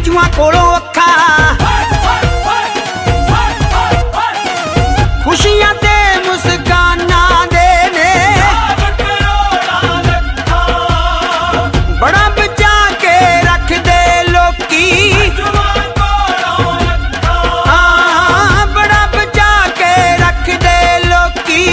राजुआं कोलों अखां खुशियां ते मुस्कानां दे ने बड़ा बचा के रख दे लोकी हाँ बड़ा बचा के रख दे लोकी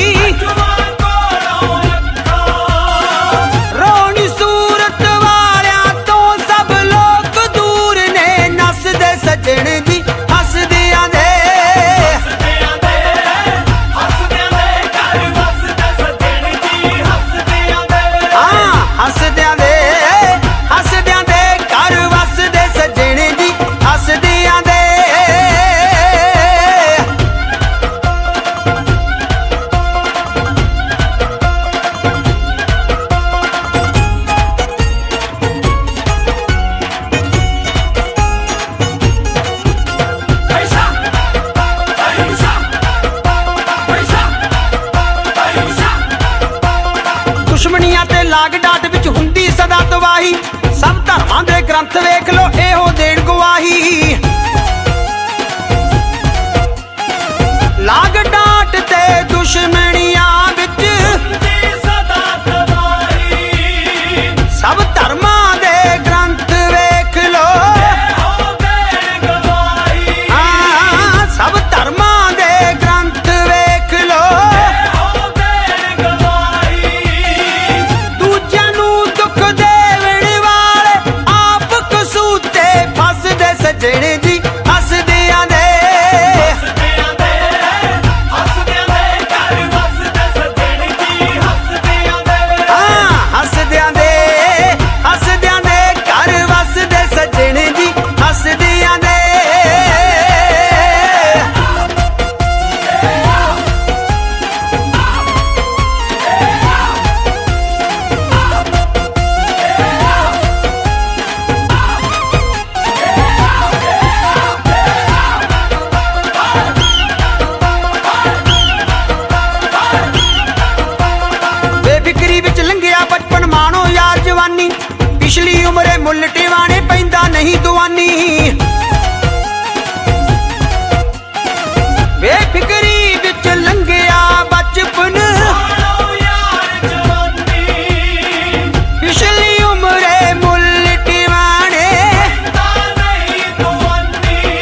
रोनी सूरत वालियां तो सब लोग दूर ने नसदे सजण जी हसदियां दे हसदियां दे घर वसदे सजण जी हसदियां दे दुश्मनियां ते लाग डाट विच हुंदी सदा तवाही सब धर्मां दे ग्रंथ वेख लो एहो देण गवाही लाग डाट ते दुश्मनियां विच सब धर्मां दे ग्रंथ वेख लो हाँ सब धर्मां दे ग्रंथ वेख लो दूजियां नूं दुख देवण वाले आप कसूते फसदे सजण जी हसदियां दे हसदियां दे घर वसदे सजण जी हसदियां दे बेफिक्री विच लंघिया बचपन माणो यार जवानी पिछली उम्रे मुल टिवाणे पैंदा नहीं दुआनी बेफिक्री विच लंघिया बचपन पिछली उम्रे मुल टिवाणे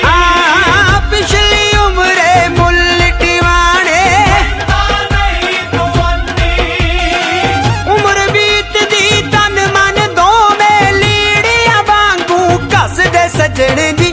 हाँ पिछली उम्रे मुल टिवाणे उम्र बीतदी तन मन दो में लीड़ियां वांगू कसदे सजण जी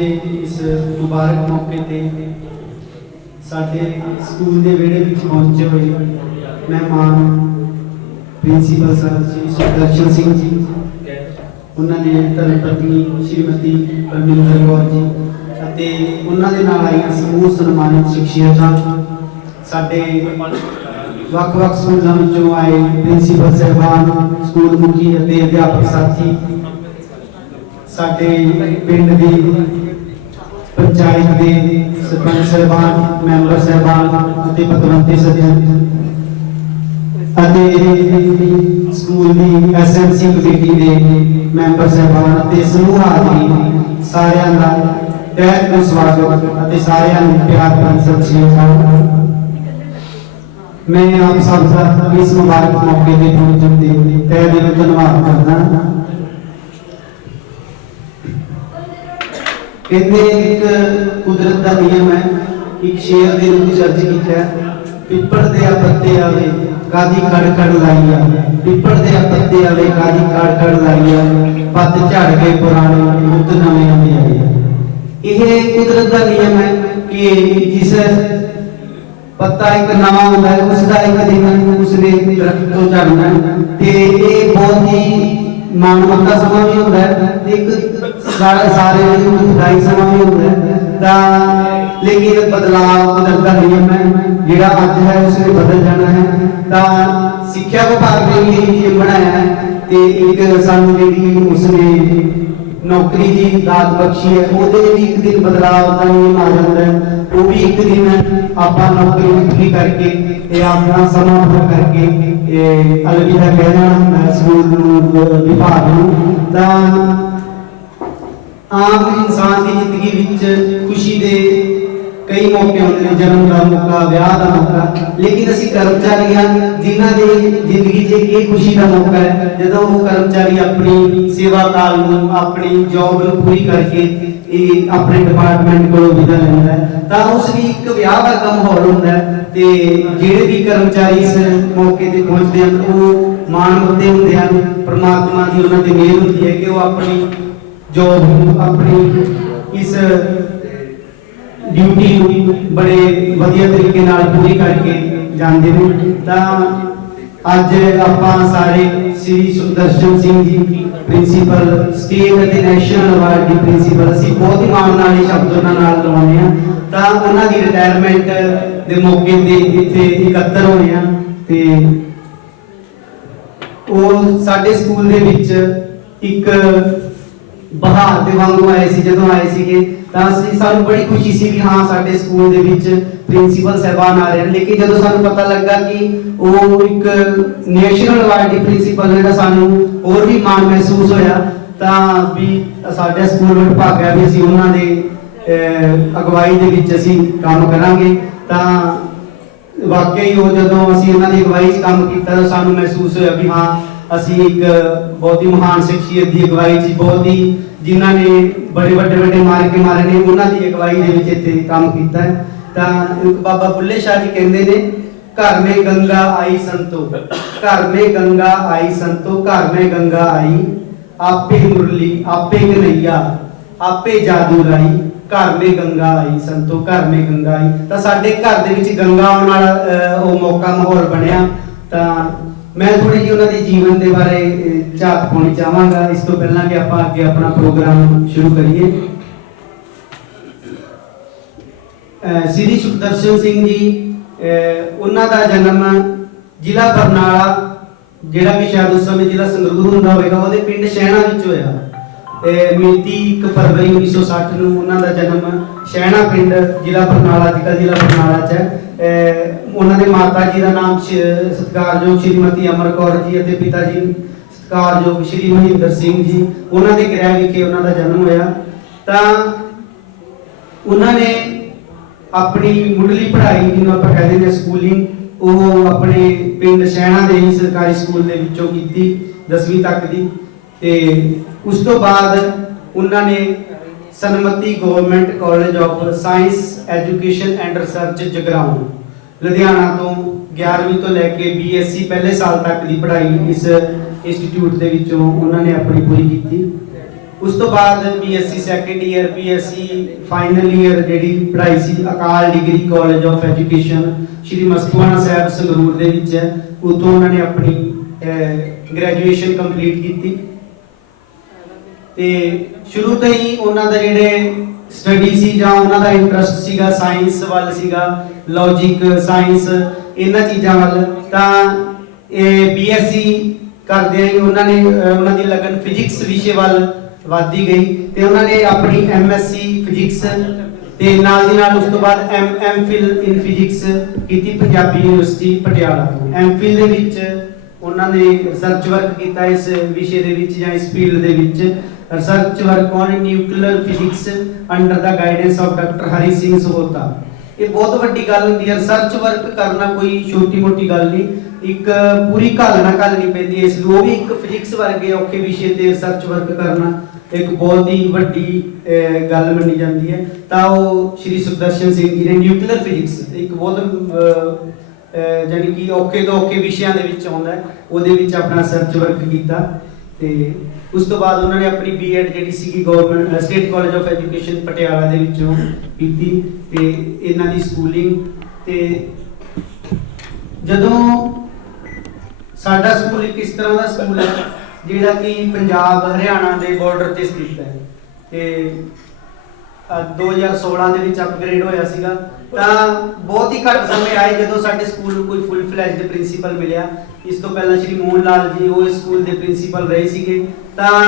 इस मुबारक मौके ते साडे स्कूल के विहड़े विच पहुंचे हुए मेहमान प्रिंसीपल सर श्री सुदर्शन सिंह जी, उन्होंने धर्म पत्नी श्रीमती परमिंदर कौर जी ਅਤੇ ਉਹਨਾਂ ਦੇ ਨਾਲ ਆਈਆਂ ਸਮੂਹ ਸਨਮਾਨਿਤ ਸ਼ਖਸੀਅਤਾਂ, ਸਾਡੇ ਵੱਖ-ਵੱਖ ਸਕੂਲਾਂ ਵਿੱਚੋਂ ਆਏ ਪ੍ਰਿੰਸੀਪਲ ਸਾਹਿਬਾਨ, ਸਕੂਲ ਮੁਖੀ ਅਤੇ ਅਧਿਆਪਕ ਸਾਥੀ, ਸਾਡੇ ਪਿੰਡ ਦੀ ਪੰਚਾਇਤ ਦੇ ਸਰਪੰਚ ਸਾਹਿਬਾਨ, ਮੈਂਬਰ ਸਾਹਿਬਾਨ ਅਤੇ ਪਤਵੰਤੇ ਸੱਜਣ ਅਤੇ ਸਕੂਲ ਦੀ ਐਸਐਮਸੀ ਕਮੇਟੀ ਦੇ ਮੈਂਬਰ ਸਾਹਿਬਾਨ ਅਤੇ ਸਮੂਹ ਹਾਜ਼ਰੀਨ, ਸਾਰਿਆਂ ਦਾ ਤਹਿ ਦਿਲੋਂ ਸਵਾਗਤ ਅਤੇ ਸਾਰਿਆਂ ਨੂੰ ਪਿਆਰ ਭਰੀ ਸਤਿ ਸ਼੍ਰੀ ਅਕਾਲ। मैं आप सब का इस मुबारक मौके पे पहुंचने दे तहे दिलों धन्यवाद करदा। कहते एक कुदरत का नियम है, एक शेर दे रूप चर्च कीता है, पिपड़ दे पत्ते आवे कादी खड़ खड़ लाइया, पिपड़ दे पत्ते आवे कादी खड़ खड़ लाइया, पत झड़ गए पुराने मुद्द नवे आवे आए। यह कुदरत का नियम है कि जिस पत्ता एक नवा होता है उसका एक दिन उसने दरख्त तो झड़ना है, ते ये बहुत ही मानवता समा भी होता है, एक सारे दुखदाई समा भी होता है। लेकिन बदलाव कुदरत का नियम है, जिहड़ा अज है उसने बदल जाना है। सिक्ख्या विभाग ने भी नियम बनाया है ते एक सानू जिहड़ी उसने नौकरी की दात बख्शी है, ਉਹਦੇ भी एक दिन बदलाव का नियम आ जाता है। वो भी एक दिन आप नौकरी पूरी करके अपना समा पूरा करके अलविदा कह जाना स्कूल विभाग नूं। आम इंसान की जिंदगी विच खुशी दे कई मौके होते हैं, जन्म का मौका, ब्याह का मौका, लेकिन असी कर्मचारी हाँ जिन्हां दे जिंदगी च एक खुशी का मौका है जदों वो कर्मचारी अपनी सेवा काल नूं अपनी जॉब नूं पूरी करके अपने डिपार्टमेंट को विदा लैंदा है, तां उस भी एक विआह वर्गा माहौल हुंदा है। ते जिहड़े भी कर्मचारी इस मौके ते पहुंचते हैं वो माणमते हुंदे हैं, परमात्मा की उन्हां ते मेहर हुंदी है कि वो अपनी जॉब अपनी इस ड्यूटी बड़े वधिया तरीके नाल पूरी करके जाते हैं। तां अज आपां सारे श्री सुदर्शन सिंह जी प्रिंसीपल स्टेट और नैशनल अवार्ड की प्रिंसीपल असी बहुत ही माण नाल शब्द उन्हां नाल करवाउने आ। तां उन्हां दी रिटायरमेंट दे मौके ते इत्थे इकत्तर होए आ ते ਉਹ ਸਾਡੇ ਸਕੂਲ ਦੇ ਵਿੱਚ ਇੱਕ ਬਹਾਰ ਦੇ ਵਾਂਗੂ ਆਏ ਸੀ। ਜਦੋਂ ਆਏ ਸੀਗੇ ਤਾਂ ਸਾਨੂੰ ਬੜੀ ਖੁਸ਼ੀ ਸੀ ਵੀ ਹਾਂ ਸਾਡੇ ਸਕੂਲ ਦੇ ਵਿੱਚ ਪ੍ਰਿੰਸੀਪਲ ਸਾਹਿਬਾਨ ਆ ਰਹੇ ਹਨ। ਲੇਕਿਨ ਜਦੋਂ ਸਾਨੂੰ ਪਤਾ ਲੱਗਾ ਕਿ ਉਹ ਇੱਕ ਨੈਸ਼ਨਲ ਅਵਾਰਡ ਦੀ ਪ੍ਰਿੰਸੀਪਲ ਨੇ ਤਾਂ ਸਾਨੂੰ ਹੋਰ ਵੀ ਮਾਣ ਮਹਿਸੂਸ ਹੋਇਆ। ਤਾਂ ਵੀ ਸਾਡੇ ਸਕੂਲ ਵਿੱਚ ਭਾਗਿਆ ਵੀ ਅਸੀਂ ਉਹਨਾਂ ਦੇ ਅਗਵਾਈ ਦੇ ਵਿੱਚ ਅਸੀਂ ਕੰਮ ਕਰਾਂਗੇ। ਤਾਂ वाकई वो जो असी उन्होंने अगवाई काम किया तो सानू महसूस होया भी हाँ असी एक बहुत ही महान शख्सियत की अगवाई बहुत ही जिन्होंने बड़े बड़े मारे ने उन्होंने अगवाई इत्थे काम किया है। तो बाबा बुल्ले शाह जी कहते हैं घर में गंगा आई संतो, घर में गंगा आई संतो, घर में गंगा आई, आपे मुरली आपे कन्हैया आपे जादू लाई, घर में गंगा आई संतो, घर में गंगा आई। तो साडे घर दे विच गंगा आउण वाला वो मौका माहौल बनिया। तो मैं थोड़ी जी उन्होंने जीवन के बारे झाक पानी चाहांगा इस तो पहला कि आपां अगे अपना प्रोग्राम शुरू करिए। श्री सुदर्शन सिंह जी उन्हां दा जन्म जिला बरनाला जिहड़ा कि शायद उस समय जिला संगरूर हुंदा होवेगा उहदे पिंड शैणा विच होया। मिति 1 फरवरी 1960 ਨੂੰ ਉਹਨਾਂ ਦਾ ਜਨਮ ਸ਼ੈਣਾ ਪਿੰਡ ਜ਼ਿਲ੍ਹਾ ਬਰਨਾਲਾ ਜ਼ਿਲ੍ਹਾ ਬਰਨਾਲਾ 'ਚ ਹੈ। ਉਹਨਾਂ ਦੇ ਮਾਤਾ ਜੀ ਦਾ ਨਾਮ ਸਤਿਕਾਰਯੋਗ ਸ਼੍ਰੀਮਤੀ ਅਮਰ ਕੌਰ ਜੀ ਅਤੇ ਪਿਤਾ ਜੀ ਸਤਿਕਾਰਯੋਗ ਸ਼੍ਰੀ ਮਹਿੰਦਰ ਸਿੰਘ ਜੀ। ਉਹਨਾਂ ਦੇ ਗ੍ਰਹਿ ਵਿਖੇ ਉਹਨਾਂ ਦਾ ਜਨਮ ਹੋਇਆ। ਤਾਂ ਉਹਨਾਂ ਨੇ ਆਪਣੀ ਮੁੱਢਲੀ ਪੜ੍ਹਾਈ ਜਿਹਨੂੰ ਆਪਾਂ ਕਹਿੰਦੇ ਨੇ ਸਕੂਲਿੰਗ ਉਹ ਆਪਣੇ ਪਿੰਡ ਸ਼ੈਣਾ ਦੇ ਹੀ ਸਰਕਾਰੀ ਸਕੂਲ ਦੇ ਵਿੱਚੋਂ ਕੀਤੀ 10ਵੀਂ ਤੱਕ ਦੀ। ਤੇ ਉਸ ਤੋਂ ਬਾਅਦ ਉਹਨਾਂ ਨੇ Sanmati government college of science education and research Jagraon Ludhiana ਤੋਂ 11ਵੀਂ ਤੋਂ ਲੈ ਕੇ BSc ਪਹਿਲੇ ਸਾਲ ਤੱਕ ਦੀ ਪੜ੍ਹਾਈ ਇਸ ਇੰਸਟੀਚਿਊਟ ਦੇ ਵਿੱਚੋਂ ਉਹਨਾਂ ਨੇ ਆਪਣੀ ਪੂਰੀ ਕੀਤੀ। ਉਸ ਤੋਂ ਬਾਅਦ BSc second year BSc final year ਜਿਹੜੀ ਪੜ੍ਹਾਈ ਸੀ ਅਕਾਲ ਡਿਗਰੀ ਕਾਲਜ ਆਫ ਐਜੂਕੇਸ਼ਨ ਸ਼੍ਰੀ ਮਸਤੂਆਣਾ ਸਾਹਿਬ ਸੰਗਰੂਰ ਦੇ ਵਿੱਚ ਹੈ। ਉੱਥੋਂ ਉਹਨਾਂ ਨੇ ਆਪਣੀ ਗ੍ਰੈਜੂਏਸ਼ਨ ਕੰਪਲੀਟ ਕੀਤੀ ਤੇ ਸ਼ੁਰੂ ਤੋਂ ਹੀ ਉਹਨਾਂ ਦਾ ਜਿਹੜੇ ਸਟੱਡੀ ਸੀ ਜਾਂ ਉਹਨਾਂ ਦਾ ਇੰਟਰਸਟ ਸੀਗਾ ਸਾਇੰਸ ਵੱਲ ਸੀਗਾ, ਲੌਜੀਕ ਸਾਇੰਸ ਇਹਨਾਂ ਚੀਜ਼ਾਂ ਵੱਲ। ਤਾਂ ਇਹ BSc ਕਰਦਿਆਂ ਹੀ ਉਹਨਾਂ ਦੀ ਲਗਨ ਫਿਜ਼ਿਕਸ ਵਿਸ਼ੇ ਵੱਲ ਵੱਧਦੀ ਗਈ ਤੇ ਉਹਨਾਂ ਨੇ ਆਪਣੀ MSc ਫਿਜ਼ਿਕਸ ਤੇ ਨਾਲ ਦੀ ਨਾਲ ਉਸ ਤੋਂ ਬਾਅਦ MPhil ਇਨ ਫਿਜ਼ਿਕਸ ਕੀਤੀ ਪੰਜਾਬੀ ਯੂਨੀਵਰਸਿਟੀ ਪਟਿਆਲਾ ਤੋਂ। MPhil ਦੇ ਵਿੱਚ ਉਹਨਾਂ ਨੇ ਰਿਸਰਚ ਵਰਕ ਕੀਤਾ ਇਸ ਵਿਸ਼ੇ ਦੇ ਵਿੱਚ ਜਾਂ ਇਸ ਫੀਲਡ ਦੇ ਵਿੱਚ, research work on nuclear physics under the guidance of doctor Hari Singh Sahota. ਇਹ ਬਹੁਤ ਵੱਡੀ ਗੱਲ ਹੁੰਦੀ ਹੈ, ਰਿਸਰਚ ਵਰਕ ਕਰਨਾ ਕੋਈ ਛੋਟੀ ਮੋਟੀ ਗੱਲ ਨਹੀਂ, ਇੱਕ ਪੂਰੀ ਘਾਲਣੀ ਪੈਂਦੀ ਹੈ। ਇਸ ਲਈ ਉਹ ਵੀ ਇੱਕ ਫਿਜ਼ਿਕਸ ਵਰਗੇ ਔਖੇ ਵਿਸ਼ੇ ਤੇ ਰਿਸਰਚ ਵਰਕ ਕਰਨਾ ਇੱਕ ਬਹੁਤ ਹੀ ਵੱਡੀ ਗੱਲ ਮੰਨੀ ਜਾਂਦੀ ਹੈ। ਤਾਂ ਉਹ ਸ਼੍ਰੀ ਸੁਖਦਰਸ਼ਨ ਸਿੰਘ ਜੀ ਨੇ ਨਿਊਕਲੀਅਰ ਫਿਜ਼ਿਕਸ ਇੱਕ ਬਹੁਤ ਜਾਨੀ ਕਿ ਔਖੇ ਤੋਂ ਔਖੇ ਵਿਸ਼ਿਆਂ ਦੇ ਵਿੱਚ ਆਉਂਦਾ ਹੈ, ਉਹਦੇ ਵਿੱਚ ਆਪਣਾ ਰਿਸਰਚ ਵਰਕ ਕੀਤਾ ਤੇ ਉਸ ਤੋਂ ਬਾਅਦ ਉਹਨਾਂ ਨੇ ਆਪਣੀ B.Ed ਜਿਹੜੀ ਸੀਗੀ government state college of education Patiala ਦੇ ਵਿੱਚੋਂ ਕੀਤੀ ਤੇ ਇਹਨਾਂ ਦੀ ਸਕੂਲਿੰਗ। ਤੇ ਜਦੋਂ ਸਾਡਾ ਸਕੂਲ ਇੱਕ ਇਸ ਤਰ੍ਹਾਂ ਦਾ ਸਕੂਲ ਹੈ ਜਿਹੜਾ ਕਿ ਪੰਜਾਬ ਹਰਿਆਣਾ ਦੇ ਬਾਰਡਰ ਤੇ ਸਥਿਤ ਹੈ ਤੇ 2016 ਦੇ ਵਿੱਚ ਅਪਗ੍ਰੇਡ ਹੋਇਆ ਸੀਗਾ। ਤਾਂ ਬਹੁਤ ਹੀ ਘੱਟ ਸਮੇਂ ਆਏ ਜਦੋਂ ਸਾਡੇ ਸਕੂਲ ਨੂੰ ਕੋਈ ਫੁੱਲ ਫਲੈਜਡ ਪ੍ਰਿੰਸੀਪਲ ਮਿਲਿਆ। ਇਸ ਤੋਂ ਪਹਿਲਾਂ ਸ਼੍ਰੀ ਮੋਹਨ ਲਾਲ ਜੀ ਉਹ ਇਸ ਸਕੂਲ ਦੇ ਪ੍ਰਿੰਸੀਪਲ ਰਹੇ ਸੀਗੇ। ਤਾਂ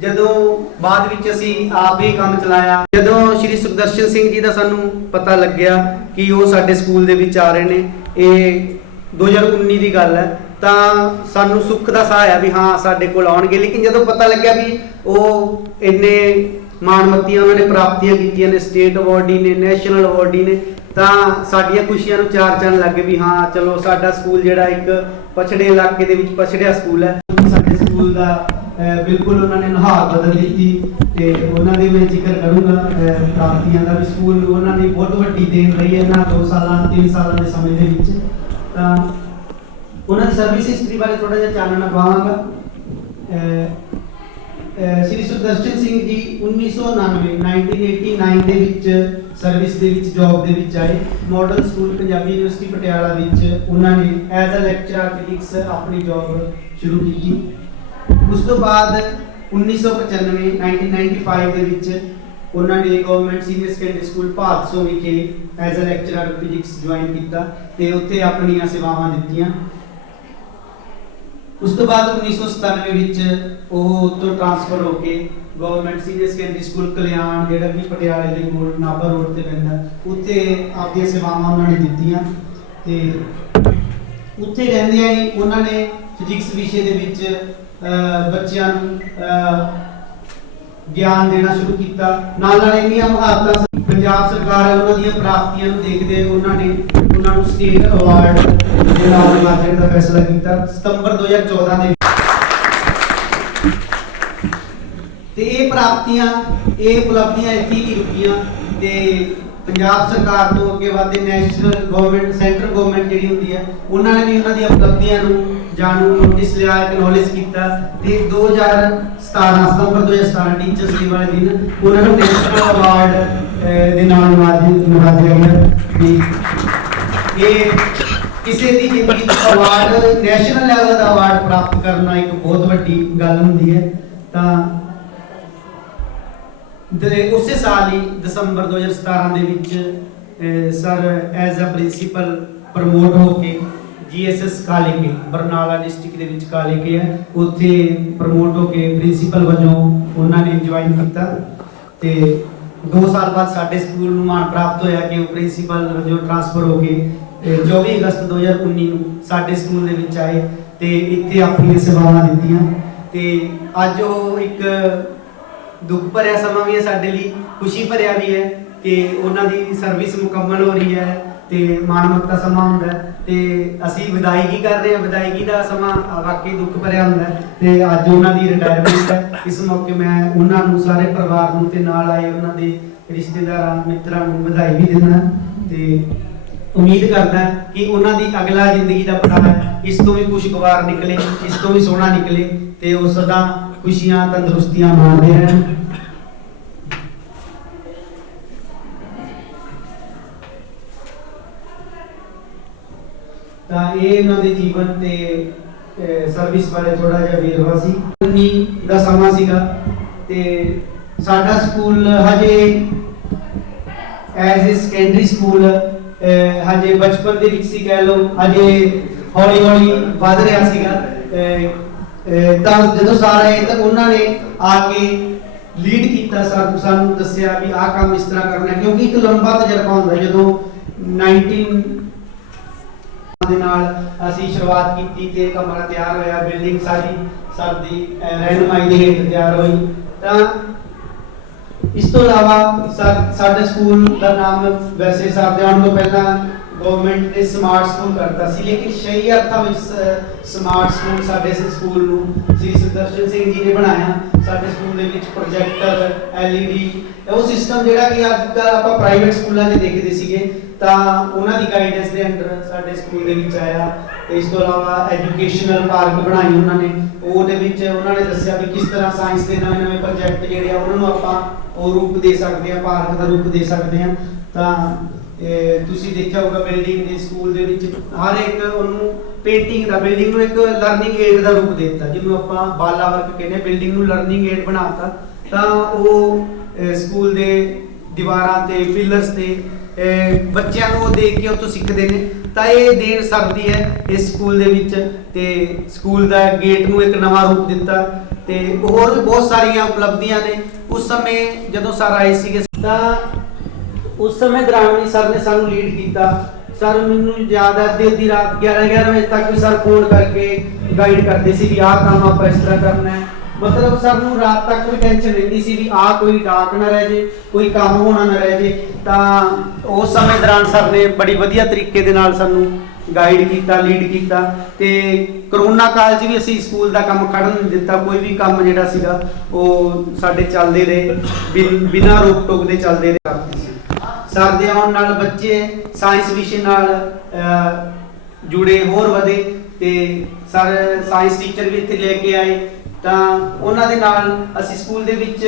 ਜਦੋਂ ਬਾਅਦ ਵਿੱਚ ਅਸੀਂ ਆਪ ਹੀ ਕੰਮ ਚਲਾਇਆ, ਜਦੋਂ ਸ਼੍ਰੀ ਸੁਖਦਰਸ਼ਨ ਸਿੰਘ ਜੀ ਦਾ ਸਾਨੂੰ ਪਤਾ ਲੱਗਿਆ ਕਿ ਉਹ ਸਾਡੇ ਸਕੂਲ ਦੇ ਵਿੱਚ ਆ ਰਹੇ ਨੇ, ਇਹ 2019 ਦੀ ਗੱਲ ਹੈ, ਤਾਂ ਸਾਨੂੰ ਸੁੱਖ ਦਾ ਸਾਹ ਆਇਆ ਵੀ ਹਾਂ ਸਾਡੇ ਕੋਲ ਆਉਣਗੇ। ਲੇਕਿਨ ਜਦੋਂ ਪਤਾ ਲੱਗਿਆ ਵੀ ਉਹ ਇੰਨੇ ਮਾਣਮੱਤੀਆਂ ਉਹਨਾਂ ਨੇ ਪ੍ਰਾਪਤੀਆਂ ਕੀਤੀਆਂ ਨੇ, ਸਟੇਟ ਅਵਾਰਡੀ ਨੇ, ਨੈਸ਼ਨਲ ਅਵਾਰਡੀ ਨੇ, ਤਾਂ ਸਾਡੀਆਂ ਖੁਸ਼ੀਆਂ ਨੂੰ ਚਾਰ ਚੰਨ ਲੱਗ ਗਏ ਵੀ ਹਾਂ ਚਲੋ ਸਾਡਾ ਸਕੂਲ ਜਿਹੜਾ ਇੱਕ ਪਛੜੇ ਇਲਾਕੇ ਦੇ ਵਿੱਚ ਪਛੜਿਆ ਸਕੂਲ ਹੈ। ਸਾਡੇ ਸਕੂਲ ਦਾ ਬਿਲਕੁਲ ਉਹਨਾਂ ਨੇ ਨੁਹਾਰ ਬਦਲ ਦਿੱਤੀ ਤੇ ਉਹਨਾਂ ਦੇ ਮੈਂ ਜ਼ਿਕਰ ਕਰੂੰਗਾ ਪ੍ਰਾਪਤੀਆਂ ਦਾ ਵੀ ਸਕੂਲ ਨੂੰ ਉਹਨਾਂ ਨੇ ਬਹੁਤ ਵੱਡੀ ਦੇਣ ਰਹੀ ਹੈ ਇਹਨਾਂ 2 ਸਾਲਾਂ 3 ਸਾਲਾਂ ਦੇ ਸਮੇਂ ਦੇ ਵਿੱਚ। ਤਾਂ ਉਹਨਾਂ ਦੀ ਸਰਵਿਸ ਹਿਸਟਰੀ ਬਾਰੇ ਥੋੜਾ ਜਿਹਾ ਚਾਨਣਾ ਪਾਵਾਂਗਾ। ਸ਼੍ਰੀ ਸੁਖਦਰਸ਼ਨ ਸਿੰਘ ਜੀ 1989 ਦੇ ਵਿੱਚ ਸਰਵਿਸ ਦੇ ਵਿੱਚ ਜੌਬ ਦੇ ਵਿੱਚ ਆਏ। Model school Punjabi university Patiala ਵਿੱਚ ਉਹਨਾਂ ਨੇ ਐਜ਼ ਅ ਲੈਕਚਰਰ ਫਿਜ਼ਿਕਸ ਆਪਣੀ ਜੌਬ ਸ਼ੁਰੂ ਕੀਤੀ। ਉਸ ਤੋਂ ਬਾਅਦ 1995 ਦੇ ਵਿੱਚ ਉਹਨਾਂ ਨੇ government senior secondary school Bhadson ਵਿਖੇ as a lecturer physics join ਕੀਤਾ ਤੇ ਉੱਥੇ ਆਪਣੀਆਂ ਸੇਵਾਵਾਂ ਦਿੱਤੀਆਂ। ਉਸ ਤੋਂ ਬਾਅਦ 1997 ਵਿੱਚ ਉਹ ਉੱਥੋਂ ਟ੍ਰਾਂਸਫਰ ਹੋ ਕੇ ਗਵਰਨਮੈਂਟ ਸੀਨੀਅਰ ਸੈਕੰਡਰੀ ਸਕੂਲ ਕਲਿਆਣ ਜਿਹੜਾ ਕਿ ਪਟਿਆਲੇ ਦੇ ਕੋਲ ਨਾਭਾ ਰੋਡ ਤੇ ਪੈਂਦਾ, ਉੱਥੇ ਆਪਣੀਆਂ ਸੇਵਾਵਾਂ ਉਹਨਾਂ ਨੇ ਦਿੱਤੀਆਂ ਤੇ ਉੱਥੇ ਰਹਿੰਦਿਆਂ ਹੀ ਉਹਨਾਂ ਨੇ ਫਿਜ਼ਿਕਸ ਵਿਸ਼ੇ ਦੇ ਵਿੱਚ ਬੱਚਿਆਂ ਨੂੰ ਗਿਆਨ ਦੇਣਾ ਸ਼ੁਰੂ ਕੀਤਾ। ਨਾਲ ਨਾਲ ਇੰਨੀਆਂ ਮੁਹਾਰਤਾਂ ਪੰਜਾਬ ਸਰਕਾਰ ਉਹਨਾਂ ਦੀਆਂ ਪ੍ਰਾਪਤੀਆਂ ਨੂੰ ਦੇਖਦੇ ਉਹਨਾਂ ਨੂੰ ਸਟੇਟ ਅਵਾਰਡ ਦੇ ਨਾਲ ਨਵਾਜਣ ਦਾ ਫੈਸਲਾ ਕੀਤਾ ਸਤੰਬਰ 2014 ਦੇ। ਤੇ ਇਹ ਪ੍ਰਾਪਤੀਆਂ ਇਹ ਉਪਲਬਧੀਆਂ ਇੱਥੇ ਹੀ ਰੁਕੀਆਂ ਤੇ ਪੰਜਾਬ ਸਰਕਾਰ ਤੋਂ ਅੱਗੇ ਵਧਦੇ ਨੈਸ਼ਨਲ ਗਵਰਨਮੈਂਟ ਸੈਂਟਰ ਗਵਰਨਮੈਂਟ ਜਿਹੜੀ ਹੁੰਦੀ ਹੈ ਉਹਨਾਂ ਨੇ ਵੀ ਉਹਨਾਂ ਦੀਆਂ ਉਪਲਬਧੀਆਂ ਨੂੰ ਜਾਣੂ ਨੋਟਿਸ ਲਿਆ, ਐਕਨੋਲੇਜ ਕੀਤਾ ਤੇ 2017 ਸਤੰਬਰ 2017 ਟੀਚਰਸ ਡੇ ਵਾਲੇ ਦਿਨ ਉਹਨਾਂ ਨੂੰ ਨੈਸ਼ਨਲ ਅਵਾਰਡ ਦੇ ਨਾਲ ਨਵਾਜਿਆ ਗਿਆ। ਇਹ ਕਿਸੇ ਦੀ ਜ਼ਿੰਦਗੀ ਦਾ ਅਵਾਰਡ ਨੈਸ਼ਨਲ ਲੈਵਲ ਦਾ ਅਵਾਰਡ ਪ੍ਰਾਪਤ ਕਰਨਾ ਇੱਕ ਬਹੁਤ ਵੱਡੀ ਗੱਲ ਹੁੰਦੀ ਹੈ। ਤਾਂ ਉਸੇ ਸਾਲ ਹੀ ਦਸੰਬਰ 2017 ਦੇ ਵਿੱਚ sir as a principal promote ਹੋ ਕੇ GSS ਕਾਲੇਕੇ ਬਰਨਾਲਾ ਡਿਸਟ੍ਰਿਕਟ ਦੇ ਵਿੱਚ ਕਾਲੇਕੇ ਹੈ, ਉੱਥੇ ਪ੍ਰਮੋਟ ਹੋ ਕੇ ਪ੍ਰਿੰਸੀਪਲ ਵਜੋਂ ਉਹਨਾਂ ਨੇ ਜੁਆਇਨ ਕੀਤਾ ਤੇ 2 ਸਾਲ ਬਾਅਦ ਸਾਡੇ ਸਕੂਲ ਨੂੰ ਮਾਣ ਪ੍ਰਾਪਤ ਹੋਇਆ ਕਿ ਉਹ ਪ੍ਰਿੰਸੀਪਲ ਵਜੋਂ ਟ੍ਰਾਂਸਫਰ ਹੋ ਕੇ 24 ਅਗਸਤ 2019 ਨੂੰ ਸਾਡੇ ਸਕੂਲ ਦੇ ਵਿੱਚ ਆਏ ਤੇ ਇੱਥੇ ਆਪਣੀਆਂ ਸੇਵਾਵਾਂ ਦਿੱਤੀਆਂ। ਤੇ ਅੱਜ ਉਹ ਇੱਕ ਦੁੱਖ ਭਰਿਆ ਸਮਾਂ ਵੀ ਹੈ ਸਾਡੇ ਲਈ, ਖੁਸ਼ੀ ਭਰਿਆ ਵੀ ਹੈ ਕਿ ਉਹਨਾਂ ਦੀ ਸਰਵਿਸ ਮੁਕੰਮਲ ਹੋ ਰਹੀ ਹੈ ਤੇ ਮਾਣਮੱਤਾ ਸਮਾਂ ਹੁੰਦਾ ਹੈ ਤੇ ਅਸੀਂ ਵਿਦਾਇਗੀ ਕਰ ਰਹੇ ਹਾਂ। ਵਿਦਾਇਗੀ ਦਾ ਸਮਾਂ ਵਾਕਈ ਦੁੱਖ ਭਰਿਆ ਹੁੰਦਾ ਹੈ ਤੇ ਅੱਜ ਉਹਨਾਂ ਦੀ ਰਿਟਾਇਰਮੈਂਟ ਹੈ। ਇਸ ਮੌਕੇ ਮੈਂ ਉਹਨਾਂ ਨੂੰ ਸਾਰੇ ਪਰਿਵਾਰ ਨੂੰ ਤੇ ਨਾਲ ਆਏ ਉਹਨਾਂ ਦੇ ਰਿਸ਼ਤੇਦਾਰਾਂ ਮਿੱਤਰਾਂ ਨੂੰ ਵਧਾਈ ਵੀ ਦਿੰਦਾ ਤੇ ਉਮੀਦ ਕਰਦਾ ਕਿ ਉਹਨਾਂ ਦੀ ਅਗਲਾ ਜ਼ਿੰਦਗੀ ਦਾ ਪੜਾਅ ਇਸ ਤੋਂ ਵੀ ਖੁਸ਼ਗਵਾਰ ਨਿਕਲੇ, ਇਸ ਤੋਂ ਵੀ ਸੋਹਣਾ ਨਿਕਲੇ ਤੇ ਉਹ ਸਦਾ ਖੁਸ਼ੀਆਂ ਤੰਦਰੁਸਤੀਆਂ ਮਾਣਦੇ ਰਹਿਣ। ਤਾਂ ਇਹ ਇਹਨਾਂ ਦੇ ਜੀਵਨ ਤੇ ਸਰਵਿਸ ਬਾਰੇ ਥੋੜਾ ਜਿਹਾ ਵੇਰਵਾ ਸੀ। 19 ਦਾ ਸਮਾਂ ਸੀਗਾ ਤੇ ਸਾਡਾ ਸਕੂਲ ਹਜੇ ਐਜ਼ ਅ ਸੈਕੰਡਰੀ ਸਕੂਲ ਹਜੇ ਬਚਪਨ ਦੇ ਵਿੱਚ ਸੀ ਕਹਿ ਲਓ, ਹਜੇ ਹੌਲੀ ਹੌਲੀ ਵੱਧ ਰਿਹਾ ਸੀਗਾ। ਤਾਂ ਜਦੋਂ ਸਰ ਆਏ ਤਾਂ ਉਹਨਾਂ ਨੇ ਆ ਕੇ ਲੀਡ ਕੀਤਾ, ਸਾਨੂੰ ਦੱਸਿਆ ਵੀ ਆਹ ਕੰਮ ਇਸ ਤਰ੍ਹਾਂ ਕਰਨਾ, ਕਿਉਂਕਿ ਇੱਕ ਲੰਬਾ ਤਜਰਬਾ ਹੁੰਦਾ। ਜਦੋਂ 19 ਦੇ ਨਾਲ ਅਸੀਂ ਸ਼ੁਰੂਆਤ ਕੀਤੀ ਤੇ ਕਮਰਾ ਤਿਆਰ ਹੋਇਆ, ਬਿਲਡਿੰਗ ਸਾਡੀ ਸਰ ਦੀ ਰਹਿਨੁਮਾਈ ਦੇ ਹੇਠ ਤਿਆਰ ਹੋਈ। ਤਾਂ ਇਸ ਤੋਂ ਇਲਾਵਾ ਸਾਡੇ ਸਕੂਲ ਦਾ ਨਾਮ ਵੈਸੇ ਸਰ ਦੇ ਆਉਣ ਤੋਂ ਪਹਿਲਾਂ ਗਵਰਨਮੈਂਟ ਨੇ ਸਮਾਰਟ ਸਕੂਲ ਕਰਤਾ ਸੀ, ਲੇਕਿਨ ਸਹੀ ਅਰਥਾਂ ਵਿੱਚ ਸਮਾਰਟ ਸਕੂਲ ਸਾਡੇ ਸਕੂਲ ਨੂੰ ਸ੍ਰੀ ਸੁਦਰਸ਼ਨ ਸਿੰਘ ਜੀ ਨੇ ਬਣਾਇਆ। ਸਾਡੇ ਸਕੂਲ ਦੇ ਵਿੱਚ ਪ੍ਰੋਜੈਕਟਰ, LED, ਉਹ ਸਿਸਟਮ ਜਿਹੜਾ ਕਿ ਅੱਜ ਕੱਲ੍ਹ ਆਪਾਂ ਪ੍ਰਾਈਵੇਟ ਸਕੂਲਾਂ 'ਚ ਦੇਖਦੇ ਸੀਗੇ, ਤਾਂ ਉਹਨਾਂ ਦੀ ਗਾਈਡੈਂਸ ਦੇ ਅੰਡਰ ਸਾਡੇ ਸਕੂਲ ਦੇ ਵਿੱਚ ਆਇਆ। ਤੇ ਇਸ ਤੋਂ ਇਲਾਵਾ ਐਜੂਕੇਸ਼ਨਲ ਪਾਰਕ ਬਣਾਈ ਉਹਨਾਂ ਨੇ, ਉਹਦੇ ਵਿੱਚ ਉਹਨਾਂ ਨੇ ਦੱਸਿਆ ਵੀ ਕਿਸ ਤਰ੍ਹਾਂ ਸਾਇੰਸ ਦੇ ਨਵੇਂ ਪ੍ਰੋਜੈਕਟ ਜਿਹੜੇ ਆ ਉਹਨਾਂ ਨੂੰ ਆਪਾਂ ਉਹ ਰੂਪ ਦੇ ਸਕਦੇ ਆ, ਪਾਰਕ ਦਾ ਰੂਪ ਦੇ ਸਕਦੇ ਆ। ਤਾਂ ਤੁਸੀਂ ਦੇਖਿਆ ਹੋਊਗਾ ਬਿਲਡਿੰਗ ਦੇ ਸਕੂਲ ਦੇ ਵਿੱਚ ਹਰ ਇੱਕ ਉਹਨੂੰ ਪੇਂਟਿੰਗ ਦਾ, ਬਿਲਡਿੰਗ ਨੂੰ ਇੱਕ ਲਰਨਿੰਗ ਏਡ ਦਾ ਰੂਪ ਦੇ ਦਿੱਤਾ, ਜਿਹਨੂੰ ਆਪਾਂ ਬਾਲਾ ਵਰਕ ਕਹਿੰਦੇ, ਬਿਲਡਿੰਗ ਨੂੰ ਲਰਨਿੰਗ ਏਡ ਬਣਾਤਾ। ਤਾਂ ਉਹ ਸਕੂਲ ਦੇ ਦੀਵਾਰਾਂ ਤੇ ਪਿਲਰਸ ਤੇ ਬੱਚਿਆਂ ਨੂੰ ਦੇਖ ਕੇ ਉੱਥੋਂ ਸਿੱਖਦੇ ਨੇ। ਤਾਂ ਇਹ ਦੇਣ ਸਰਦੀ ਹੈ ਇਸ ਸਕੂਲ ਦੇ ਵਿੱਚ, ਤੇ ਸਕੂਲ ਦਾ ਗੇਟ ਨੂੰ ਇੱਕ ਨਵਾਂ ਰੂਪ ਦਿੱਤਾ ਤੇ ਹੋਰ ਵੀ ਬਹੁਤ ਸਾਰੀਆਂ ਉਪਲਬਧੀਆਂ ਨੇ। ਉਸ ਸਮੇਂ ਜਦੋਂ ਸਰ ਆਏ ਸੀਗੇ ਤਾਂ ਉਸ ਸਮੇਂ ਦੌਰਾਨ ਵੀ ਸਰ ਨੇ ਸਾਨੂੰ ਲੀਡ ਕੀਤਾ। ਸਰ ਮੈਨੂੰ ਯਾਦ ਹੈ ਅੱਧੀ ਰਾਤ 11 ਵਜੇ ਤੱਕ ਵੀ ਸਰ ਫੋਨ ਕਰਕੇ ਗਾਈਡ ਕਰਦੇ ਸੀ ਵੀ ਆਹ ਕੰਮ ਆਪਾਂ ਇਸ ਤਰ੍ਹਾਂ ਕਰਨਾ ਹੈ। ਮਤਲਬ ਸਾਨੂੰ ਰਾਤ ਤੱਕ ਵੀ ਟੈਨਸ਼ਨ ਰਹਿੰਦੀ ਸੀ ਵੀ ਆਹ ਕੋਈ ਡਾਕ ਨਾ ਰਹਿ ਜੇ, ਕੋਈ ਕੰਮ ਹੋਣਾ ਨਾ ਰਹਿ ਜੇ। ਤਾਂ ਉਸ ਸਮੇਂ ਦੌਰਾਨ ਸਰ ਨੇ ਬੜੀ ਵਧੀਆ ਤਰੀਕੇ ਦੇ ਨਾਲ ਸਾਨੂੰ ਗਾਈਡ ਕੀਤਾ, ਲੀਡ ਕੀਤਾ। ਤੇ ਕਰੋਨਾ ਕਾਲ 'ਚ ਵੀ ਅਸੀਂ ਸਕੂਲ ਦਾ ਕੰਮ ਖੜਨ ਨਹੀਂ ਦਿੱਤਾ, ਕੋਈ ਵੀ ਕੰਮ ਜਿਹੜਾ ਸੀਗਾ ਉਹ ਸਾਡੇ ਚੱਲਦੇ ਰਹੇ, ਬਿਨਾਂ ਰੋਕ ਟੋਕ ਦੇ ਚੱਲਦੇ ਰਹੇ। ਸਰ ਦੇ ਆਉਣ ਨਾਲ ਬੱਚੇ ਸਾਇੰਸ ਵਿਸ਼ੇ ਨਾਲ ਜੁੜੇ, ਹੋਰ ਵਧੇ ਤੇ ਸਰ ਸਾਇੰਸ ਟੀਚਰ ਵੀ ਇੱਥੇ ਲੈ ਕੇ ਆਏ। ਤਾਂ ਉਹਨਾਂ ਦੇ ਨਾਲ ਅਸੀਂ ਸਕੂਲ ਦੇ ਵਿੱਚ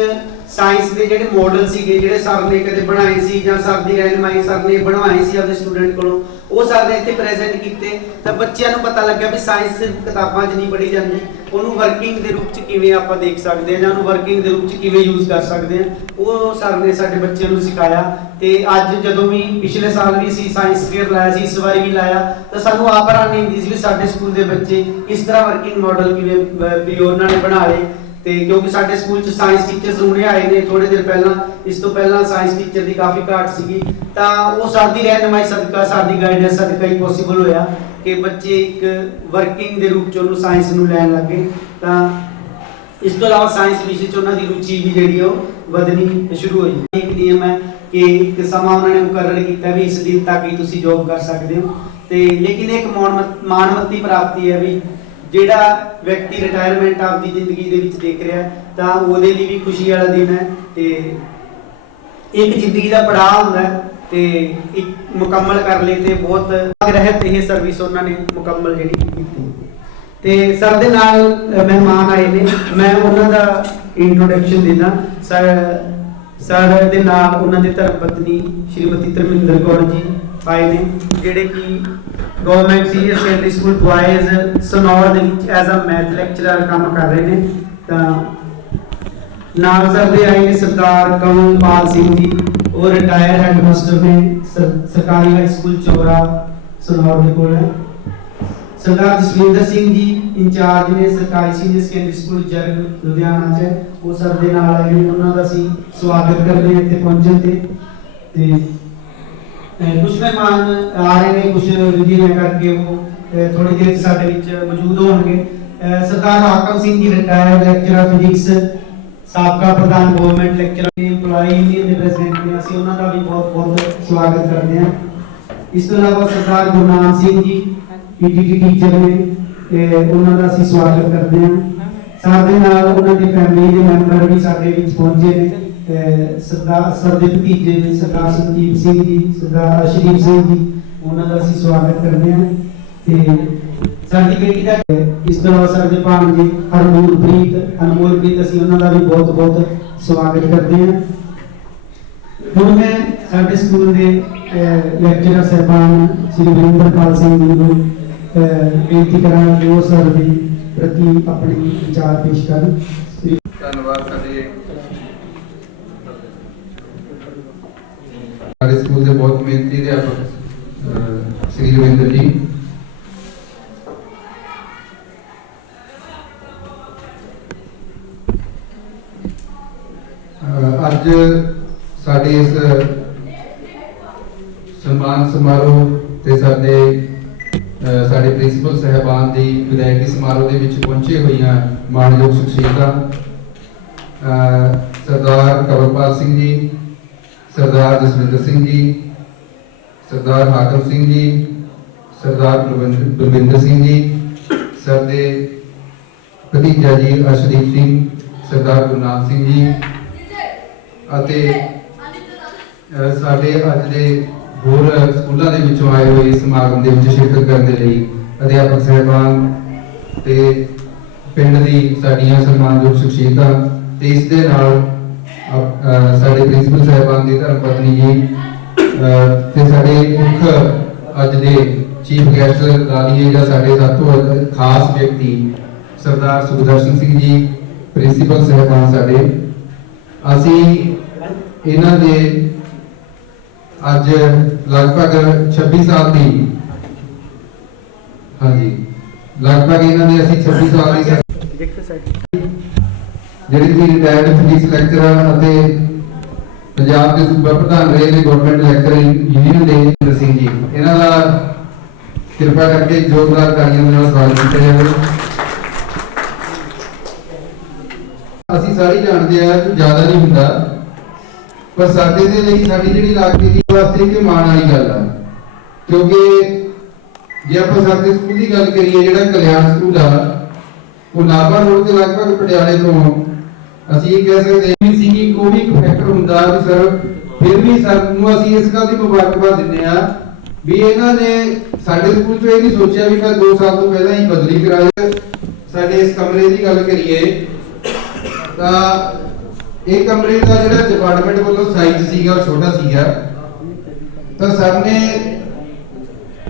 ਸਾਇੰਸ ਦੇ ਜਿਹੜੇ ਮਾਡਲ ਸੀਗੇ, ਜਿਹੜੇ ਸਰ ਨੇ ਕਦੇ ਬਣਾਏ ਸੀ ਜਾਂ ਸਰ ਦੀ ਰਹਿਨੁਮਾਈ ਸਰ ਨੇ ਬਣਵਾਏ ਸੀ ਆਪਣੇ ਸਟੂਡੈਂਟ ਕੋਲੋਂ, ਉਹ ਸਰ ਨੇ ਇੱਥੇ ਪ੍ਰੈਜ਼ੈਂਟ ਕੀਤੇ। ਤਾਂ ਬੱਚਿਆਂ ਨੂੰ ਪਤਾ ਲੱਗਿਆ ਵੀ ਸਾਇੰਸ ਸਿਰਫ ਕਿਤਾਬਾਂ 'ਚ ਨਹੀਂ ਪੜ੍ਹੀ ਜਾਂਦੀ, ਉਹਨੂੰ ਵਰਕਿੰਗ ਦੇ ਰੂਪ 'ਚ ਕਿਵੇਂ ਆਪਾਂ ਦੇਖ ਸਕਦੇ ਹਾਂ ਜਾਂ ਉਹਨੂੰ ਵਰਕਿੰਗ ਦੇ ਰੂਪ 'ਚ ਕਿਵੇਂ ਯੂਜ਼ ਕਰ ਸਕਦੇ ਹਾਂ, ਉਹ ਸਰ ਨੇ ਸਾਡੇ ਬੱਚਿਆਂ ਨੂੰ ਸਿਖਾਇਆ। ਤੇ ਅੱਜ ਜਦੋਂ ਵੀ ਪਿਛਲੇ ਸਾਲ ਵੀ ਅਸੀਂ ਸਾਇੰਸ ਫੇਅਰ ਲਾਇਆ ਸੀ, ਇਸ ਵਾਰੀ ਵੀ ਲਾਇਆ, ਤਾਂ ਸਾਨੂੰ ਆਪ ਹੈਰਾਨੀ ਹੁੰਦੀ ਸੀ ਵੀ ਸਾਡੇ ਸਕੂਲ ਦੇ ਬੱਚੇ ਇਸ ਤਰ੍ਹਾਂ ਵਰਕਿੰਗ ਮਾਡਲ ਕਿਵੇਂ ਵੀ ਉਹਨਾਂ ਨੇ ਬਣਾ ਲਏ। ਤੇ ਕਿਉਂਕਿ ਸਾਡੇ ਸਕੂਲ 'ਚ ਸਾਇੰਸ ਟੀਚਰਸ ਹੁਣੇ ਆਏ ਨੇ ਥੋੜੇ ਦਿਨ ਪਹਿਲਾਂ, ਇਸ ਤੋਂ ਪਹਿਲਾਂ ਸਾਇੰਸ ਟੀਚਰ ਦੀ ਕਾਫੀ ਘਾਟ ਸੀਗੀ। ਤਾਂ ਉਹ ਸਰ ਦੀ ਰਹਿਨੁਮਾਈ ਸਦਕਾ, ਸਰ ਦੀ ਗਾਈਡੈਂਸ ਸਦਕਾ ਹੀ ਪੋਸੀਬਲ ਹੋਇਆ ਕਿ ਬੱਚੇ ਇੱਕ ਵਰਕਿੰਗ ਦੇ ਰੂਪ 'ਚ ਉਹਨੂੰ ਸਾਇੰਸ ਨੂੰ ਲੈਣ ਲੱਗੇ। ਤਾਂ ਇਸ ਤੋਂ ਇਲਾਵਾ ਸਾਇੰਸ ਵਿਸ਼ੇ 'ਚ ਉਹਨਾਂ ਦੀ ਰੁਚੀ ਵੀ ਜਿਹੜੀ ਉਹ ਵਧਣੀ ਸ਼ੁਰੂ ਹੋਈ। ਇੱਕ ਨਿਯਮ ਹੈ ਕਿ ਇੱਕ ਸਮਾਂ ਉਹਨਾਂ ਨੇ ਮੁਕਰਰ ਕੀਤਾ ਵੀ ਇਸ ਦਿਨ ਤੱਕ ਹੀ ਤੁਸੀਂ ਜੋਬ ਕਰ ਸਕਦੇ ਹੋ। ਤੇ ਲੇਕਿਨ ਇੱਕ ਮਾਣਮੱਤੀ ਪ੍ਰਾਪਤੀ ਹੈ ਵੀ ਜਿਹੜਾ ਵਿਅਕਤੀ ਰਿਟਾਇਰਮੈਂਟ ਆਪਦੀ ਜ਼ਿੰਦਗੀ ਦੇ ਵਿੱਚ ਦੇਖ ਰਿਹਾ ਤਾਂ ਉਹਦੇ ਲਈ ਵੀ ਖੁਸ਼ੀ ਵਾਲਾ ਦਿਨ ਹੈ। ਤੇ ਇੱਕ ਜ਼ਿੰਦਗੀ ਦਾ ਪੜਾਅ ਹੁੰਦਾ ਹੈ ਤੇ ਇੱਕ ਮੁਕੰਮਲ ਕਰ ਲਈ ਤੇ ਬਹੁਤ ਰਹਿਤ ਇਹ ਸਰਵਿਸ ਉਹਨਾਂ ਨੇ ਮੁਕੰਮਲ ਜਿਹੜੀ ਕੀਤੀ। ਤੇ ਸਰ ਦੇ ਨਾਲ ਮਹਿਮਾਨ ਆਏ ਨੇ, ਮੈਂ ਉਹਨਾਂ ਦਾ ਇੰਟਰੋਡਕਸ਼ਨ ਦਿੰਦਾ। ਸਰ ਦੇ ਨਾਲ ਉਹਨਾਂ ਦੇ ਧਰਮ ਪਤਨੀ ਸ਼੍ਰੀਮਤੀ ਧਰਮਿੰਦਰ ਕੌਰ ਜੀ ਆਏ ਨੇ, ਜਿਹੜੇ ਕਿ government senior secondary school boys Sanaur ਦੇ ਵਿੱਚ ਐਜ਼ ਅ ਮੈਥ ਲੈਕਚਰਰ ਕੰਮ ਕਰ ਰਹੇ ਨੇ। ਤਾਂ ਨਾਲ ਸਰ ਦੇ ਆਏ ਨੇ ਸਰਦਾਰ ਕਮਲਪਾਲ ਸਿੰਘ ਜੀ, ਉਹ ਰਿਟਾਇਰ ਹੈਡਮਾਸਟਰ ਨੇ ਸਰਕਾਰੀ ਹਾਈ ਸਕੂਲ ਚੋਰਾ ਸਨੌਰ ਦੇ ਕੋਲ ਹੈ। ਸਰਦਾਰ ਜਸਵਿੰਦਰ ਸਿੰਘ ਜੀ ਇੰਚਾਰਜ ਨੇ ਸਰਕਾਰੀ senior secondary school Jarg Ludhiana 'ਚ, ਉਹ ਸਰ ਦੇ ਨਾਲ ਆਏ ਨੇ, ਉਹਨਾਂ ਦਾ ਅਸੀਂ ਸਵਾਗਤ ਕਰਦੇ ਹਾਂ ਇੱਥੇ ਪਹੁੰਚਣ ਤੇ। ਕੁਝ ਮਹਿਮਾਨ ਆ ਰਹੇ ਨੇ, ਕੁਝ ਰੁਝੇਵੇਂ ਕਰਕੇ ਉਹ ਥੋੜੀ ਦੇਰ ਸਾਡੇ ਵਿੱਚ ਮੌਜੂਦ ਹੋਣਗੇ। ਸਰਦਾਰ Hakam Singh ji retired lecturer physics, ਸਾਬਕਾ ਪ੍ਰਧਾਨ ਗਵਰਨਮੈਂਟ ਲੈਕਚਰਰ ਨੇ, EMPLOYEE ਯੂਨੀਅਨ ਦੇ ਪ੍ਰੈਜ਼ੀਡੈਂਟ ਨੇ, ਅਸੀਂ ਉਹਨਾਂ ਦਾ ਵੀ ਬਹੁਤ ਬਹੁਤ ਸਵਾਗਤ ਕਰਦੇ ਹਾਂ। ਇਸ ਤੋਂ ਇਲਾਵਾ ਸਰਦਾਰ ਗੁਰਨਾਮ ਸਿੰਘ ਜੀ PTT ਟੀਚਰ ਨੇ, ਉਹਨਾਂ ਦਾ ਅਸੀਂ ਸਵਾਗਤ ਕਰਦੇ ਹਾਂ। ਸਾਡੇ ਨਾਲ ਉਹਨਾਂ ਦੀ ਫੈਮਿਲੀ ਦੇ ਮੈਂਬਰ ਵੀ ਸਾਡੇ ਵਿੱਚ ਪਹੁੰਚੇ ਨੇ, ਸਰਦਾਰ ਸਰ ਦੇ ਭਤੀਜੇ ਨੇ ਸਰਦਾਰ ਸੰਦੀਪ ਸਿੰਘ ਜੀ, ਸਰਦਾਰ ਅਸ਼ਰੀਫ ਸਿੰਘ ਜੀ, ਉਹਨਾਂ ਦਾ ਅਸੀਂ ਸਵਾਗਤ ਕਰਦੇ ਹਾਂ। ਤੇ ਸਾਡੀ ਬੇਟੀ ਦਾ ਇਸ ਤੋਂ ਇਲਾਵਾ ਸਾਡੇ ਭਾਣਜੇ ਅਨਮੋਲਪ੍ਰੀਤ ਅਸੀਂ ਉਹਨਾਂ ਦਾ ਵੀ ਬਹੁਤ ਬਹੁਤ ਸਵਾਗਤ ਕਰਦੇ ਹਾਂ। ਹੁਣ ਮੈਂ ਸਾਡੇ ਸਕੂਲ ਦੇ ਲੈਕਚਰਰ ਸਾਹਿਬਾਨ ਸ੍ਰੀ ਵਰਿੰਦਰਪਾਲ ਸਿੰਘ ਜੀ ਨੂੰ ਬੇਨਤੀ ਕਰਾਂ ਕਿ ਉਹ ਸਰ ਦੇ ਪ੍ਰਤੀ ਆਪਣੇ ਵਿਚਾਰ ਪੇਸ਼ ਕਰਨ। ਧੰਨਵਾਦ ਸਾਡੇ ਸਕੂਲ ਦੇ ਬਹੁਤ ਮਿਹਨਤੀ ਅਧਿਆਪਕ ਸ੍ਰੀ ਰਵਿੰਦਰ ਜੀ। ਅੱਜ ਸਾਡੇ ਇਸ ਸਨਮਾਨ ਸਮਾਰੋਹ ਤੇ ਸਾਡੇ ਪ੍ਰਿੰਸੀਪਲ ਸਾਹਿਬਾਨ ਦੀ ਵਿਦਾਇਗੀ ਸਮਾਰੋਹ ਦੇ ਵਿੱਚ ਪਹੁੰਚੇ ਹੋਈਆਂ ਮਾਣਯੋਗ ਸ਼ਖਸੀਅਤਾਂ ਸਰਦਾਰ ਕਵਲਪਾਲ ਸਿੰਘ ਜੀ, ਸਰਦਾਰ ਜਸਵਿੰਦਰ ਸਿੰਘ ਜੀ, ਸਰਦਾਰ ਹਾਕਮ ਸਿੰਘ ਜੀ, ਸਰਦਾਰ ਬਲਵਿੰਦਰ ਸਿੰਘ ਜੀ, ਸਰ ਦੇ ਭਤੀਜਾ ਜੀ ਅਰਸ਼ਦੀਪ ਸਿੰਘ, ਸਰਦਾਰ ਗੁਰਨਾਮ ਸਿੰਘ ਜੀ ਅਤੇ ਸਾਡੇ ਅੱਜ ਦੇ ਹੋਰ ਸਕੂਲਾਂ ਦੇ ਵਿੱਚੋਂ ਆਏ ਹੋਏ ਸਮਾਗਮ ਦੇ ਵਿੱਚ ਸ਼ਿਰਕਤ ਕਰਨ ਦੇ ਲਈ ਅਧਿਆਪਕ ਸਾਹਿਬਾਨ ਤੇ ਪਿੰਡ ਦੀ ਸਾਡੀਆਂ ਸਨਮਾਨਯੋਗ ਸ਼ਖਸੀਅਤਾਂ ਤੇ ਇਸ ਦੇ ਨਾਲ ਸਾਡੇ ਪ੍ਰਿੰਸੀਪਲ ਸਾਹਿਬਾਨ ਦੀ ਧਰਮ ਪਤਨੀ ਜੀ ਤੇ ਸਾਡੇ ਮੁੱਖ ਅੱਜ ਦੇ ਚੀਫ ਗੈਸਟ ਲਾ ਲਈਏ ਜਾਂ ਸਾਡੇ ਸਭ ਤੋਂ ਖਾਸ ਵਿਅਕਤੀ ਸਰਦਾਰ ਸੁਖਦਰਸ਼ਨ ਸਿੰਘ ਜੀ ਪ੍ਰਿੰਸੀਪਲ ਸਾਹਿਬਾਨ ਸਾਡੇ। ਅਸੀਂ ਇਹਨਾਂ ਦੇ ਅੱਜ ਲਗਭਗ 26 ਸਾਲ ਦੀ ਲਗਭਗ ਇਹਨਾਂ ਦੇ ਅਸੀਂ 26 ਸਾਲ ਦੀ ਜਿਹੜੀ ਕਿ ਰਿਟਾਇਰਡ ਫਿਜ਼ਿਕਸ ਲੈਕਚਰਰ ਅਤੇ ਪੰਜਾਬ ਦੇ ਸੂਬਾ ਪ੍ਰਧਾਨ ਰਹੇ ਨੇ ਗਵਰਨਮੈਂਟ ਲੈਕਚਰਰ ਯੂਨੀਅਨ ਦੇ ਇੰਦਰ ਸਿੰਘ ਜੀ, ਇਹਨਾਂ ਦਾ ਕਿਰਪਾ ਕਰਕੇ ਜ਼ੋਰਦਾਰ ਤਾੜੀਆਂ ਨਾਲ ਸਵਾਗਤ ਕੀਤਾ ਜਾਵੇ। ਅਸੀਂ ਸਾਰੇ ਜਾਣਦੇ ਆ ਕਿ ਜ਼ਿਆਦਾ ਨਹੀਂ ਹੁੰਦਾ, ਪਰ ਸਾਡੇ ਦੇ ਲਈ ਸਾਡੀ ਜਿਹੜੀ ਇਲਾਕੇ ਦੀ ਵਾਸਤੇ ਕਿ ਮਾਣ ਵਾਲੀ ਗੱਲ ਆ, ਕਿਉਂਕਿ ਜੇ ਆਪਾਂ ਸਾਡੇ ਸਕੂਲ ਦੀ ਗੱਲ ਕਰੀਏ ਜਿਹੜਾ ਕਲਿਆਣ ਸਕੂਲ ਆ ਉਹ ਨਾਭਾ ਰੋਡ ਤੇ ਲਗਭਗ ਪਟਿਆਲੇ ਤੋਂ ਅਸੀਂ ਇਹ ਕਹਿ ਸਕਦੇ ਹਾਂ ਸੀ ਕਿ ਕੋਈ ਵੀ ਫੈਕਟਰ ਹੁੰਦਾ ਵੀ ਸਰ ਫਿਰ ਵੀ ਸਰ ਨੂੰ ਅਸੀਂ ਇਸ ਗੱਲ ਦੀ ਮੁਬਾਰਕਬਾਦ ਦਿੰਦੇ ਆ ਵੀ ਇਹਨਾਂ ਨੇ ਸਾਡੇ ਸਕੂਲ 'ਚ ਇਹ ਨਹੀਂ ਸੋਚਿਆ ਵੀ ਮੈਂ 2 ਸਾਲ ਤੋਂ ਪਹਿਲਾਂ ਹੀ ਬਦਲੀ ਕਰਾਇਆ। ਸਾਡੇ ਇਸ ਕਮਰੇ ਦੀ ਗੱਲ ਕਰੀਏ ਤਾਂ ਇਹ ਕਮਰੇ ਦਾ ਜਿਹੜਾ ਡਿਪਾਰਟਮੈਂਟ ਵੱਲੋਂ ਸਾਈਜ਼ ਸੀਗਾ ਉਹ ਛੋਟਾ ਸੀਗਾ, ਤਾਂ ਸਰ ਨੇ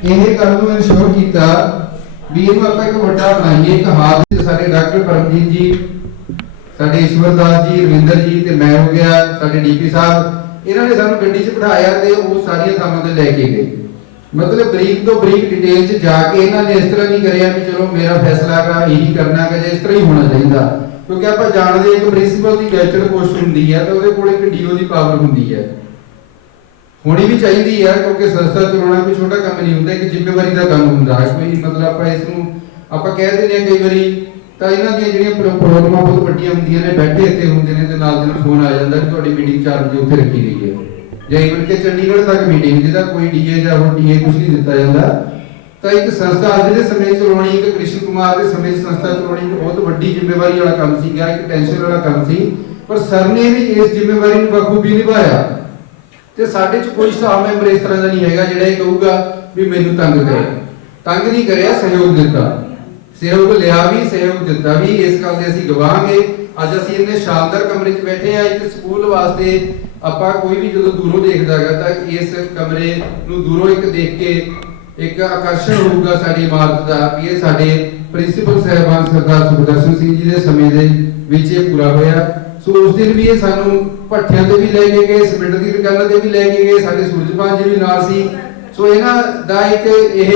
ਇਹ ਗੱਲ ਨੂੰ ਇਨਸ਼ੋਰ ਕੀਤਾ ਵੀ ਇਹਨੂੰ ਆਪਾਂ ਇੱਕ ਵੱਡਾ ਬਣਾਈਏ। ਇੱਕ ਹਾਲ ਸਾਡੇ ਡਾਕਟਰ ਪਰਮਜੀਤ ਜੀ, ਸਾਡੇ ਈਸ਼ਵਰਦਾਸ ਜੀ, ਰਵਿੰਦਰ ਜੀ ਤੇ ਮੈਂ ਹੋ ਗਿਆ, ਸਾਡੇ ਡੀਪੀ ਸਾਹਿਬ, ਇਹਨਾਂ ਨੇ ਸਾਨੂੰ ਗੱਡੀ 'ਚ ਬਿਠਾਇਆ ਤੇ ਉਹ ਸਾਰੀਆਂ ਥਾਵਾਂ ਤੇ ਲੈ ਕੇ ਗਏ। ਮਤਲਬ ਬਰੀਕ ਤੋਂ ਬਰੀਕ ਡਿਟੇਲ 'ਚ ਜਾ ਕੇ ਇਹਨਾਂ ਨੇ ਇਸ ਤਰ੍ਹਾਂ ਨਹੀਂ ਕਰਿਆ ਵੀ ਚਲੋ ਮੇਰਾ ਫੈਸਲਾ ਹੈਗਾ ਇਹੀ ਕਰਨਾ ਹੈ, ਜਾਂ ਇਸ ਤਰ੍ਹਾਂ ਹੀ ਹੋਣਾ ਚਾਹੀਦਾ, ਕਿਉਂਕਿ ਆਪਾਂ ਜਾਣਦੇ ਇੱਕ ਪ੍ਰਿੰਸੀਪਲ ਦੀ ਗੈਜ਼ਟਡ ਪੋਸਟ ਹੁੰਦੀ ਹੈ ਤਾਂ ਉਹਦੇ ਕੋਲ ਇੱਕ ਡੀਓ ਦੀ ਪਾਵਰ ਹੁੰਦੀ ਹੈ, ਹੋਣੀ ਵੀ ਚਾਹੀਦੀ ਹੈ, ਕਿਉਂਕਿ ਸੰਸਥਾ ਚਲਾਉਣਾ ਕੋਈ ਛੋਟਾ ਕੰਮ ਨਹੀਂ ਹੁੰਦਾ, ਇੱਕ ਜ਼ਿੰਮੇਵਾਰੀ ਦਾ ਕੰਮ ਹੁੰਦਾ ਹੈ। ਕੋਈ ਮਤਲਬ ਆਪਾਂ ਇਸ ਨੂੰ ਆਪਾਂ ਕਹਿ ਦਿੰਦੇ ਹਾਂ ਕਈ ਵਾਰੀ ਤਾਂ ਇਹਨਾਂ ਦੀਆਂ ਜਿਹੜੀਆਂ ਪ੍ਰੋਬਲਮਾਂ ਬਹੁਤ ਵੱਡੀਆਂ ਹੁੰਦੀਆਂ ਨੇ, ਬੈਠੇ ਇੱਥੇ ਹੁੰਦੇ ਨੇ ਤੇ ਨਾਲ ਦੇ ਨਾਲ ਫੋਨ ਆ ਜਾਂਦਾ ਕਿ ਤੁਹਾਡੀ ਮੀਟਿੰਗ 4 ਵਜੇ ਉੱਥੇ ਰੱਖੀ ਗਈ ਹੈ, ਜਾਂ ਇਵਨ ਕਿ ਚੰਡੀਗੜ੍ਹ ਤੱਕ ਮੀਟਿੰਗ ਜਿਹਦਾ ਕੋਈ ਡੀਏ ਜਾਂ ਹੋਰ ਡੀਏ ਕੁਝ ਨਹੀਂ ਦਿੱਤਾ ਜਾਂਦਾ। ਤਾਂ ਇੱਕ ਸੰਸਥਾ ਅੱਜ ਦੇ ਸਮੇਂ ਚਲਾਉਣੀ, ਇੱਕ ਕ੍ਰਿਸ਼ਨ ਕੁਮਾਰ ਦੇ ਸਮੇਂ ਸੰਸਥਾ ਚਲਾਉਣੀ ਬਹੁਤ ਵੱਡੀ ਜ਼ਿੰਮੇਵਾਰੀ ਵਾਲਾ ਕੰਮ ਸੀਗਾ, ਇੱਕ ਟੈਨਸ਼ਨ ਵਾਲਾ ਕੰਮ ਸੀ, ਪਰ ਸਰ ਨੇ ਵੀ ਇਸ ਜ਼ਿੰਮੇਵਾਰੀ ਨੂੰ ਬਖੂਬੀ ਨਿਭਾਇਆ। ਤੇ ਸਾਡੇ 'ਚ ਕੋਈ ਸਟਾਫ ਮੈਂਬਰ ਇਸ ਤਰ੍ਹਾਂ ਦਾ ਨਹੀਂ ਹੈਗਾ ਜਿਹੜਾ ਇਹ ਕਹੂਗਾ ਵੀ ਮੈਨੂੰ ਤੰਗ ਨਹੀਂ ਕਰਿਆ, ਸਹਿਯੋਗ ਦਿੱਤਾ, ਸਹਿਯੋਗ ਲਿਆ ਵੀ, ਸਹਿਯੋਗ ਦਿੱਤਾ ਵੀ। ਇਸ ਗੱਲ ਦੇ ਅਸੀਂ ਗਵਾਹਾਂਗੇ। ਅੱਜ ਅਸੀਂ ਇੰਨੇ ਸ਼ਾਨਦਾਰ ਕਮਰੇ 'ਚ ਬੈਠੇ ਆ। ਇੱਕ ਸਕੂਲ ਵਾਸਤੇ ਆਪਾਂ ਕੋਈ ਵੀ ਜਦੋਂ ਦੂਰੋਂ ਦੇਖਦਾ ਹੈਗਾ ਤਾਂ ਇਸ ਕਮਰੇ ਨੂੰ ਦੂਰੋਂ ਇੱਕ ਦੇਖ ਕੇ ਇੱਕ ਆਕਰਸ਼ਣ ਹੋਊਗਾ ਸਾਡੀ ਇਮਾਰਤ ਦਾ ਵੀ ਇਹ ਸਾਡੇ ਪ੍ਰਿੰਸੀਪਲ ਸਾਹਿਬਾਨ ਸਰਦਾਰ ਸੁਖਦਰਸ਼ਨ ਸਿੰਘ ਜੀ ਦੇ ਸਮੇਂ ਦੇ ਵਿੱਚ ਇਹ ਪੂਰਾ ਹੋਇਆ। ਸੋ ਉਸ ਦਿਨ ਵੀ ਇਹ ਸਾਨੂੰ ਭੱਠਿਆਂ ਤੇ ਵੀ ਲੈ ਕੇ ਗਏ, ਸਿਮੈਂਟ ਦੀ ਦੁਕਾਨਾਂ ਤੇ ਵੀ ਲੈ ਕੇ ਗਏ, ਸਾਡੇ ਸੂਰਜਪਾਲ ਜੀ ਵੀ ਨਾਲ ਸੀ। ਸੋ ਇਹਨਾਂ ਦਾ ਇੱਕ ਇਹ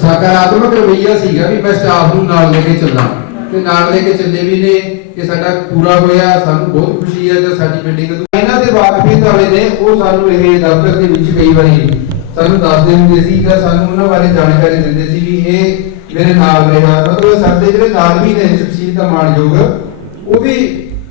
ਸਕਾਰਾਤਮਕ ਰਵੱਈਆ ਸੀਗਾ ਵੀ ਮੈਂ ਸਟਾਫ ਨੂੰ ਨਾਲ ਲੈ ਕੇ ਚੱਲਾਂ ਤੇ ਨਾਲ ਲੈ ਕੇ ਚੱਲੇ ਵੀ ਨੇ ਕਿ ਸਾਡਾ ਪੂਰਾ ਹੋਇਆ। ਸਾਨੂੰ ਬਹੁਤ ਖੁਸ਼ੀ ਹੈ ਕਿ ਸਾਡੀ ਬਿਲਡਿੰਗ ਇਹਨਾਂ ਦੇ ਵਾਕਫੀਅਤ ਵਾਲੇ ਨੇ ਉਹ ਸਾਨੂੰ ਇਹ ਦਫ਼ਤਰ ਦੇ ਵਿੱਚ ਕਈ ਵਾਰੀ ਸਾਨੂੰ ਦੱਸਦੇ ਹੁੰਦੇ ਸੀ ਕਿ ਸਾਨੂੰ ਉਹਨਾਂ ਬਾਰੇ ਜਾਣਕਾਰੀ ਦਿੰਦੇ ਸੀ ਵੀ ਇਹ ਮੇਰੇ ਨਾਲ ਰਿਹਾ। ਮਤਲਬ ਸਾਡੇ ਜਿਹੜੇ ਨਾਲ ਵੀ ਨੇ ਸ਼ਖਸੀਅਤ ਦਾ ਮਾਣਯੋਗ ਉਹ ਵੀ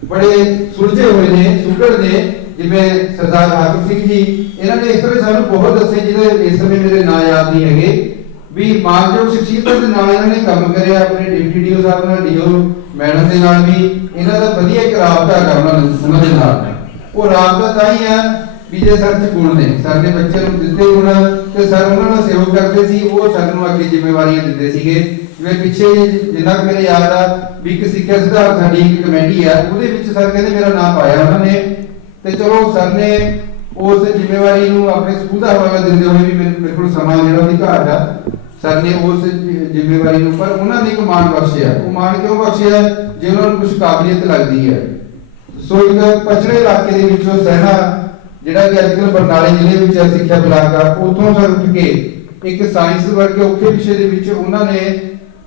ਬੜੇ ਸੁਲਝੇ ਹੋਏ ਨੇ, ਸੁਕੜ ਨੇ, ਜਿਵੇਂ ਸਰਦਾਰ ਹਾਕਮ ਸਿੰਘ ਜੀ, ਇਹਨਾਂ ਨੇ ਇਸ ਤਰ੍ਹਾਂ ਸਾਨੂੰ ਬਹੁਤ ਦੱਸੇ ਜਿਹਦੇ ਇਸ ਸਮੇਂ ਮੇਰੇ ਨਾਂ ਯਾਦ ਨਹੀਂ ਹੈਗੇ ਵੀ ਮਾਨਯੋਗ ਸ਼ਖਸੀਅਤਾਂ ਦੇ ਨਾਲ ਇਹਨਾਂ ਨੇ ਕੰਮ ਕਰਿਆ। ਆਪਣੇ ਡਿਪਟੀ ਡੀਓ ਸਾਹਿਬ ਨਾਲ, ਡੀਓ ਮੈਡਮ ਦੇ ਨਾਲ ਵੀ ਇਹਨਾਂ ਦਾ ਵਧੀਆ ਇੱਕ ਰਾਬਤਾ ਹੈਗਾ ਉਹਨਾਂ ਦੇ ਨਾਲ। ਉਹ ਰਾਬਤਾ ਤਾਂ ਹੀ ਆ ਵੀ ਜੇ ਸਰ ਚ ਗੁਣ ਨੇ, ਸਰ ਨੇ ਬੱਚਿਆਂ ਨੂੰ ਦਿੱਤੇ ਗੁਣ ਤੇ ਸਰ ਉਹਨਾਂ ਨਾਲ ਸਹਿਯੋਗ ਕਰਦੇ ਸੀ, ਉਹ ਸਰ ਨੂੰ ਅੱਗੇ ਜ਼ਿੰਮੇਵਾਰੀਆਂ ਦਿੰਦੇ ਸੀਗੇ। ਜਿਵੇਂ ਪਿੱਛੇ ਜਿੰਨਾ ਕੁ ਮੇਰੇ ਯਾਦ ਆ ਵੀ ਇੱਕ ਸਿੱਖਿਆ ਸੁਧਾਰ ਸਾਡੀ ਇੱਕ ਕਮੇਟੀ ਆ, ਉਹਦੇ ਵਿੱਚ ਸਰ ਕਹਿੰਦੇ ਮੇਰਾ ਨਾਮ ਪਾਇਆ ਉਹਨਾਂ ਨੇ, ਤੇ ਚਲੋ ਸਰ ਨੇ ਉਸ ਜ਼ਿੰਮੇਵਾਰੀ ਨੂੰ ਆਪਣੇ ਸਕੂਲ ਦਾ ਹਵਾਲਾ ਦਿੰਦੇ ਹੋਏ ਵੀ ਮੇਰੇ ਕੋਲ ਸਮਾਂ ਜਿਹੜਾ ਉਹਦੀ ਘਾਟ ਆ, ਸਰ ਨੇ ਉਸ ਜ਼ਿੰਮੇਵਾਰੀ ਨੂੰ, ਪਰ ਉਹਨਾਂ ਨੇ ਇੱਕ ਮਾਣ ਬਖਸ਼ਿਆ। ਉਹ ਮਾਣ ਕਿਉਂ ਬਖਸ਼ਿਆ? ਜੇ ਉਹਨਾਂ ਨੂੰ ਕੁਝ ਕਾਬਲੀਅਤ ਲੱਗਦੀ ਹੈ। ਸੋ ਇੱਕ ਪਛੜੇ ਇਲਾਕੇ ਦੇ ਵਿੱਚੋਂ ਸਹਿਣਾ, ਜਿਹੜਾ ਕਿ ਅੱਜਕੱਲ ਬਰਨਾਲੇ ਜ਼ਿਲ੍ਹੇ ਵਿੱਚ ਸਿੱਖਿਆ ਬਲਾਕ ਆ, ਉੱਥੋਂ ਸਰ ਉੱਠ ਕੇ ਇੱਕ ਸਾਇੰਸ ਵਰਗੇ ਔਖੇ ਵਿਸ਼ੇ ਦੇ ਵਿੱਚ ਉਹਨਾਂ ਨੇ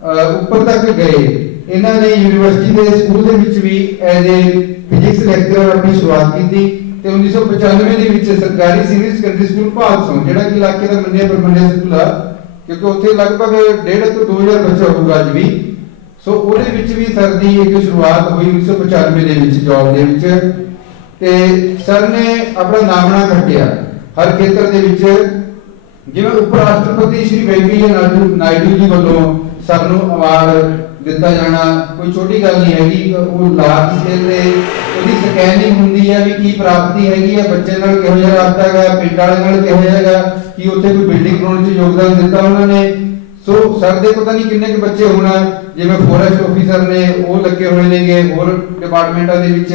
ਉੱਪਰ ਤੱਕ ਗਏ। ਇਹਨਾਂ ਨੇ ਯੂਨੀਵਰਸਿਟੀ ਦੇ ਸਕੂਲ ਦੇ ਵਿੱਚ ਵੀ ਐਜ਼ ਏ ਫਿਜ਼ਿਕਸ ਲੈਕਚਰਰ ਆਪਣੀ ਸ਼ੁਰੂਆਤ ਕੀਤੀ ਤੇ 1995 ਦੇ ਵਿੱਚ ਸਰਕਾਰੀ ਸੀਨੀਅਰ ਸੈਕੰਡਰੀ ਸਕੂਲ ਭਾਦਸੋਂ, ਜਿਹੜਾ ਕਿ ਇਲਾਕੇ ਦਾ ਮੰਨਿਆ ਪ੍ਰਮੰਨਿਆ ਸਕੂਲ ਆ, ਕਿਉਂਕਿ ਉੱਥੇ ਲਗਭਗ 1.5 ਤੋਂ 2000 ਬੱਚਾ ਹੋਊਗਾ ਅੱਜ ਵੀ। ਸੋ ਉਹਦੇ ਵਿੱਚ ਵੀ ਸਰ ਦੀ ਇੱਕ ਸ਼ੁਰੂਆਤ ਹੋਈ 1995 ਦੇ ਵਿੱਚ ਜੌਬ ਦੇ ਵਿੱਚ, ਤੇ ਸਰ ਨੇ ਆਪਣਾ ਨਾਮਣਾ ਖੱਟਿਆ ਹਰ ਖੇਤਰ ਦੇ ਵਿੱਚ। ਜਿਵੇਂ ਉਪ ਰਾਸ਼ਟਰਪਤੀ ਸ਼੍ਰੀ ਵੈਂਕਈਆ ਨਾਇਡੂ ਜੀ ਵੱਲੋਂ ਸਰ ਨੂੰ ਅਵਾਰਡ ਦਿੱਤਾ ਜਾਣਾ ਕੋਈ ਛੋਟੀ ਗੱਲ ਨਹੀਂ ਹੈਗੀ। ਉਹ ਲਾਰਜ ਸਕੇਲ ਤੇ ਉਹਦੀ ਸਕੈਨਿੰਗ ਹੁੰਦੀ ਹੈ ਵੀ ਕੀ ਪ੍ਰਾਪਤੀ ਹੈਗੀ ਹੈ, ਬੱਚੇ ਨਾਲ ਕਿਹੋ ਜਿਹਾ ਰਾਬਤਾ ਹੈਗਾ, ਪਿੰਡ ਵਾਲੇ ਨਾਲ ਕਿਹੋ ਜਿਹਾ ਹੈਗਾ, ਕੀ ਉੱਥੇ ਕੋਈ ਬਿਲਡਿੰਗ ਬਣਾਉਣ 'ਚ ਯੋਗਦਾਨ ਦਿੱਤਾ ਉਹਨਾਂ ਨੇ। ਸੋ ਸਰ ਦੇ ਪਤਾ ਨਹੀਂ ਕਿੰਨੇ ਕੁ ਬੱਚੇ ਹੋਣਾ, ਜਿਵੇਂ ਫੋਰੈਸਟ ਆਫੀਸਰ ਨੇ ਉਹ ਲੱਗੇ ਹੋਏ ਨੇਗੇ ਹੋਰ ਡਿਪਾਰਟਮੈਂਟਾਂ ਦੇ ਵਿੱਚ।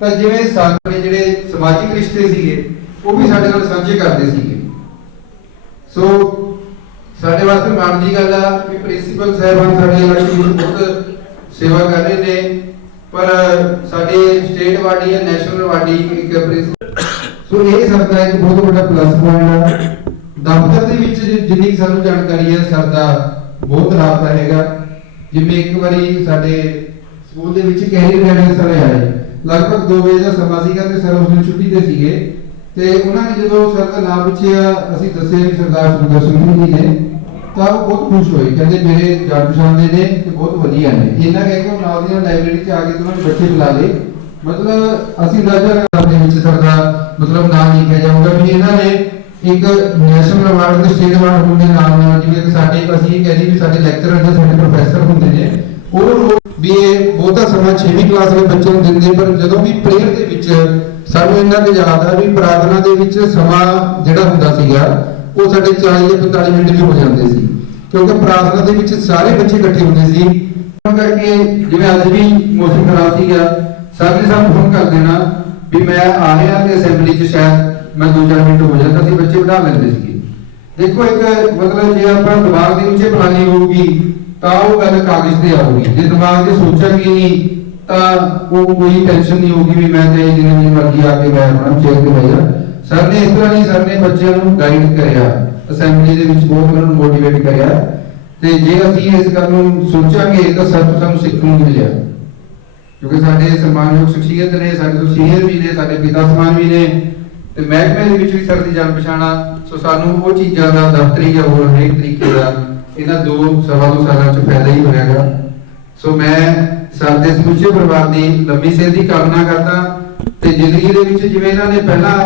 ਤਾਂ ਜਿਵੇਂ ਸਾਡੇ ਜਿਹੜੇ ਸਮਾਜਿਕ ਰਿਸ਼ਤੇ ਸੀਗੇ ਉਹ ਵੀ ਸਾਡੇ ਨਾਲ ਸਾਂਝੇ ਕਰਦੇ ਸੀਗੇ। ਸੋ ਸਾਡੇ ਵਾਸਤੇ ਮਾਣ ਦੀ ਗੱਲ ਆ ਕਿ ਪ੍ਰਿੰਸੀਪਲ ਸਾਹਿਬਾਨ ਸਾਡੇ ਇਲਾਕੇ ਵਿੱਚ ਬਹੁਤ ਸੇਵਾ ਕਰ ਰਹੇ ਨੇ, ਪਰ ਸਾਡੇ ਸਟੇਟ ਵਾਰਡੀ ਜਾਂ ਨੈਸ਼ਨਲ ਵਾਰਡੀ ਇੱਕ ਪ੍ਰਿੰਸੀਪਲ, ਸੋ ਇਹ ਸਰ ਦਾ ਇੱਕ ਬਹੁਤ ਵੱਡਾ ਪਲੱਸ ਪੁਆਇੰਟ ਆ। ਦਫ਼ਤਰ ਦੇ ਵਿੱਚ ਜਿੰਨੀ ਸਾਨੂੰ ਜਾਣਕਾਰੀ ਹੈ ਸਰ ਦਾ ਬਹੁਤ ਰਾਬਤਾ ਹੈਗਾ। ਜਿਵੇਂ ਇੱਕ ਵਾਰੀ ਸਾਡੇ ਸਕੂਲ ਦੇ ਵਿੱਚ ਕੈਰੀਅਰ ਗਾਈਡੈਂਸ ਵਾਲੇ ਆਏ, ਲਗਭਗ 2 ਵਜੇ ਦਾ ਸਮਾਂ ਸੀਗਾ ਤੇ ਸਰ ਉਸ ਦਿਨ ਛੁੱਟੀ ਤੇ ਸੀਗੇ, ਤੇ ਉਹਨਾਂ ਨੇ ਜਦੋਂ ਸਰ ਦਾ ਨਾਮ ਪੁੱਛਿਆ, ਅਸੀਂ ਦੱਸਿਆ ਵੀ ਸਰਦਾਰ ਸੁੰਦਰ ਸਿੰਘ ਜੀ ਨੇ, ਤਾਂ ਉਹ ਬਹੁਤ ਖੁਸ਼ ਹੋਏ, ਕਹਿੰਦੇ ਮੇਰੇ ਜਾਣ ਪਛਾਣ ਦੇ ਨੇ ਤੇ ਬਹੁਤ ਵਧੀਆ ਨੇ। ਇਹਨਾਂ ਕਹਿ ਕੇ ਉਹ ਨਾਲ ਦੀ ਨਾਲ ਲਾਇਬ੍ਰੇਰੀ 'ਚ ਆ ਕੇ ਉਹਨਾਂ ਨੇ ਬੱਚੇ ਬੁਲਾ ਲਏ। ਮਤਲਬ ਅਸੀਂ ਅੰਦਾਜ਼ਾ ਕਰਦੇ ਵਿੱਚ ਸਰ ਦਾ ਮਤਲਬ ਨਾਮ ਲਿਖਿਆ ਜਾਊਗਾ ਵੀ ਇਹਨਾਂ ਨੇ ਇੱਕ ਨੈਸ਼ਨਲ ਅਵਾਰਡ ਤੇ ਸਟੇਟ ਅਵਾਰਡ ਹੁੰਦੇ ਨਾਲ ਜਿਵੇਂ ਸਾਡੇ ਅਸੀਂ ਇਹ ਕਹਿੰਦੇ ਵੀ ਸਾਡੇ ਲੈਕਚਰਰ ਜਾਂ ਸਾਡੇ ਪ੍ਰੋਫੈਸਰ ਹੁੰਦੇ ਨੇ, ਉਹ ਵੀ ਇਹ ਬਹੁਤਾ ਸਮਾਂ 6ਵੀਂ ਕਲਾਸ ਦੇ ਬੱਚੇ ਨੂੰ ਦਿੰਦੇ, ਪਰ ਜਦੋਂ ਵੀ ਪ੍ਰੇਅਰ ਦੇ ਵਿੱਚ ਸਾਨੂੰ ਇੰਨਾ ਕੁ ਯਾਦ ਆ ਵੀ ਪ੍ਰਾਰਥਨਾ ਦੇ ਵਿੱਚ ਸਮਾਂ ਜਿਹੜਾ ਹੁੰਦਾ ਸੀਗਾ ਉਹ ਸਾਡੇ 40 ਜਾਂ 45 ਮਿੰਟ ਵੀ ਹੋ ਜਾਂਦੇ ਸੀ, ਕਿਉਂਕਿ ਪ੍ਰਾਰਥਨਾ ਦੇ ਵਿੱਚ ਸਾਰੇ ਬੱਚੇ ਇਕੱਠੇ ਹੁੰਦੇ ਸੀ। ਕਰਕੇ ਜਿਵੇਂ ਅੱਜ ਵੀ ਮੌਸਮ ਖਰਾਬ ਸੀਗਾ, ਸਰ ਨੇ ਸਾਨੂੰ ਫੋਨ ਕਰ ਦੇਣਾ ਵੀ ਮੈਂ ਆ ਰਿਹਾ ਤੇ ਅਸੈਂਬਲੀ 'ਚ ਸ਼ਾਇਦ ਮੈਂ 2-4 ਮਿੰਟ ਹੋ ਜਾਂਦਾ ਸੀ, ਬੱਚੇ ਬਿਠਾ ਲੈਂਦੇ ਸੀਗੇ। ਦੇਖੋ ਇੱਕ ਮਤਲਬ ਜੇ ਆਪਾਂ ਦਿਮਾਗ ਦੇ ਵਿੱਚ ਪਲਾਨੀ ਹੋਊਗੀ ਤਾਂ ਉਹ ਗੱਲ ਕਾਗਜ਼ ਤੇ ਆਊਗੀ, ਜੇ ਦਿਮਾਗ 'ਚ ਸੋਚਾਂਗੇ ਨਹੀਂ ਤਾਂ ਉਹ ਕੋਈ ਟੈਨਸ਼ਨ ਨਹੀਂ ਹੋਊਗੀ ਵੀ ਮੈਂ ਚਾਹੇ ਜਿੰਨੀ ਮਰਜ਼ੀ ਆ ਕੇ ਮੈਂ ਆਪਣਾ ਚੇਅਰ ਤੇ ਬਹਿ ਜਾ। ਸਰ ਨੇ ਇਸ ਤਰ੍ਹਾਂ ਨਹੀਂ, ਸਰ ਨੇ ਬੱਚਿਆਂ ਨੂੰ ਗਾਈਡ ਕਰਿਆ, ਅਸੈਂਬਲੀ ਦੇ ਵਿੱਚ ਬਹੁਤ ਉਹਨਾਂ ਨੂੰ ਮੋਟੀਵੇਟ ਕਰਿਆ, ਤੇ ਜੇ ਅਸੀਂ ਇਸ ਗੱਲ ਨੂੰ ਸੋਚਾਂਗੇ ਤਾਂ ਸਰ ਤੋਂ ਸਾਨੂੰ ਸਿੱਖਣ ਨੂੰ ਮਿਲਿਆ, ਕਿਉਂਕਿ ਸਾਡੇ ਸਨਮਾਨਯੋਗ ਸ਼ਖਸੀਅਤ ਨੇ, ਸਾਡੇ ਤੋਂ ਸੀਨੀਅਰ ਵੀ ਨੇ, ਸਾਡੇ ਪਿਤਾ ਸਮਾਨ ਵੀ ਨੇ, ਤੇ ਮਹਿਕਮੇ ਦੇ ਵਿੱਚ ਵੀ ਸਰ ਦੀ ਜਾਣ ਪਛਾਣਾ। ਸੋ ਸਾਨੂੰ ਉਹ ਚੀਜ਼ਾਂ ਦਾ ਦਫ਼ਤਰੀ ਜਾਂ ਹੋਰ ਹਰੇਕ ਤਰੀਕੇ ਦਾ ਇਹਨਾਂ 2 ਸਵਾ 2 ਸਾਲਾਂ 'ਚ ਫਾਇਦਾ ਹੀ ਹੋਇਆਗਾ। ਸੋ ਮੈਂ ਸਰ ਦੇ ਸਮੁੱਚੇ ਪਰਿਵਾਰ ਦੀ ਲੰਬੀ ਸਿਹਤ ਦੀ ਕਾਮਨਾ ਕਰਦਾ, ਤੇ ਜ਼ਿੰਦਗੀ ਦੇ ਵਿੱਚ ਜਿਵੇਂ ਇਹਨਾਂ ਨੇ ਪਹਿਲਾਂ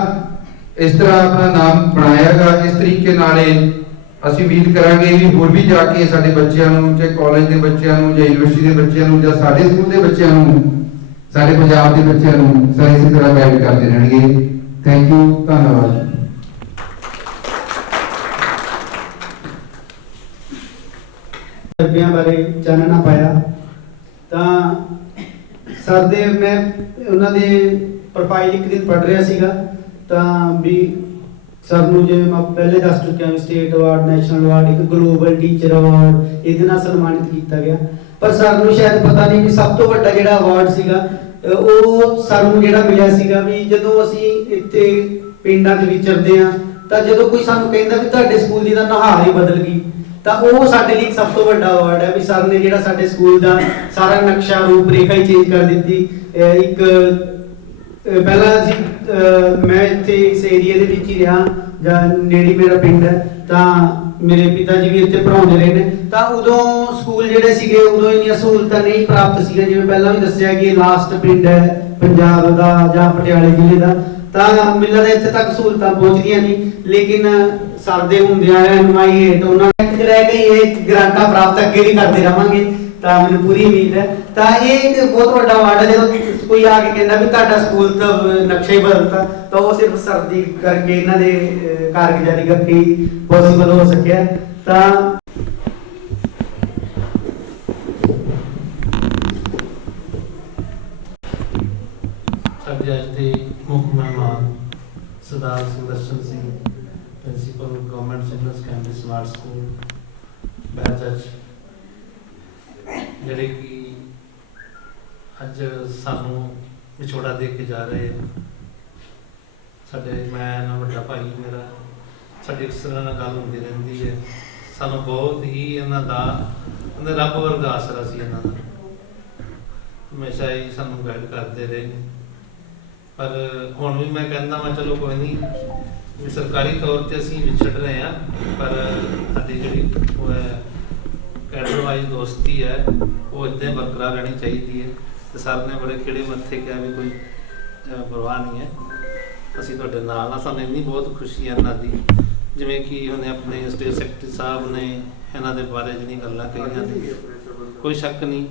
ਇਸ ਤਰ੍ਹਾਂ ਆਪਣਾ ਨਾਮ ਬਣਾਇਆਗਾ, ਇਸ ਤਰੀਕੇ ਨਾਲ ਅਸੀਂ ਉਮੀਦ ਕਰਾਂਗੇ ਵੀ ਹੋਰ ਵੀ ਜਾ ਕੇ ਸਾਡੇ ਬੱਚਿਆਂ ਨੂੰ, ਚਾਹੇ ਕਾਲਜ ਦੇ ਬੱਚਿਆਂ ਨੂੰ ਜਾਂ ਯੂਨੀਵਰਸਿਟੀ ਦੇ ਬੱਚਿਆਂ ਨੂੰ ਜਾਂ ਸਾਡੇ ਸਕੂਲ ਦੇ ਬੱਚਿਆਂ ਨੂੰ, ਸਾਡੇ ਪੰਜਾਬ ਦੇ ਬੱਚਿਆਂ ਨੂੰ ਸਰ ਇਸੇ ਤਰ੍ਹਾਂ ਗਾਈਡ ਕਰਦੇ ਰਹਿਣਗੇ। ਥੈਂਕ ਯੂ, ਧੰਨਵਾਦ। ਤਜਰਬਿਆਂ ਬਾਰੇ ਚਾਨਣਾ ਪਾਇਆ ਤਾਂ ਸਰ ਦੇ ਮੈਂ ਉਹਨਾਂ ਦੇ ਪ੍ਰੋਫਾਈਲ ਇੱਕ ਦਿਨ ਪੜ੍ਹ ਰਿਹਾ ਸੀਗਾ, ਤਾਂ ਵੀ ਸਰ ਨੂੰ ਜਿਵੇਂ ਮੈਂ ਪਹਿਲੇ ਦੱਸ ਚੁੱਕਿਆ ਵੀ ਸਟੇਟ ਅਵਾਰਡ, ਨੈਸ਼ਨਲ ਅਵਾਰਡ, ਇੱਕ ਗਲੋਬਲ ਟੀਚਰ ਅਵਾਰਡ ਇਹਦੇ ਨਾਲ ਸਨਮਾਨਿਤ ਕੀਤਾ ਗਿਆ। ਪਰ ਸਰ ਨੂੰ ਸ਼ਾਇਦ ਪਤਾ ਨਹੀਂ ਵੀ ਸਭ ਤੋਂ ਵੱਡਾ ਜਿਹੜਾ ਅਵਾਰਡ ਸੀਗਾ ਉਹ ਸਰ ਨੂੰ ਜਿਹੜਾ ਮਿਲਿਆ ਸੀਗਾ ਵੀ ਜਦੋਂ ਅਸੀਂ ਇੱਥੇ ਪਿੰਡਾਂ 'ਚ ਵਿਚਰਦੇ ਆ ਤਾਂ ਜਦੋਂ ਕੋਈ ਸਾਨੂੰ ਕਹਿੰਦਾ ਵੀ ਤੁਹਾਡੇ ਸਕੂਲ ਦੀ ਤਾਂ ਨਹਾਰ ਹੀ ਬਦਲ ਗਈ, ਤਾਂ ਉਹ ਸਾਡੇ ਲਈ ਸਭ ਤੋਂ ਵੱਡਾ ਅਵਾਰਡ ਹੈ ਵੀ ਸਰ ਨੇ ਜਿਹੜਾ ਸਾਡੇ ਸਕੂਲ ਦਾ ਸਾਰਾ ਨਕਸ਼ਾ ਰੂਪ ਰੇਖਾ ਹੀ ਚੇਂਜ ਕਰ ਦਿੱਤੀ। ਇੱਕ ਪਹਿਲਾਂ ਅਸੀਂ ਮੈਂ ਇੱਥੇ ਇਸ ਏਰੀਆ ਦੇ ਵਿੱਚ ਹੀ ਰਿਹਾ ਜਾਂ ਨੇੜੇ ਮੇਰਾ ਪਿੰਡ ਹੈ, ਤਾਂ ਮੇਰੇ ਪਿਤਾ ਜੀ ਵੀ ਇੱਥੇ ਪੜ੍ਹਾਉਂਦੇ ਰਹੇ ਨੇ, ਤਾਂ ਉਦੋਂ ਸਕੂਲ ਜਿਹੜੇ ਸੀਗੇ ਉਦੋਂ ਇੰਨੀਆਂ ਸਹੂਲਤਾਂ ਨਹੀਂ ਪ੍ਰਾਪਤ ਸੀਗੀਆਂ। ਜਿਵੇਂ ਪਹਿਲਾਂ ਵੀ ਦੱਸਿਆ ਕਿ ਲਾਸਟ ਪਿੰਡ ਹੈ ਪੰਜਾਬ ਦਾ ਜਾਂ ਪਟਿਆਲੇ ਜ਼ਿਲ੍ਹੇ ਦਾ, ਤਾਂ ਮਿਲਦਾ ਇੱਥੇ ਤੱਕ ਸਹੂਲਤਾਂ ਪਹੁੰਚਦੀਆਂ ਨਹੀਂ, ਲੇਕਿਨ ਸਰ ਦੇ ਹੁੰਦਿਆਂ ਰਹਿਨੁਮਾਈ ਹੇਠ ਉਹਨਾਂ ਨੇ ਰਹਿ ਕੇ ਇਹ ਗ੍ਰਾਂਟਾਂ ਪ੍ਰਾਪਤ ਅੱਗੇ ਵੀ ਕਰਦੇ ਰਵਾਂਗੇ ਤਾਂ ਮੈਨੂੰ ਪੂਰੀ ਉਮੀਦ ਹੈ। ਤਾਂ ਇਹ ਇੱਕ ਬਹੁਤ ਵੱਡਾ ਅਵਾਰਡ ਹੈ। ਜਦੋਂ ਕੋਈ ਆ ਕੇ ਕਹਿੰਦਾ ਵੀ ਤੁਹਾਡਾ ਸਕੂਲ ਤਾਂ ਨਕਸ਼ਾ ਹੀ ਬਦਲਤਾ, ਤਾਂ ਉਹ ਸਿਰਫ ਸਰ ਦੀ ਕਰਕੇ, ਇਹਨਾਂ ਦੇ ਕਾਰਗੁਜ਼ਾਰੀ ਕਰਕੇ ਪੋਸੀਬਲ ਹੋ ਸਕਿਆ। ਤਾਂ ਸਾਡੇ ਅੱਜ ਦੇ ਮੁੱਖ ਮਹਿਮਾਨ Sardar Sudarshan Singh, principal government senior secondary smart school ਬਹਿਜਜ, ਜਿਹੜੇ ਕਿ ਅੱਜ ਸਾਨੂੰ ਵਿਛੋੜਾ ਦੇ ਕੇ ਜਾ ਰਹੇ ਹਨ। ਸਾਡੇ ਮੈਂ ਨਾ ਵੱਡਾ ਭਾਈ ਮੇਰਾ, ਸਾਡੀ ਅਕਸਰ ਨਾਲ ਗੱਲ ਹੁੰਦੀ ਰਹਿੰਦੀ ਹੈ। ਸਾਨੂੰ ਬਹੁਤ ਹੀ ਇਹਨਾਂ ਦਾ ਰੱਬ ਵਰਗਾ ਆਸਰਾ ਸੀ। ਇਹਨਾਂ ਦਾ ਹਮੇਸ਼ਾ ਹੀ ਸਾਨੂੰ ਗਾਈਡ ਕਰਦੇ ਰਹੇ ਨੇ। ਪਰ ਹੁਣ ਵੀ ਮੈਂ ਕਹਿੰਦਾ ਮੈਂ ਚਲੋ ਕੋਈ ਨਹੀਂ, ਵੀ ਸਰਕਾਰੀ ਤੌਰ ਤੇ ਅਸੀਂ ਵਿਛੜ ਰਹੇ ਹਾਂ, ਪਰ ਸਾਡੀ ਜਿਹੜੀ ਉਹ ਹੈ ਕੈਡਰ ਵਾਈਜ਼ ਦੋਸਤੀ ਹੈ ਉਹ ਇੱਦਾਂ ਬਰਕਰਾਰ ਰਹਿਣੀ ਚਾਹੀਦੀ ਹੈ। ਤੇ ਸਰ ਨੇ ਬੜੇ ਖਿੜੇ ਮੱਥੇ ਕਿਹਾ ਵੀ ਕੋਈ ਪਰਵਾਹ ਨਹੀਂ ਹੈ, ਅਸੀਂ ਤੁਹਾਡੇ ਨਾਲ ਆ। ਸਾਨੂੰ ਇੰਨੀ ਬਹੁਤ ਖੁਸ਼ੀ ਹੈ ਇਹਨਾਂ ਦੀ, ਜਿਵੇਂ ਕਿ ਉਹਨੇ ਆਪਣੇ ਸਟੇਟ ਸੈਕਟਰੀ ਸਾਹਿਬ ਨੇ ਇਹਨਾਂ ਦੇ ਬਾਰੇ ਜਿਹੜੀਆਂ ਗੱਲਾਂ ਕਹੀਆਂ ਨੇ, ਕੋਈ ਸ਼ੱਕ ਨਹੀਂ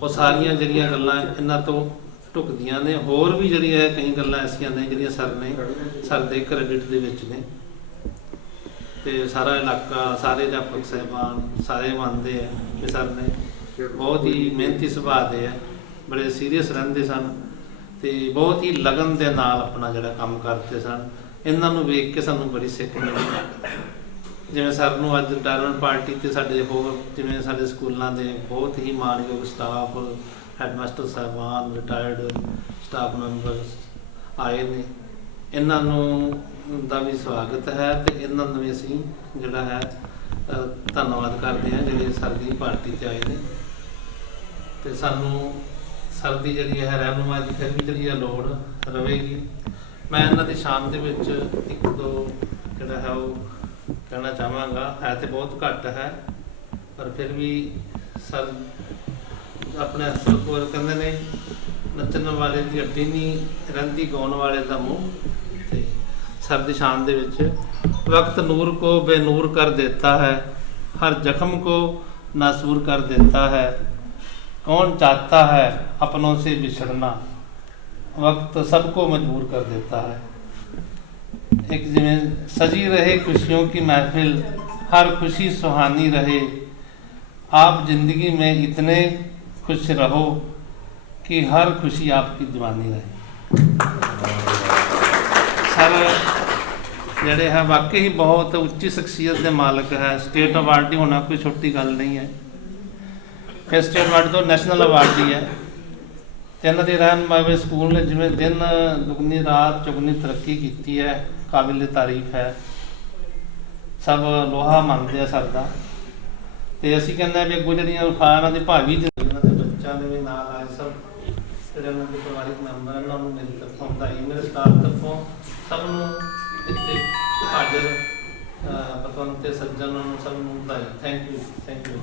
ਉਹ ਸਾਰੀਆਂ ਜਿਹੜੀਆਂ ਗੱਲਾਂ ਇਹਨਾਂ ਤੋਂ ਢੁਕਦੀਆਂ ਨੇ। ਹੋਰ ਵੀ ਜਿਹੜੀਆਂ ਕਈ ਗੱਲਾਂ ਐਸੀਆਂ ਨੇ ਜਿਹੜੀਆਂ ਸਰ ਦੇ ਕ੍ਰੈਡਿਟ ਦੇ ਵਿੱਚ ਨੇ, ਤੇ ਸਾਰਾ ਇਲਾਕਾ, ਸਾਰੇ ਅਧਿਆਪਕ ਸਾਹਿਬਾਨ ਸਾਰੇ ਮੰਨਦੇ ਆ ਕਿ ਸਰ ਨੇ ਬਹੁਤ ਹੀ ਮਿਹਨਤੀ ਸੁਭਾਅ ਦੇ ਆ, ਬੜੇ ਸੀਰੀਅਸ ਰਹਿੰਦੇ ਸਨ ਤੇ ਬਹੁਤ ਹੀ ਲਗਨ ਦੇ ਨਾਲ ਆਪਣਾ ਜਿਹੜਾ ਕੰਮ ਕਰਦੇ ਸਨ। ਇਹਨਾਂ ਨੂੰ ਵੇਖ ਕੇ ਸਾਨੂੰ ਬੜੀ ਸਿੱਖ ਮਿਲੀ। ਜਿਵੇਂ ਸਰ ਨੂੰ ਅੱਜ ਰਿਟਾਇਰਮੈਂਟ ਪਾਰਟੀ ਤੇ ਸਾਡੇ ਹੋਰ ਜਿਵੇਂ ਸਾਡੇ ਸਕੂਲਾਂ ਦੇ ਬਹੁਤ ਹੀ ਮਾਣਯੋਗ ਸਟਾਫ, ਹੈਡਮਾਸਟਰ ਸਾਹਿਬਾਨ, ਰਿਟਾਇਰਡ ਸਟਾਫ ਮੈਂਬਰਸ ਆਏ ਨੇ, ਇਹਨਾਂ ਨੂੰ ਦਾ ਵੀ ਸਵਾਗਤ ਹੈ ਤੇ ਇਹਨਾਂ ਨੂੰ ਵੀ ਅਸੀਂ ਜਿਹੜਾ ਹੈ ਧੰਨਵਾਦ ਕਰਦੇ ਹਾਂ ਜਿਹੜੇ ਸਰ ਦੀ ਪਾਰਟੀ 'ਤੇ ਆਏ ਨੇ। ਤੇ ਸਾਨੂੰ ਸਰ ਦੀ ਜਿਹੜੀ ਹੈ ਰਹਿਨੁਮਾਈ ਦੀ ਫਿਰ ਵੀ ਜਿਹੜੀ ਹੈ ਲੋੜ ਰਹੇਗੀ। ਮੈਂ ਇਹਨਾਂ ਦੀ ਸ਼ਾਨ ਦੇ ਵਿੱਚ ਇੱਕ ਦੋ ਜਿਹੜਾ ਹੈ ਉਹ ਕਹਿਣਾ ਚਾਹਾਂਗਾ, ਹੈ ਤੇ ਬਹੁਤ ਘੱਟ ਹੈ ਪਰ ਫਿਰ ਵੀ ਸਰ ਆਪਣੇ ਅਸਲ ਕੋਲ ਕਹਿੰਦੇ ਨੇ ਨੱਚਣ ਵਾਲੇ ਦੀ ਅੱਡੀ ਨਹੀਂ ਰਹਿੰਦੀ, ਗਾਉਣ ਵਾਲੇ ਦਾ ਮੂੰਹ। ਤੇ सर दी शान दे विच वक्त नूर को बेनूर कर देता है, हर जख्म को नासूर कर देता है, कौन चाहता है अपनों से बिछड़ना, वक्त सबको मजबूर कर देता है। एक जिमें सजी रहे खुशियों की महफिल, हर खुशी सुहानी रहे, आप जिंदगी में इतने खुश रहो कि हर खुशी आपकी दीवानी रहे। सर ਜਿਹੜੇ ਹੈ ਵਾਕਈ ਹੀ ਬਹੁਤ ਉੱਚੀ ਸ਼ਖਸੀਅਤ ਦੇ ਮਾਲਕ ਹੈ। ਸਟੇਟ ਅਵਾਰਡ ਹੀ ਹੋਣਾ ਕੋਈ ਛੋਟੀ ਗੱਲ ਨਹੀਂ ਹੈ। ਫਿਰ ਸਟੇਟ ਅਵਾਰਡ ਤੋਂ ਨੈਸ਼ਨਲ ਅਵਾਰਡ ਹੀ ਹੈ। ਤੇ ਇਹਨਾਂ ਦੀ ਰਹਿਨੁਮਾਈ ਸਕੂਲ ਨੇ ਜਿਵੇਂ ਦਿਨ ਦੁਗਣੀ ਰਾਤ ਚੁਗਣੀ ਤਰੱਕੀ ਕੀਤੀ ਹੈ, ਕਾਬਿਲ ਤਾਰੀਫ ਹੈ। ਸਭ ਲੋਹਾ ਮੰਨਦੇ ਆ ਸਰ ਦਾ। ਤੇ ਅਸੀਂ ਕਹਿੰਦੇ ਵੀ ਅੱਗੋਂ ਜਿਹੜੀਆਂ ਇਹਨਾਂ ਦੀ ਭਾਵੀ ਇਹਨਾਂ ਦੇ ਬੱਚਿਆਂ ਦੇ ਵੀ ਨਾਲ ਆਏ ਸਭ ਜਿਹੜੇ ਉਹਨਾਂ ਦੇ ਪਰਿਵਾਰਿਕ ਮੈਂਬਰ ਇਹਨਾਂ ਨੂੰ ਮੇਰੀ ਤਰਫੋਂ ਵਧਾਈ, ਮੇਰੇ ਸਟਾਫ ਤਰਫੋਂ ਸਭ ਨੂੰ ਇੱਥੇ ਹਾਜ਼ਰ ਪਤਵੰਤ ਤੇ ਸੱਜਣ ਨੂੰ ਸਭ ਨੂੰ ਵਧਾਈ। Thank you, thank you.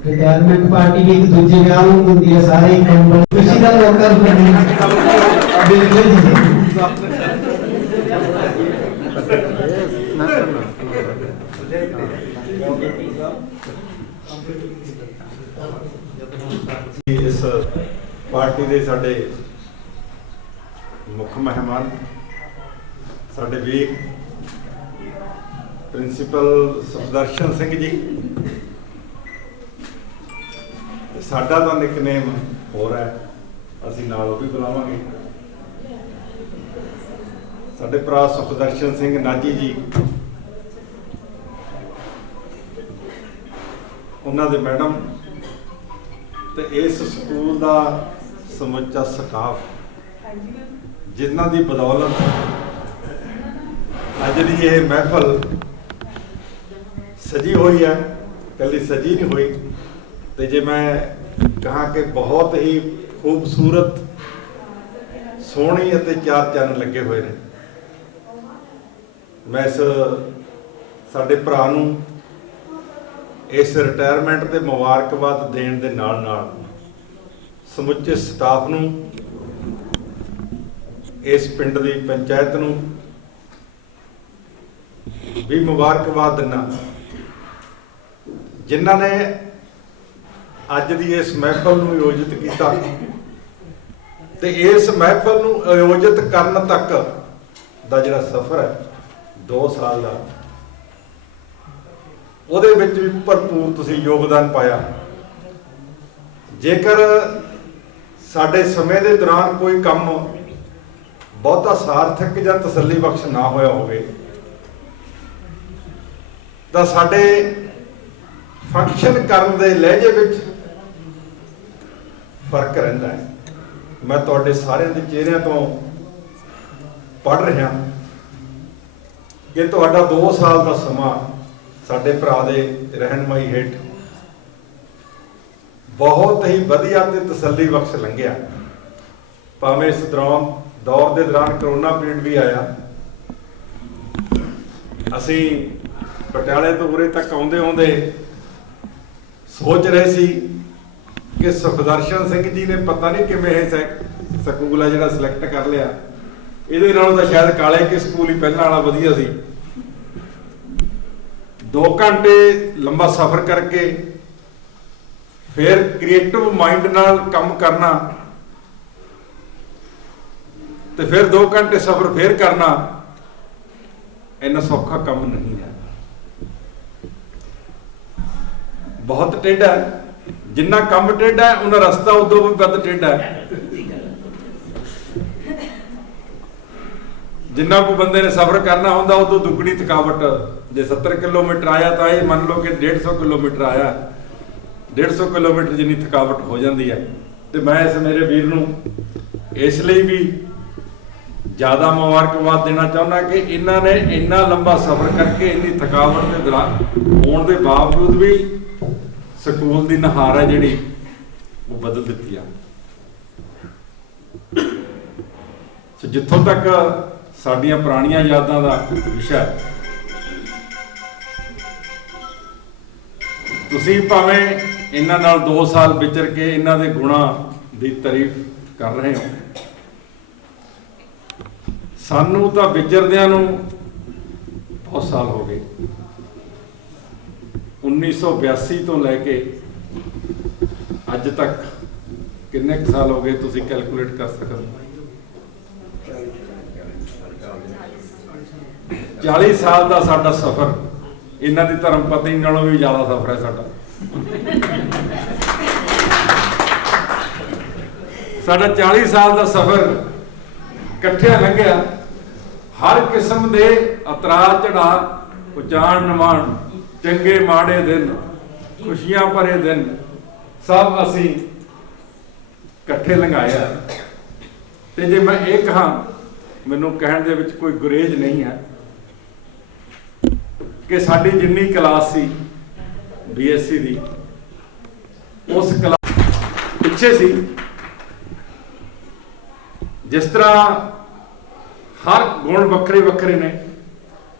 Retirement party भी एक दूजे विआह ਨੂੰ ਹੁੰਦੀ ਹੈ, ਸਾਰੇ ਇੱਕ ਖੁਸ਼ੀ ਦਾ ਮੌਕਾ ਬਿਲਕੁਲ इस पार्टी के साडे मुख्य मेहमान साडे वीर प्रिंसीपल सुदर्शन सिंह जी, साडा तो निकनेम होर है, असीं नाल भी बुलावांगे। साडे भरा सुखदर्शन सिंह नाजी जी, उन्हां दे मैडम ते इस स्कूल का समुचा स्टाफ जिन्हां दी बदौलत अज दी ये महफल सजी हुई है, कली सजी नहीं हुई। तो जे मैं कहा कि बहुत ही खूबसूरत सोहनी अते चार चन्न लगे हुए ने, मैं इस साडे भरा नूं ਇਸ ਰਿਟਾਇਰਮੈਂਟ ਤੇ ਮੁਬਾਰਕਬਾਦ ਦੇਣ ਦੇ ਨਾਲ ਨਾਲ ਸਮੁੱਚੇ ਸਟਾਫ ਨੂੰ, ਇਸ ਪਿੰਡ ਦੀ ਪੰਚਾਇਤ ਨੂੰ ਵੀ ਮੁਬਾਰਕਬਾਦ ਦਿੰਦਾ, ਜਿਨ੍ਹਾਂ ਨੇ ਅੱਜ ਦੀ ਇਸ ਮਹਿਫਲ ਨੂੰ ਆਯੋਜਿਤ ਕੀਤਾ ਤੇ ਇਸ ਮਹਿਫਲ ਨੂੰ ਆਯੋਜਿਤ ਕਰਨ ਤੱਕ ਦਾ ਜਿਹੜਾ ਸਫ਼ਰ ਹੈ 2 ਸਾਲ ਦਾ, ਉਹਦੇ ਵਿੱਚ ਵੀ ਭਰਪੂਰ ਤੁਸੀਂ ਯੋਗਦਾਨ ਪਾਇਆ। ਜੇਕਰ ਸਾਡੇ ਸਮੇਂ ਦੇ ਦੌਰਾਨ ਕੋਈ ਕੰਮ ਬਹੁਤਾ ਸਾਰਥਕ ਜਾਂ ਤਸੱਲੀ ਬਖਸ਼ ਨਾ ਹੋਇਆ ਹੋਵੇ ਤਾਂ ਸਾਡੇ ਫੰਕਸ਼ਨ ਕਰਨ ਦੇ ਲਹਿਜੇ ਵਿੱਚ ਫਰਕ ਰਹਿੰਦਾ ਹੈ। ਮੈਂ ਤੁਹਾਡੇ ਸਾਰਿਆਂ ਦੇ ਚਿਹਰਿਆਂ ਤੋਂ ਪੜ੍ਹ ਰਿਹਾ ਕਿ ਤੁਹਾਡਾ 2 ਸਾਲ ਦਾ ਸਮਾਂ ਸਾਡੇ ਭਰਾ ਦੇ ਰਹਿਨਮਾਈ ਹੇਠ ਬਹੁਤ ਹੀ ਵਧੀਆ ਤੇ ਤਸੱਲੀ ਬਖਸ਼ ਲੰਘਿਆ। ਭਾਵੇਂ ਇਸ ਦੌਰ ਦੇ ਦੌਰਾਨ ਕਰੋਨਾ ਪੀਰੀਅਡ ਵੀ ਆਇਆ। ਅਸੀਂ ਪਟਿਆਲੇ ਤੋਂ ਉਰੇ ਤੱਕ ਆਉਂਦੇ ਸੋਚ ਰਹੇ ਸੀ ਕਿ ਸੁਖਦਰਸ਼ਨ ਸਿੰਘ ਜੀ ਨੇ ਪਤਾ ਨਹੀਂ ਕਿਵੇਂ ਇਹ ਸਕੂਲ ਆ ਜਿਹੜਾ ਸਿਲੈਕਟ ਕਰ ਲਿਆ, ਇਹਦੇ ਨਾਲੋਂ ਤਾਂ ਸ਼ਾਇਦ ਕਾਲੇ ਕੇ ਸਕੂਲ ਹੀ ਪਹਿਲਾਂ ਵਾਲਾ ਵਧੀਆ ਸੀ। 2 ਘੰਟੇ ਲੰਬਾ ਸਫ਼ਰ ਕਰਕੇ ਫਿਰ ਕ੍ਰੀਏਟਿਵ ਮਾਈਂਡ ਨਾਲ ਕੰਮ ਕਰਨਾ ਤੇ ਫਿਰ 2 ਘੰਟੇ ਸਫ਼ਰ ਫਿਰ ਕਰਨਾ ਇੰਨਾ ਸੌਖਾ ਕੰਮ ਨਹੀਂ ਹੈ। ਬਹੁਤ ਟੇਢਾ ਹੈ। ਜਿੰਨਾ ਕੰਮ ਟੇਢਾ ਹੈ ਉਹਨਾਂ ਰਸਤਾ ਉਦੋਂ ਵੀ ਵੱਧ ਟੇਢਾ ਹੈ। ਜਿੰਨਾ ਕੋ ਬੰਦੇ ਨੇ ਸਫ਼ਰ ਕਰਨਾ ਹੁੰਦਾ ਉਦੋਂ ਦੁੱਗਣੀ ਥਕਾਵਟ। ਜੇ 70 ਕਿਲੋਮੀਟਰ ਆਇਆ ਤਾਂ ਇਹ ਮੰਨ ਲਓ ਕਿ 150 ਕਿਲੋਮੀਟਰ ਆਇਆ, 150 ਕਿਲੋਮੀਟਰ ਜਿੰਨੀ ਥਕਾਵਟ ਹੋ ਜਾਂਦੀ ਹੈ। ਤੇ ਮੈਂ ਇਸ ਮੇਰੇ ਵੀਰ ਨੂੰ ਇਸ ਲਈ ਵੀ ਜ਼ਿਆਦਾ ਮੁਬਾਰਕਬਾਦ ਦੇਣਾ ਚਾਹੁੰਦਾ ਕਿ ਇਹਨਾਂ ਨੇ ਇੰਨਾ ਲੰਬਾ ਸਫ਼ਰ ਕਰਕੇ ਇੰਨੀ ਥਕਾਵਟ ਦੇ ਦੌਰਾਨ ਹੋਣ ਦੇ ਬਾਵਜੂਦ ਵੀ ਸਕੂਲ ਦੀ ਨੁਹਾਰ ਹੈ ਜਿਹੜੀ ਉਹ ਬਦਲ ਦਿੱਤੀ ਆ। ਸੋ ਜਿੱਥੋਂ ਤੱਕ ਸਾਡੀਆਂ ਪੁਰਾਣੀਆਂ ਯਾਦਾਂ ਦਾ ਵਿਸ਼ਾ, ਤੁਸੀਂ ਭਾਵੇਂ ਇਹਨਾਂ ਨਾਲ 2 ਸਾਲ ਵਿਚਰ ਕੇ ਇਹਨਾਂ ਦੇ ਗੁਣਾਂ ਦੀ ਤਾਰੀਫ ਕਰ ਰਹੇ ਹੋ, ਸਾਨੂੰ ਤਾਂ ਵਿਚਰਦਿਆਂ ਨੂੰ ਬਹੁਤ ਸਾਲ ਹੋ ਗਏ। 1982 ਤੋਂ ਲੈ ਕੇ ਅੱਜ ਤੱਕ ਕਿੰਨੇ ਕੁ ਸਾਲ ਹੋ ਗਏ ਤੁਸੀਂ ਕੈਲਕੂਲੇਟ ਕਰ ਸਕਦੇ ਹੋ। 40 ਸਾਲ ਦਾ ਸਾਡਾ ਸਫ਼ਰ, ਇਹਨਾਂ ਦੀ ਧਰਮ ਪਤਨੀ ਨਾਲੋਂ ਵੀ ਜ਼ਿਆਦਾ ਸਫ਼ਰ ਹੈ ਸਾਡਾ। ਸਾਡਾ 40 ਸਾਲ ਦਾ ਸਫ਼ਰ ਇਕੱਠਿਆਂ ਲੰਘਿਆ। ਹਰ ਕਿਸਮ ਦੇ ਉਤਰਾਅ ਚੜ੍ਹਾਅ, ਉਚਾਣ ਨਿਵਾਣ, ਚੰਗੇ ਮਾੜੇ ਦਿਨ, ਖੁਸ਼ੀਆਂ ਭਰੇ ਦਿਨ ਸਭ ਅਸੀਂ ਇਕੱਠੇ ਲੰਘਾਇਆ। ਤੇ ਜੇ ਮੈਂ ਇਹ ਕਹਾਂ, ਮੈਨੂੰ ਕਹਿਣ ਦੇ ਵਿੱਚ ਕੋਈ ਗੁਰੇਜ਼ ਨਹੀਂ ਹੈ ਕਿ ਸਾਡੀ ਜਿੰਨੀ ਕਲਾਸ ਸੀ BSc ਦੀ, ਉਸ ਕਲਾਸ ਪਿੱਛੇ ਸੀ। ਜਿਸ ਤਰ੍ਹਾਂ ਹਰ ਗੁਣ ਵੱਖਰੇ ਵੱਖਰੇ ਨੇ,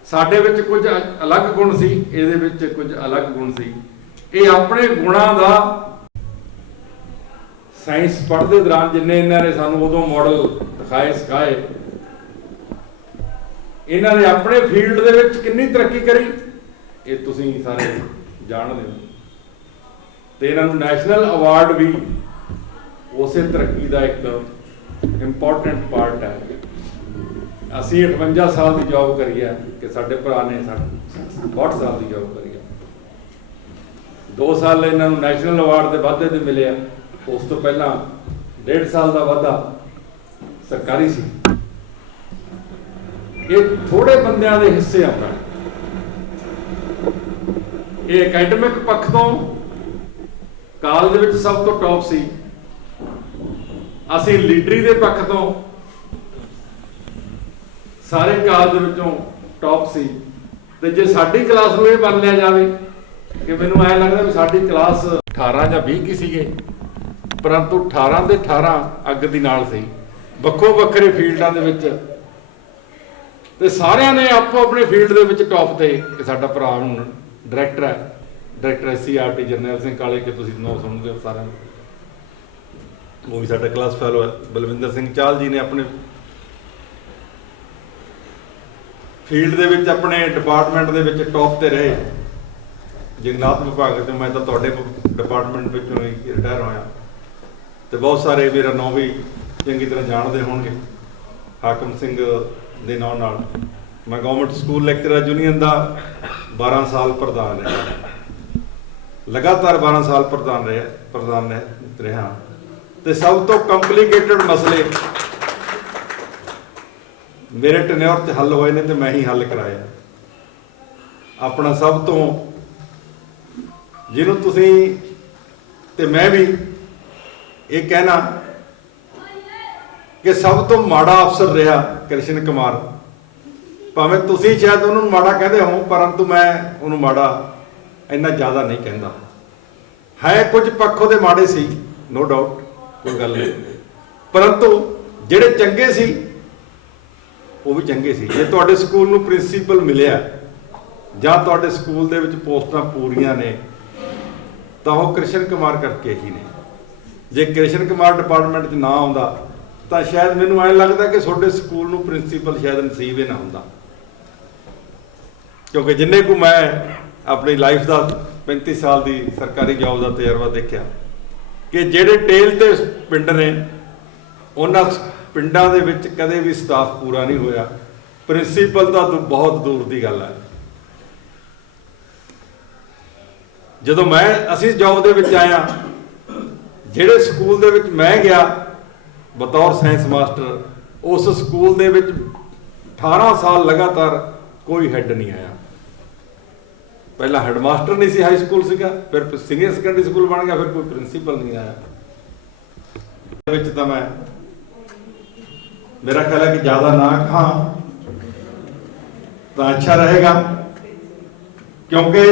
ਸਾਡੇ ਵਿੱਚ ਕੁਝ ਅਲੱਗ ਗੁਣ ਸੀ, ਇਹਦੇ ਵਿੱਚ ਕੁਝ ਅਲੱਗ ਗੁਣ ਸੀ। ਇਹ ਆਪਣੇ ਗੁਣਾਂ ਦਾ ਸਾਇੰਸ ਪੜ੍ਹਦੇ ਦੌਰਾਨ ਜਿੰਨੇ ਇਹਨਾਂ ਨੇ ਸਾਨੂੰ ਉਦੋਂ ਮਾਡਲ ਦਿਖਾਏ ਸਿਖਾਏ, ਇਹਨਾਂ ਨੇ ਆਪਣੇ ਫੀਲਡ ਦੇ ਵਿੱਚ ਕਿੰਨੀ ਤਰੱਕੀ ਕਰੀ ਇਹ ਤੁਸੀਂ ਸਾਰੇ ਜਾਣਦੇ ਹੋ। ਤੇ ਇਹਨਾਂ ਨੂੰ ਨੈਸ਼ਨਲ ਅਵਾਰਡ ਵੀ ਉਸੇ ਤਰੱਕੀ ਦਾ ਇੱਕ ਇੰਪੋਰਟੈਂਟ ਪਾਰਟ ਹੈ। ਅਸੀਂ 58 ਸਾਲ ਦੀ ਜੌਬ ਕਰੀ ਹੈ ਕਿ ਸਾਡੇ ਭਰਾ ਨੇ 62 ਸਾਲ ਦੀ ਜੌਬ ਕਰੀ ਹੈ। 2 ਸਾਲ ਇਹਨਾਂ ਨੂੰ ਨੈਸ਼ਨਲ ਅਵਾਰਡ ਦੇ ਵਾਧੇ ਤੇ ਮਿਲਿਆ। ਉਸ ਤੋਂ ਪਹਿਲਾਂ 1.5 ਸਾਲ ਦਾ ਵਾਧਾ ਸਰਕਾਰੀ ਸੀ। ਇਹ ਥੋੜੇ ਬੰਦਿਆਂ ਦੇ ਹਿੱਸੇ ਆਉਂਦਾ। ਇਹ ਅਕੈਡਮਿਕ ਪੱਖ ਤੋਂ ਕਾਲਜ ਵਿੱਚ ਸਭ ਤੋਂ ਟੌਪ ਸੀ। ਅਸੀਂ ਲੀਡਰੀ ਦੇ ਪੱਖ ਤੋਂ ਸਾਰੇ ਕਾਲਜ ਦੇ ਵਿੱਚੋਂ ਟੌਪ ਸੀ। ਤੇ ਜੇ ਸਾਡੀ ਕਲਾਸ ਨੂੰ ਇਹ ਮੰਨ ਲਿਆ ਜਾਵੇ ਕਿ ਮੈਨੂੰ ਐਂ ਲੱਗਦਾ ਵੀ ਸਾਡੀ ਕਲਾਸ 18 ਜਾਂ 20 ਕੀ ਸੀਗੇ, ਪਰੰਤੂ 18 ਦੇ 18 ਅੱਗ ਦੀ ਨਾਲ ਸੀ, ਵੱਖੋ ਵੱਖਰੇ ਫੀਲਡਾਂ ਦੇ ਵਿੱਚ। ਤੇ ਸਾਰਿਆਂ ਨੇ ਆਪੋ ਆਪਣੇ ਫੀਲਡ ਦੇ ਵਿੱਚ ਟੌਪ ਤੇ ਕਿ ਸਾਡਾ ਭਰਾ ਹੁਣ ਡਾਇਰੈਕਟਰ ਹੈ, ਡਾਇਰੈਕਟਰ SCRT ਜਰਨੈਲ ਸਿੰਘ ਕਾਲੇ ਕੇ ਤੁਸੀਂ ਨਾਂ ਸੁਣਦੇ ਹੋ ਸਾਰਿਆਂ ਨੂੰ, ਉਹ ਵੀ ਸਾਡਾ ਕਲਾਸ ਫੈਲੋ ਹੈ। ਬਲਵਿੰਦਰ ਸਿੰਘ ਚਾਹਲ ਜੀ ਨੇ ਆਪਣੇ ਫੀਲਡ ਦੇ ਵਿੱਚ ਆਪਣੇ ਡਿਪਾਰਟਮੈਂਟ ਦੇ ਵਿੱਚ ਟੌਪ ਤੇ ਰਹੇ। ਜੰਗਲਾਤ ਵਿਭਾਗ ਤੇ ਮੈਂ ਤਾਂ ਤੁਹਾਡੇ ਡਿਪਾਰਟਮੈਂਟ ਵਿੱਚੋਂ ਹੀ ਰਿਟਾਇਰ ਹੋਇਆ, ਤੇ ਬਹੁਤ ਸਾਰੇ ਮੇਰਾ ਨਾਂ ਵੀ ਚੰਗੀ ਤਰ੍ਹਾਂ ਜਾਣਦੇ ਹੋਣਗੇ। ਹਾਕਮ ਸਿੰਘ ਦੇ ਨਾਂ ਨਾਲ ਮੈਂ ਗਵਰਨਮੈਂਟ ਸਕੂਲ ਲੈਕਚਰਰ ਯੂਨੀਅਨ ਦਾ 12 ਸਾਲ ਪ੍ਰਧਾਨ ਰਿਹਾ, ਲਗਾਤਾਰ 12 ਸਾਲ ਪ੍ਰਧਾਨ ਰਿਹਾ। ਤੇ ਸਭ ਤੋਂ ਕੰਪਲਿਕੇਟਡ ਮਸਲੇ ਮੇਰੇ ਟੈਨਿਓਰ 'ਚ ਹੱਲ ਹੋਏ ਨੇ ਤੇ ਮੈਂ ਹੀ ਹੱਲ ਕਰਾਇਆ। ਆਪਣਾ ਸਭ ਤੋਂ ਜਿਹਨੂੰ ਤੁਸੀਂ ਤੇ ਮੈਂ ਵੀ ਇਹ ਕਹਿਣਾ ਕਿ ਸਭ ਤੋਂ ਮਾੜਾ ਅਫਸਰ ਰਿਹਾ ਕ੍ਰਿਸ਼ਨ ਕੁਮਾਰ। ਭਾਵੇਂ ਤੁਸੀਂ ਸ਼ਾਇਦ ਉਹਨੂੰ ਮਾੜਾ ਕਹਿੰਦੇ ਹੋ, ਪਰੰਤੂ ਮੈਂ ਉਹਨੂੰ ਮਾੜਾ ਇੰਨਾ ਜ਼ਿਆਦਾ ਨਹੀਂ ਕਹਿੰਦਾ। ਹੈ ਕੁਝ ਪੱਖ ਉਹਦੇ ਮਾੜੇ ਸੀ, ਨੋ ਡਾਊਟ, ਕੋਈ ਗੱਲ ਨਹੀਂ, ਪਰੰਤੂ ਜਿਹੜੇ ਚੰਗੇ ਸੀ ਉਹ ਵੀ ਚੰਗੇ ਸੀ। ਜੇ ਤੁਹਾਡੇ ਸਕੂਲ ਨੂੰ ਪ੍ਰਿੰਸੀਪਲ ਮਿਲਿਆ ਜਾਂ ਤੁਹਾਡੇ ਸਕੂਲ ਦੇ ਵਿੱਚ ਪੋਸਟਾਂ ਪੂਰੀਆਂ ਨੇ ਤਾਂ ਉਹ ਕ੍ਰਿਸ਼ਨ ਕੁਮਾਰ ਕਰਕੇ ਹੀ ਨੇ। ਜੇ ਕ੍ਰਿਸ਼ਨ ਕੁਮਾਰ ਡਿਪਾਰਟਮੈਂਟ 'ਚ ਨਾ ਆਉਂਦਾ ਤਾਂ ਸ਼ਾਇਦ ਮੈਨੂੰ ਐਂ ਲੱਗਦਾ ਕਿ ਤੁਹਾਡੇ ਸਕੂਲ ਨੂੰ ਪ੍ਰਿੰਸੀਪਲ ਸ਼ਾਇਦ ਨਸੀਬ ਹੀ ਨਾ ਹੁੰਦਾ, ਕਿਉਂਕਿ ਜਿੰਨੇ ਕੁ ਮੈਂ ਆਪਣੀ ਲਾਈਫ ਦਾ 35 ਸਾਲ ਦੀ ਸਰਕਾਰੀ ਜੌਬ ਦਾ ਤਜਰਬਾ ਦੇਖਿਆ ਕਿ ਜਿਹੜੇ ਟੇਲ ਤੇ ਪਿੰਡ ਨੇ ਉਹਨਾਂ ਪਿੰਡਾਂ ਦੇ ਵਿੱਚ ਕਦੇ ਵੀ ਸਟਾਫ ਪੂਰਾ ਨਹੀਂ ਹੋਇਆ। ਪ੍ਰਿੰਸੀਪਲ ਤਾਂ ਬਹੁਤ ਦੂਰ ਦੀ ਗੱਲ ਹੈ। ਜਦੋਂ ਅਸੀਂ ਜੌਬ ਦੇ ਵਿੱਚ ਆਇਆ, ਜਿਹੜੇ ਸਕੂਲ ਦੇ ਵਿੱਚ ਮੈਂ ਗਿਆ ਬਤੌਰ ਸਾਇੰਸ ਮਾਸਟਰ, ਉਸ ਸਕੂਲ ਦੇ ਵਿੱਚ 18 ਸਾਲ ਲਗਾਤਾਰ ਕੋਈ ਹੈੱਡ ਨਹੀਂ ਆਇਆ। ਪਹਿਲਾਂ ਹੈੱਡ ਮਾਸਟਰ ਨਹੀਂ ਸੀ, ਹਾਈ ਸਕੂਲ ਸੀਗਾ, ਫਿਰ ਸੀਨੀਅਰ ਸੈਕੰਡਰੀ ਸਕੂਲ ਬਣ ਗਿਆ, ਫਿਰ ਕੋਈ ਪ੍ਰਿੰਸੀਪਲ ਨਹੀਂ ਆਇਆ। ਵਿੱਚ ਤਾਂ ਮੇਰਾ ਖਿਆਲ ਹੈ ਕਿ ਜ਼ਿਆਦਾ ਨਾ ਕਹਾਂ ਤਾਂ ਅੱਛਾ ਰਹੇਗਾ, ਕਿਉਂਕਿ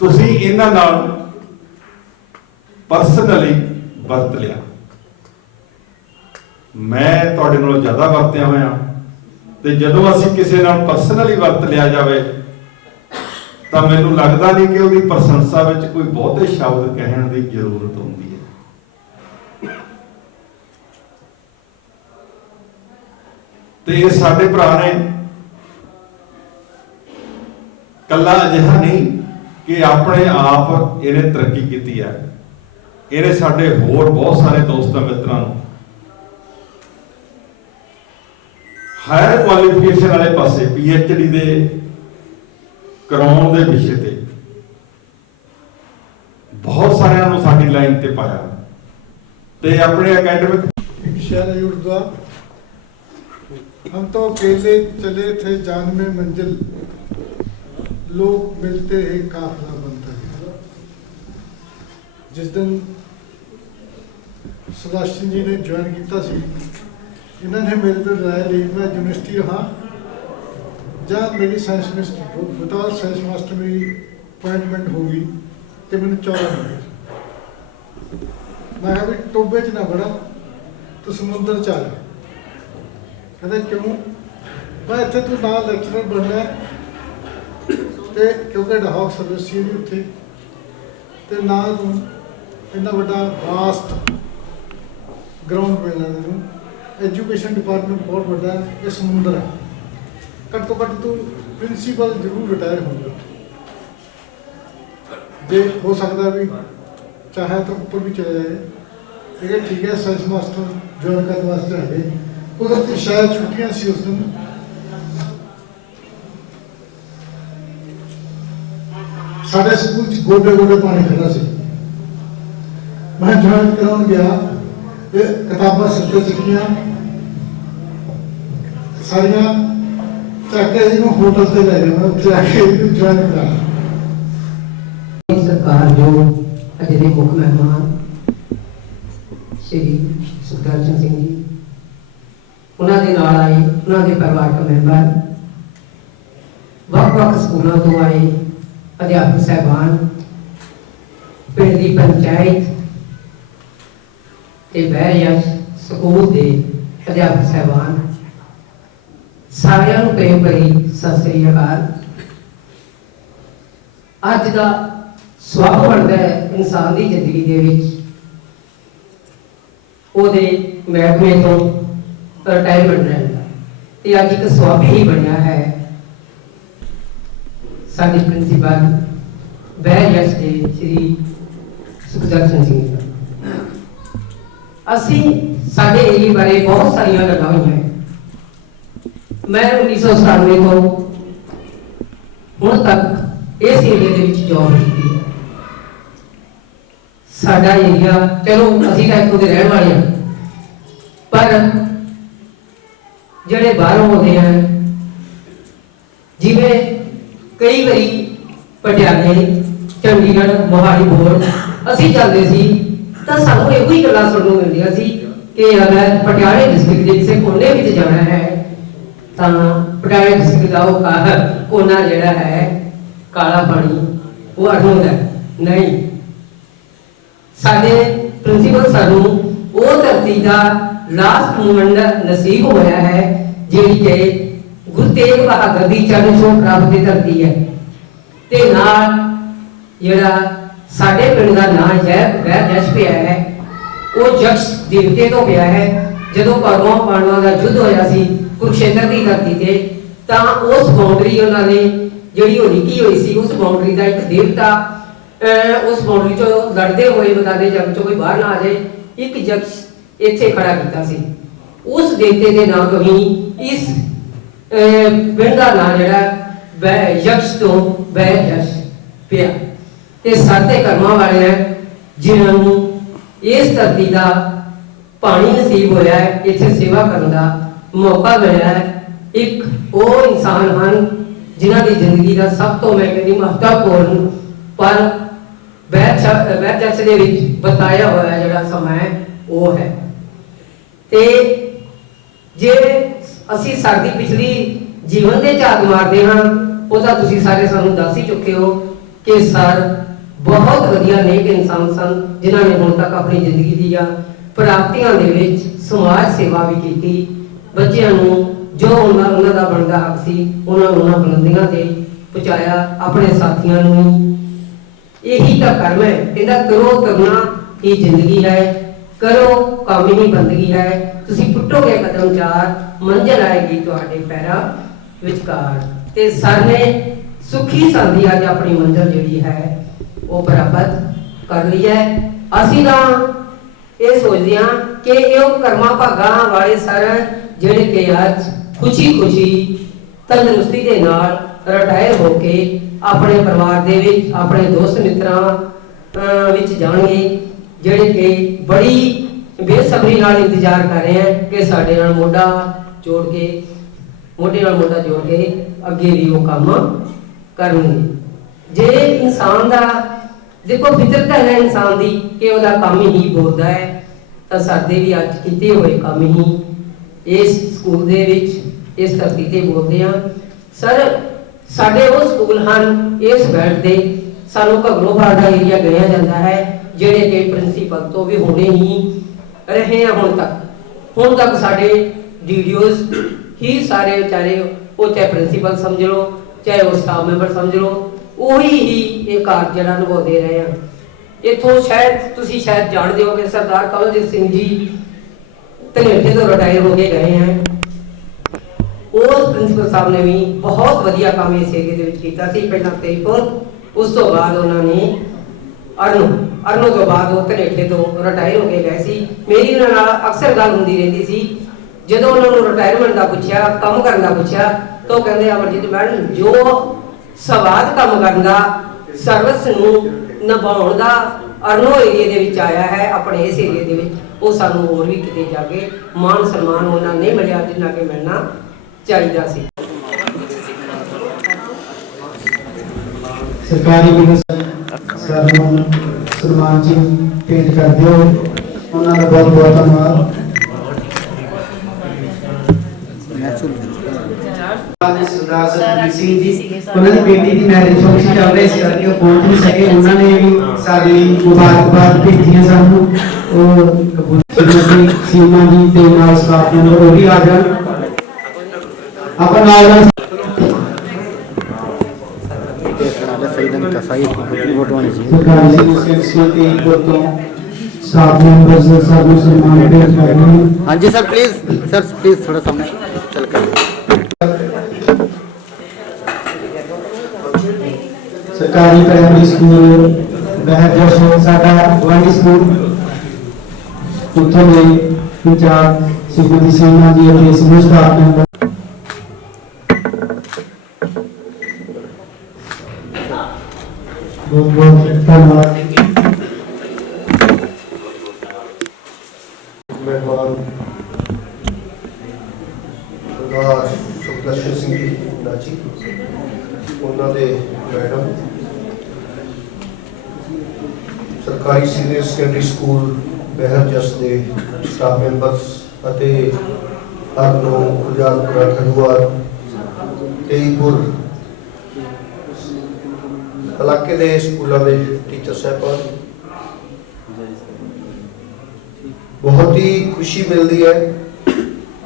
ਤੁਸੀਂ ਇਹਨਾਂ ਨਾਲ ਪਰਸਨਲੀ ਵਰਤ ਲਿਆ। ਮੈਂ ਤੁਹਾਡੇ ਨਾਲੋਂ ਜ਼ਿਆਦਾ ਵਰਤਿਆ ਹੋਇਆ, ਤੇ ਜਦੋਂ ਅਸੀਂ ਕਿਸੇ ਨਾਲ ਪਰਸਨਲੀ ਵਰਤ ਲਿਆ ਜਾਵੇ ਤਾਂ ਮੈਨੂੰ ਲੱਗਦਾ ਨਹੀਂ ਕਿ ਉਹਦੀ ਪ੍ਰਸ਼ੰਸਾ ਵਿੱਚ ਕੋਈ ਬਹੁਤੇ ਸ਼ਬਦ ਕਹਿਣ ਦੀ ਜ਼ਰੂਰਤ ਹੁੰਦੀ ਹੈ। ਤੇ ਇਹ ਸਾਡੇ ਭਰਾ ਨੇ ਕੱਲਾ ਅਜਿਹਾ ਨਹੀਂ ਕਿ ਆਪਣੇ ਆਪ ਇਹਨੇ ਤਰੱਕੀ ਕੀਤੀ ਹੈ, ਇਹਨੇ ਸਾਡੇ ਹੋਰ ਬਹੁਤ ਸਾਰੇ ਦੋਸਤਾਂ ਮਿੱਤਰਾਂ ਨੂੰ ਹਾਇਰ ਕੁਆਲੀਫਿਕੇਸ਼ਨ ਵਾਲੇ ਪਾਸੇ PhD ਦੇ ਕਰਾਉਣ ਦੇ ਵਿਸ਼ੇ ਤੇ ਬਹੁਤ ਸਾਰਿਆਂ ਨੂੰ ਸਾਡੀ ਲਾਈਨ ਤੇ ਪਾਇਆ। ਤੇ अपने एकेडमिक शहर अयोध्या हम तो अकेले चले थे जान में मंजिल, लोग मिलते ही काफिला बनता गया। जिस दिन सुभाष जी ने ज्वाइन किया सी, इन्होंने मेरे तो राय ली मैं यूनिवर्सिटी रहा जहाँ मेरी साइंस में विदाउट साइंस मास्टर मेरी अपॉइंटमेंट होगी तो मैंने 14 मिले। मैं भी टोबे च ना बड़ा तो समुद्र च आ जा। कहते क्यों? मैं इतने तू ना लैक्चरर बनना तो क्योंकि डहॉक सर्विस ही नहीं उत्थे तो ना तू इन्ना बड़ा वास्ट ग्राउंड मिलना तैनूं। एजुकेशन डिपार्टमेंट बहुत बड़ा है, ये समुद्र है। घट तो घट तू प्रिंसीपल जरूर रिटायर होगा, जे हो सकता भी चाहे तो ऊपर भी चले जाए। लेकिन ठीक है, साइंस मास्टर ज्वाइन करने वास्ते है उधर शायद छुट्टियां सी उस दिन। साढ़े स्कूल गोडे गोडे पानी खड़ा सी। मैं ज्वाइन कराउन गया, किताबां सिर चुकियां सारिया चाके जी होटल से ले गए। मैं उत्थे आके ज्वाइन करा। सरकार जो अज के मुख मेहमान श्री सुखदर्शन सिंह जी, उन्होंने नाल आए, उन्होंने परिवारक मैंबर, वख-वख स्कूलों तो आए अध्यापक साहबान, पिंड की पंचायत ते बहरिया स्कूल के अध्यापक साहबान, सारिਆਂ ਨੂੰ प्रेम भरी सत श्री अकाल। ਅੱਜ ਦਾ ਸਵਾਬ ਬਣਦਾ ਹੈ ਇਨਸਾਨ ਦੀ ਜ਼ਿੰਦਗੀ ਦੇ ਵਿੱਚ ਉਹਦੇ ਮਹਿਕਮੇ ਤੋਂ ਰਿਟਾਇਰਮੈਂਟ ਲੈਣ ਦਾ, ਤੇ ਅੱਜ ਇੱਕ ਸਵਾਬੀ ਹੀ ਬਣਿਆ ਹੈ ਸਾਡੀ ਪ੍ਰਿੰਸੀਪਲ ਬੈਰੀਅਸ ਦੇ ਸ਼੍ਰੀ ਸੁਖਦਰਸ਼ਨ ਸਿੰਘ ਜੀ। ਅਸੀਂ ਸਾਡੇ ਏਰੀਏ ਬਾਰੇ ਬਹੁਤ ਸਾਰੀਆਂ ਗੱਲਾਂ ਹੋਈਆਂ। ਮੈਂ 1997 ਤੋਂ ਹੁਣ ਤੱਕ ਇਸ ਏਰੀਏ ਦੇ ਵਿੱਚ ਜੌਬ ਕੀਤੀ ਹੈ। ਸਾਡਾ ਏਰੀਆ, ਚਲੋ ਅਸੀਂ ਤਾਂ ਇੱਥੋਂ ਦੇ ਰਹਿਣ ਵਾਲੇ ਹਾਂ, ਪਰ ਜਿਹੜੇ ਬਾਹਰੋਂ ਆਉਂਦੇ ਹਨ, ਜਿਵੇਂ ਕਈ ਵਾਰੀ ਪਟਿਆਲੇ, ਚੰਡੀਗੜ੍ਹ, ਮੋਹਾਲੀ ਬੋਰਡ ਅਸੀਂ ਜਾਂਦੇ ਸੀ ਤਾਂ ਸਾਨੂੰ ਇਹੋ ਹੀ ਗੱਲਾਂ ਸੁਣਨ ਨੂੰ ਮਿਲਦੀਆਂ ਸੀ ਕਿ ਅਗਰ ਪਟਿਆਲੇ ਡਿਸਟ੍ਰਿਕਟ ਦੇ ਕਿਸੇ ਕੋਨੇ ਵਿੱਚ ਜਾਣਾ ਹੈ ਤਾਂ ਪਟਿਆਲੇ ਡਿਸਟ੍ਰਿਕਟ ਦਾ ਉਹ ਕੋਨਾ ਜਿਹੜਾ ਹੈ ਕਾਲਾ ਪਾਣੀ ਉਹ ਅੜੂੰਦਾ ਨਹੀਂ। ਸਾਡੇ ਪ੍ਰਿੰਸੀਪਲ ਸਾਨੂੰ ਉਹ ਧਰਤੀ ਦਾ ਲਾਸਟ ਮੂਮੈਂਟ ਨਸੀਬ ਹੋਇਆ ਹੈ ਜਿਹੜੀ ਕਿ ਗੁਰੂ ਤੇਗ ਬਹਾਦਰ ਦੀ ਚਰਨ ਛੋਹ ਪ੍ਰਾਪਤ ਦੀ ਧਰਤੀ ਹੈ। ਤੇ ਨਾਲ ਜਿਹੜਾ ਸਾਡੇ ਪਿੰਡ ਦਾ ਨਾਂ ਜਸ਼ ਪਿਆ ਹੈ ਉਹ ਜਕਸ਼ ਦੇਵਤੇ ਤੋਂ ਪਿਆ ਹੈ। ਜਦੋਂ ਕੌਰਵਾਂ ਪਾਂਡਵਾਂ ਦਾ ਯੁੱਧ ਹੋਇਆ ਸੀ ਕੁਰੂਕਸ਼ੇਤਰ ਦੀ ਧਰਤੀ ਤੇ, ਤਾਂ ਉਸ ਬਾਉਂਡਰੀ ਉਹਨਾਂ ਨੇ ਜਿਹੜੀ ਉਹ ਲਿਖੀ ਹੋਈ ਸੀ, ਉਸ ਬਾਉਂਡਰੀ ਦਾ ਇੱਕ ਦੇਵਤਾ ਉਸ ਬਾਉਂਡਰੀ ਚੋਂ ਲੜਦੇ ਹੋਏ ਬਤਾਦੇ ਜਗ ਚੋਂ ਕੋਈ ਬਾਹਰ ਨਾ ਆ ਜਾਏ, ਇੱਕ ਜਕਸ਼ ਇੱਥੇ ਖੜਾ ਕੀਤਾ ਸੀ। ਉਸ ਦੇਵਤੇ ਦੇ ਨਾਮ ਤੋਂ ਹੀ ਇਸ ਪਿੰਡ ਦਾ ਨਾਂ ਜਿਹੜਾ ਯਕਸ਼ ਤੋਂ ਬੈਜਸ਼ ਪਿਆ। ਤੇ ਸਾਡੇ ਕਰਮਾਂ ਵਾਲੇ ਹੈ ਜਿਨ੍ਹਾਂ ਨੂੰ ਇਸ ਧਰਤੀ ਦਾ ਪਾਣੀ ਨਸੀਬ ਹੋਇਆ ਹੈ, ਇੱਥੇ ਸੇਵਾ ਕਰਨ ਦਾ ਮੌਕਾ ਮਿਲਿਆ ਹੈ। ਇੱਕ ਉਹ ਇਨਸਾਨ ਹਨ ਜਿਨ੍ਹਾਂ ਦੀ ਜ਼ਿੰਦਗੀ ਦਾ ਸਭ ਤੋਂ ਮੈਂ ਕਹਿੰਦੀ ਮਹੱਤਵਪੂਰਨ ਪਰ ਬੈਜਸ਼ ਦੇ ਵਿੱਚ ਬਤਾਇਆ ਹੋਇਆ ਜਿਹੜਾ ਸਮਾਂ ਹੈ ਉਹ ਹੈ। ਤੇ ਜੇ ਅਸੀਂ ਸਾਡੀ ਪਿਛਲੀ ਜੀਵਨ ਦੇ ਝਾਤ ਮਾਰਦੇ ਹਾਂ, ਉਹ ਤਾਂ ਤੁਸੀਂ ਸਾਰੇ ਸਾਨੂੰ ਦੱਸ ਹੀ ਚੁੱਕੇ ਹੋ ਕਿ ਸਰ ਬਹੁਤ ਵਧੀਆ ਨੇਕ ਇਨਸਾਨ ਸਨ ਜਿਨ੍ਹਾਂ ਨੇ ਹੁਣ ਤੱਕ ਆਪਣੀ ਜ਼ਿੰਦਗੀ ਦੀਆਂ ਪ੍ਰਾਪਤੀਆਂ ਦੇ ਵਿੱਚ ਸਮਾਜ ਸੇਵਾ ਵੀ ਕੀਤੀ। ਬੱਚਿਆਂ ਨੂੰ ਜੋ ਉਹਨਾਂ ਦਾ ਬਣਦਾ ਹੱਕ ਸੀ ਉਹਨਾਂ ਨੂੰ ਉਹਨਾਂ ਬੁਲੰਦੀਆਂ ਤੇ ਪਹੁੰਚਾਇਆ। ਆਪਣੇ ਸਾਥੀਆਂ ਨੂੰ ਇਹੀ ਤਾਂ ਕਰਮ ਹੈ, ਇਹਦਾ ਕਰੋ ਕਰਨਾ ਹੀ ਜ਼ਿੰਦਗੀ ਹੈ, ਕਰੋ ਕੰਮ ਹੀ ਬੰਦਗੀ ਹੈ। ਤੁਸੀਂ ਪੁੱਟੋਗੇ ਕਦਮ ਚਾਰ, ਮੰਜ਼ਿਲ ਆਏਗੀ ਤੁਹਾਡੇ ਪੈਰਾਂ ਵਿਚਕਾਰ। ਤੇ ਸਰ ਨੇ ਸੁਖੀ ਸੰਦੀ ਅੱਜ ਆਪਣੀ ਮੰਜ਼ਿਲ ਜਿਹੜੀ ਹੈ ਉਹ ਪ੍ਰਾਪਤ ਕਰ ਲਈ ਹੈ। ਅਸੀਂ ਤਾਂ ਇਹ ਸੋਚਦੇ ਹਾਂ ਕਿ ਇਹ ਉਹ ਕਰਮਾਂ ਭਾਗਾਂ ਵਾਲੇ ਸਰ ਜਿਹੜੇ ਕਿ ਅੱਜ ਖੁਸ਼ੀ ਤੰਦਰੁਸਤੀ ਦੇ ਨਾਲ ਰਿਟਾਇਰ ਹੋ ਕੇ ਆਪਣੇ ਪਰਿਵਾਰ ਦੇ ਵਿੱਚ ਆਪਣੇ ਦੋਸਤ ਮਿੱਤਰਾਂ ਵਿੱਚ ਜਾਣਗੇ, ਜਿਹੜੇ ਕਿ ਬੜੀ ਬੇਸਬਰੀ ਨਾਲ ਇੰਤਜ਼ਾਰ ਕਰ ਰਹੇ ਹਨ ਕਿ ਸਾਡੇ ਨਾਲ ਮੋਢੇ ਨਾਲ ਮੋਢਾ ਜੋੜ ਕੇ ਅੱਗੇ ਵੀ ਉਹ ਕੰਮ ਕਰਨਗੇ। ਜੇ ਇਨਸਾਨ ਦਾ ਦੇਖੋ ਫਿਤਰਤ ਹੈ ਇਨਸਾਨ ਦੀ ਕਿ ਉਹਦਾ ਕੰਮ ਹੀ ਬੋਲਦਾ ਹੈ, ਤਾਂ ਸਾਡੇ ਵੀ ਅੱਜ ਕੀਤੇ ਹੋਏ ਕੰਮ ਹੀ ਇਸ ਸਕੂਲ ਦੇ ਵਿੱਚ ਇਸ ਧਰਤੀ ਤੇ ਬੋਲਦੇ ਆ। ਸਰ ਸਾਡੇ ਉਹ ਸਕੂਲ ਹਨ ਇਸ ਬੈਲਟ ਦੇ, ਸਾਨੂੰ ਘਗਲੋਵਾਲ ਦਾ ਏਰੀਆ ਗਿਣਿਆ ਜਾਂਦਾ ਹੈ, ਜਿਹੜੇ ਕਿ ਪ੍ਰਿੰਸੀਪਲ ਤੋਂ ਵੀ ਹੁਣੇ ਹੀ ਰਹੇ ਆ ਹੁਣ ਤੱਕ ਸਾਡੇ ਡੀਡੀਓਜ਼ ਹੀ ਸਾਰੇ ਵਿਚਾਰੇ, ਉਹ ਚਾਹੇ ਪ੍ਰਿੰਸੀਪਲ ਸਮਝ ਲਓ ਚਾਹੇ ਉਹ ਸਟਾਫ ਮੈਂਬਰ ਸਮਝ ਲਓ, ਉਹੀ ਹੀ ਇਹ ਕਾਰਜ ਜਿਹੜਾ ਨਿਭਾਉਂਦੇ ਰਹੇ ਆ। ਇੱਥੋਂ ਤੁਸੀਂ ਸ਼ਾਇਦ ਜਾਣਦੇ ਹੋ ਕਿ ਸਰਦਾਰ ਕਮਲਜੀਤ ਸਿੰਘ ਜੀ ਧਨੇਠੇ ਤੋਂ ਰਿਟਾਇਰ ਹੋ ਕੇ ਗਏ ਹਨ। ਉਸ ਪ੍ਰਿੰਸੀਪਲ ਸਾਹਿਬ ਨੇ ਵੀ ਬਹੁਤ ਵਧੀਆ ਕੰਮ ਇਸ ਏਰੀਏ ਦੇ ਵਿੱਚ ਕੀਤਾ ਸੀ। ਪਹਿਲਾਂ ਤੇਜਪੁਰ, ਉਸ ਤੋਂ ਬਾਅਦ ਉਹਨਾਂ ਨੇ ਅਰਨੋ ਤੋਂ ਬਾਅਦ ਉਹ ਧਨੇਠੇ ਤੋਂ ਰਿਟਾਇਰ ਹੋ ਕੇ ਗਏ ਸੀ। ਮੇਰੀ ਉਹਨਾਂ ਨਾਲ ਅਕਸਰ ਗੱਲ ਹੁੰਦੀ ਰਹਿੰਦੀ ਸੀ। ਜਦੋਂ ਉਹਨਾਂ ਨੂੰ ਰਿਟਾਇਰਮੈਂਟ ਦਾ ਪੁੱਛਿਆ, ਕੰਮ ਕਰਨ ਦਾ ਪੁੱਛਿਆ, ਤਾਂ ਉਹ ਕਹਿੰਦੇ ਅਮਰਜੀਤ ਮੈਡਮ ਜੋ ਸਵਾਦ ਕੰਮ ਕਰਨ ਦਾ, ਸਰਵਿਸ ਨੂੰ ਨਿਭਾਉਣ ਦਾ ਅਰਨੋ ਏਰੀਏ ਦੇ ਵਿੱਚ ਆਇਆ ਹੈ, ਆਪਣੇ ਇਸ ਏਰੀਏ ਦੇ ਵਿੱਚ, ਉਹ ਸਾਨੂੰ ਹੋਰ ਵੀ ਕਿਤੇ ਜਾ ਕੇ ਮਾਨ ਸਨਮਾਨ ਉਹਨਾਂ ਨਹੀਂ ਮਿਲਿਆ ਜਿੰਨਾ ਕਿ ਮਿਲਣਾ ਚਾਹੀਦਾ ਸੀ। ਸਰਕਾਰੀ ਸਰ ਨੂੰ ਸਨਮਾਨ ਜੀ ਭੇਟ ਕਰਦੇ ਹੋ, ਉਹਨਾਂ ਦਾ ਬਹੁਤ ਬਹੁਤ ਧੰਨਵਾਦ। ਸਰਦਾਰ ਸਰਜੀਤ ਸਿੰਘ ਜੀ, ਉਹਨਾਂ ਦੀ ਬੇਟੀ ਦੀ ਮੈਰਿਜ ਫੰਕਸ਼ਨ ਚੱਲ ਰਿਹਾ ਸੀ ਕਰਕੇ ਉਹ ਪਹੁੰਚ ਨਹੀਂ ਸਕੇ। ਉਹਨਾਂ ਨੇ ਵੀ ਸਾਡੇ ਲਈ ਮੁਬਾਰਕਬਾਦ ਭੇਜੀਆਂ ਸਾਨੂੰ। ਉਹ ਕਬੂਤਰ ਸੀਮਾ ਜੀ ਤੇ ਨਾਲ ਸਟਾਫ ਮੈਂਬਰ ਉਹ ਵੀ ਆ ਜਾਣ। ਆਪਾਂ ਨਾਲ सरकारी स्कूल के इनपुट तो स्टाफ मेंबर्स सब सम्मान पेश कर रहे हैं। हाँ जी सर प्लीज थोड़ा सामने चल कर। सरकारी प्राइमरी स्कूल बहर जशोर साडा गवांडी स्कूल उत्थों के इंचार्ज श्रीमती सीमा जी और समूह स्टाफ मेंबर बहुत धन्यवाद। मेहमान सरदार सुखदर्शन सिंह जी नाची उन्होंने मैडम सरकारी सीनियर सैकेंडरी स्कूल बहर जस के स्टाफ मैंबर्स हरनो उजालपुरा खडूआर तेईपुर इलाके के स्कूलों के टीचर साहबान बहुत ही खुशी मिलती है,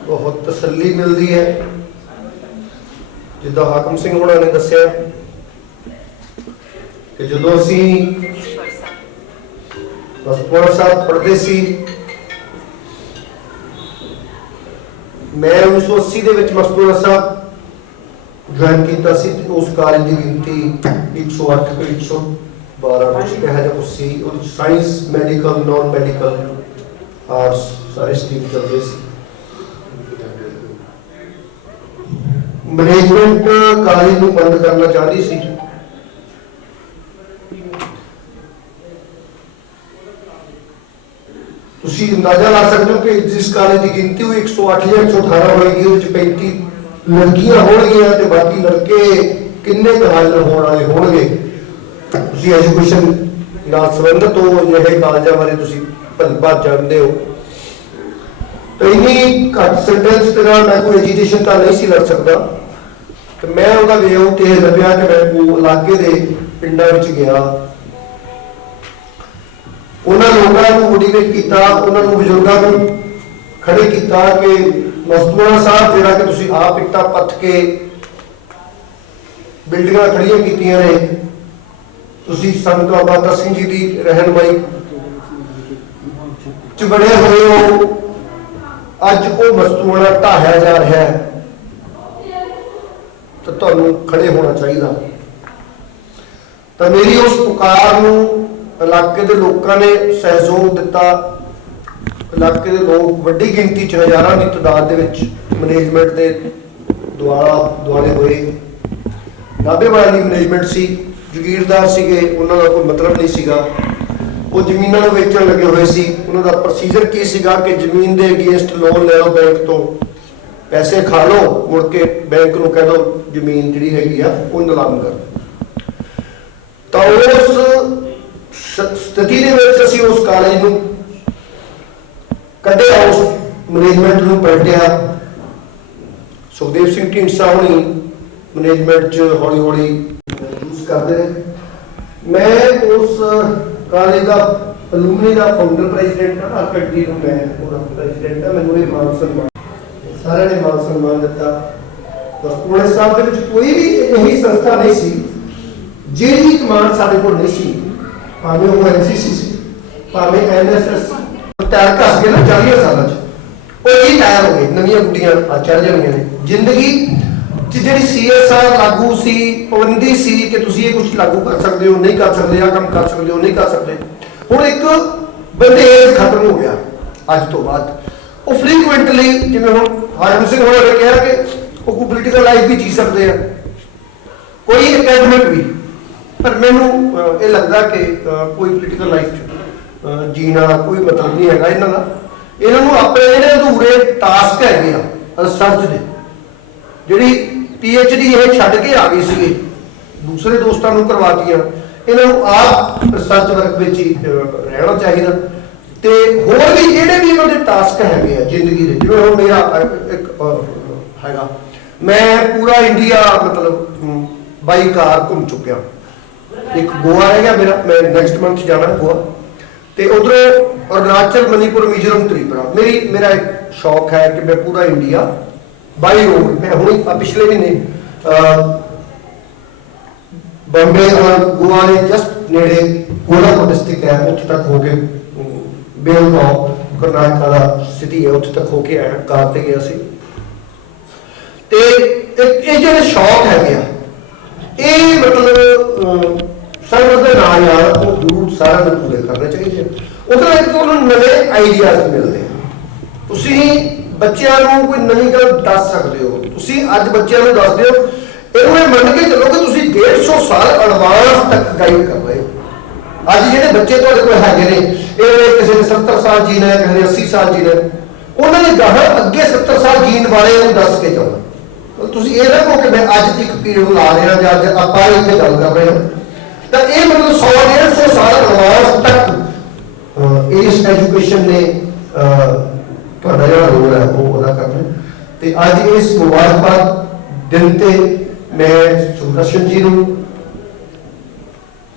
बहुत तसल्ली मिलती है। जिदा हाकम सिंह होना ने दसिया कि जो असी मस्तूरा साहब पढ़ते सी, मैं 1980 के मस्तूरा साहब ज्वाइन किया उस कॉलेज की गिनती 108 को 112 कुछ कहा जा कुछ सी और science medical non medical arts सारे स्ट्रीम चलते सी। मैनेजमेंट कॉलेज को बंद करना चाहती सी, तुसी अंदाजा ला सकते हो कि जिस कॉलेज की गिनती हुई 108 या 118 होगी उस 35 लड़कियां होणगियां ते बाकी लड़के किन्ने हाजिर होने वाले होणगे। तुसी एजुकेशन नाल संबंधित हो जिहे कॉलेजां बारे तुसी भली-भांत जानते हो। तो इन्नी घट सेंटेंस के नाल मैं कोई एजुकेशन तो नहीं सी लड़ सकता। तो मैं उहदा वे आउट ये लभ्या कि मैं वो इलाके दे पिंडां विच गया, उन्हां लोकां नूं मोटिवेट कीता, उन्हां नूं बजुर्गां नूं खड़े कीता कि मस्तूरा साहब जिहड़ा कि तुसीं आप इट्टां पत्थ के बिल्डिंगां खड़ियां कीतियां ने, तुसीं संत बाबा सिंह जी की रहनुमाई च बड़े हुए हो, अज वो मस्तूरा ढाया जा रहा है, तो तुहानूं खड़े होना चाहिए। तो मेरी उस पुकार नूं इलाके के लोगों ने सहयोग दिता। इलाके के लोग वड्डी गिनती च हज़ारां की तादाद दे विच मैनेजमेंट के दुआले हुए। नाभे वाली मैनेजमेंट सी, जगीरदार सीगे, उन्हां दा कोई मतलब नहीं सीगा, वो जमीनां नूं वेचण लगे हुए सी। उन्हां दा प्रोसीजर की सीगा कि जमीन के अगेंस्ट लोन ले लो बैंक तो, पैसे खा लो, मुड़ के बैंक नूं कह दो जमीन जिहड़ी हैगी आ वो नीलाम कर। तो उस स्थिति दे विच असीं उस कॉलेज नूं कढ़िया, उस मैनेजमेंट नूं पलटिया। सुखदेव सिंह ढींडसा होनी मैनेजमेंट च हौली हौली यूज करते रहे। मैं उस कॉलेज का अलुमनी का फाउंडर प्रेजिडेंट हाँ, आर्किटेक्ट मैं प्रेजिडेंट हाँ, मैंने ये मान सम्मान सारे ने मान सम्मान दिता। मस्तूरा साहब के विच कोई भी यही संस्था नहीं सी जिहड़ी कमांड साडे कोल नहीं सी, भावें वो एनसीसी सी, भावें एनएसएस। टायर घस गए ना 40 साल ये टायर हो गए, नवीं गुड्डियां चढ़ जानियां ने। जिंदगी जी सीएसआर लागू सी, पाबंदी सी कि तुसीं ये कुछ लागू कर सकते हो, नहीं कर सकते, आ काम कर सकते हो, नहीं कर सकते। हुण एक बंदेज खत्म हो गया अज तो बाद। वो फ्रीकुएंटली जिवें हुण हाकम सिंह होਰਾਂ ने कहा कि वो कोई पोलीटिकल लाइफ भी जी सकते हैं, कोई अकैडमिक भी, पर मैनू ये लगता कि कोई पोलीटिकल लाइफ जीना कोई मतलब नहीं है इन्हों का। इन्हों अपने जो अधूरे टास्क है रिसर्च के, जी PhD ये छड्ड के आ गए थे, दूसरे दोस्तों को करवातियां, इन्हों आप रिसर्च वर्क में ही रहना चाहिए। तो होर भी जोड़े भी इन्होंने टास्क है जिंदगी के, जिवें हुण मेरा एक हैगा, मैं पूरा इंडिया मतलब बाई कार घूम चुकिया। एक गोवा रह गया मेरा, मैं नैक्सट मंथ जाना गोवा, तो उधरों अरुणाचल, मणिपुर, मिजोरम, त्रिपुरा। मेरा एक शौक है कि मैं पूरा इंडिया बाई रोड, मैं हूँ पिछले महीने ਬੰਬੇ ਔਰ ਗੋਆ ਦੇ ਜਸਟ ਨੇੜੇ ਕੋਲਾਪੁਰ ਡਿਸਟ੍ਰਿਕਟ ਹੈ, ਉੱਥੇ ਤੱਕ ਹੋ ਕੇ ਬੇਲਗਾਂਵ ਕਰਨਾਟਕਾ ਦਾ ਸਿਟੀ ਹੈ, ਉੱਥੇ ਤੱਕ ਹੋ ਕੇ ਆਇਆ, ਕਾਰ ਤੇ ਗਿਆ ਸੀ। ਤੇ ਇਹ ਜਿਹੜੇ ਸ਼ੌਕ ਹੈਗੇ ਆ, ਇਹ ਮਤਲਬ ਸਰਵਿਸ ਦੇ ਨਾਲ ਨਾਲ ਉਹ ਜ਼ਰੂਰ ਸਾਰਿਆਂ ਨੂੰ ਪੂਰੇ ਕਰਨੇ ਚਾਹੀਦੇ ਆ। ਉਹਦੇ ਨਾਲ ਤੁਹਾਨੂੰ ਨਵੇਂ ਆਈਡੀਆਜ਼ ਮਿਲਦੇ ਆ। ਤੁਸੀਂ ਬੱਚਿਆਂ ਨੂੰ ਕੋਈ ਨਵੀਂ ਗੱਲ ਦੱਸ ਸਕਦੇ ਹੋ, ਤੁਸੀਂ ਅੱਜ ਬੱਚਿਆਂ ਨੂੰ ਦੱਸ ਦਿਓ, ਇਹਨੂੰ ਇਹ ਮੰਨ ਕੇ ਚੱਲੋ ਕਿ ਤੁਸੀਂ 150 ਸਾਲ ਐਡਵਾਂਸ ਤੱਕ ਗਾਈਡ ਕਰ ਰਹੇ ਹੋ। ਅੱਜ ਜਿਹੜੇ ਬੱਚੇ ਤੁਹਾਡੇ ਕੋਲ ਹੈਗੇ ਨੇ, ਇਹ ਕਿਸੇ ਨੇ 70 ਸਾਲ ਜੀਣਾ ਹੈ, ਕਿਸੇ ਨੇ 80 ਸਾਲ ਜੀਣਾ ਹੈ, ਉਹਨਾਂ ਦੇ ਗਾਹਾਂ ਅੱਗੇ 70 ਸਾਲ ਜੀਣ ਵਾਲੇ ਨੂੰ ਦੱਸ ਕੇ ਜਾਓ। ਤੁਸੀਂ ਇਹ ਨਾ ਕਹੋ ਕਿ ਮੈਂ ਅੱਜ ਇੱਕ ਪੀਰੀਅਡ ਲਾ ਰਿਹਾ ਜਾਂ ਅੱਜ ਆਪਾਂ ਇੱਥੇ ਗੱਲ ਕਰ ਰਹੇ ਹਾਂ, ਤਾਂ ਇਹ ਮਤਲਬ 100-150 ਸਾਲ ਐਡਵਾਂਸ ਤੱਕ ਇਸ ਐਜੂਕੇਸ਼ਨ ਨੇ ਤੁਹਾਡਾ ਜਿਹੜਾ ਰੋਲ ਹੈ ਉਹ ਅਦਾ ਕਰਨਾ। ਤੇ ਅੱਜ ਇਸ ਮੁਬਾਰਕਬਾਦ ਦਿਨ ਤੇ ਮੈਂ ਸੁਦਰਸ਼ਨ ਜੀ ਨੂੰ,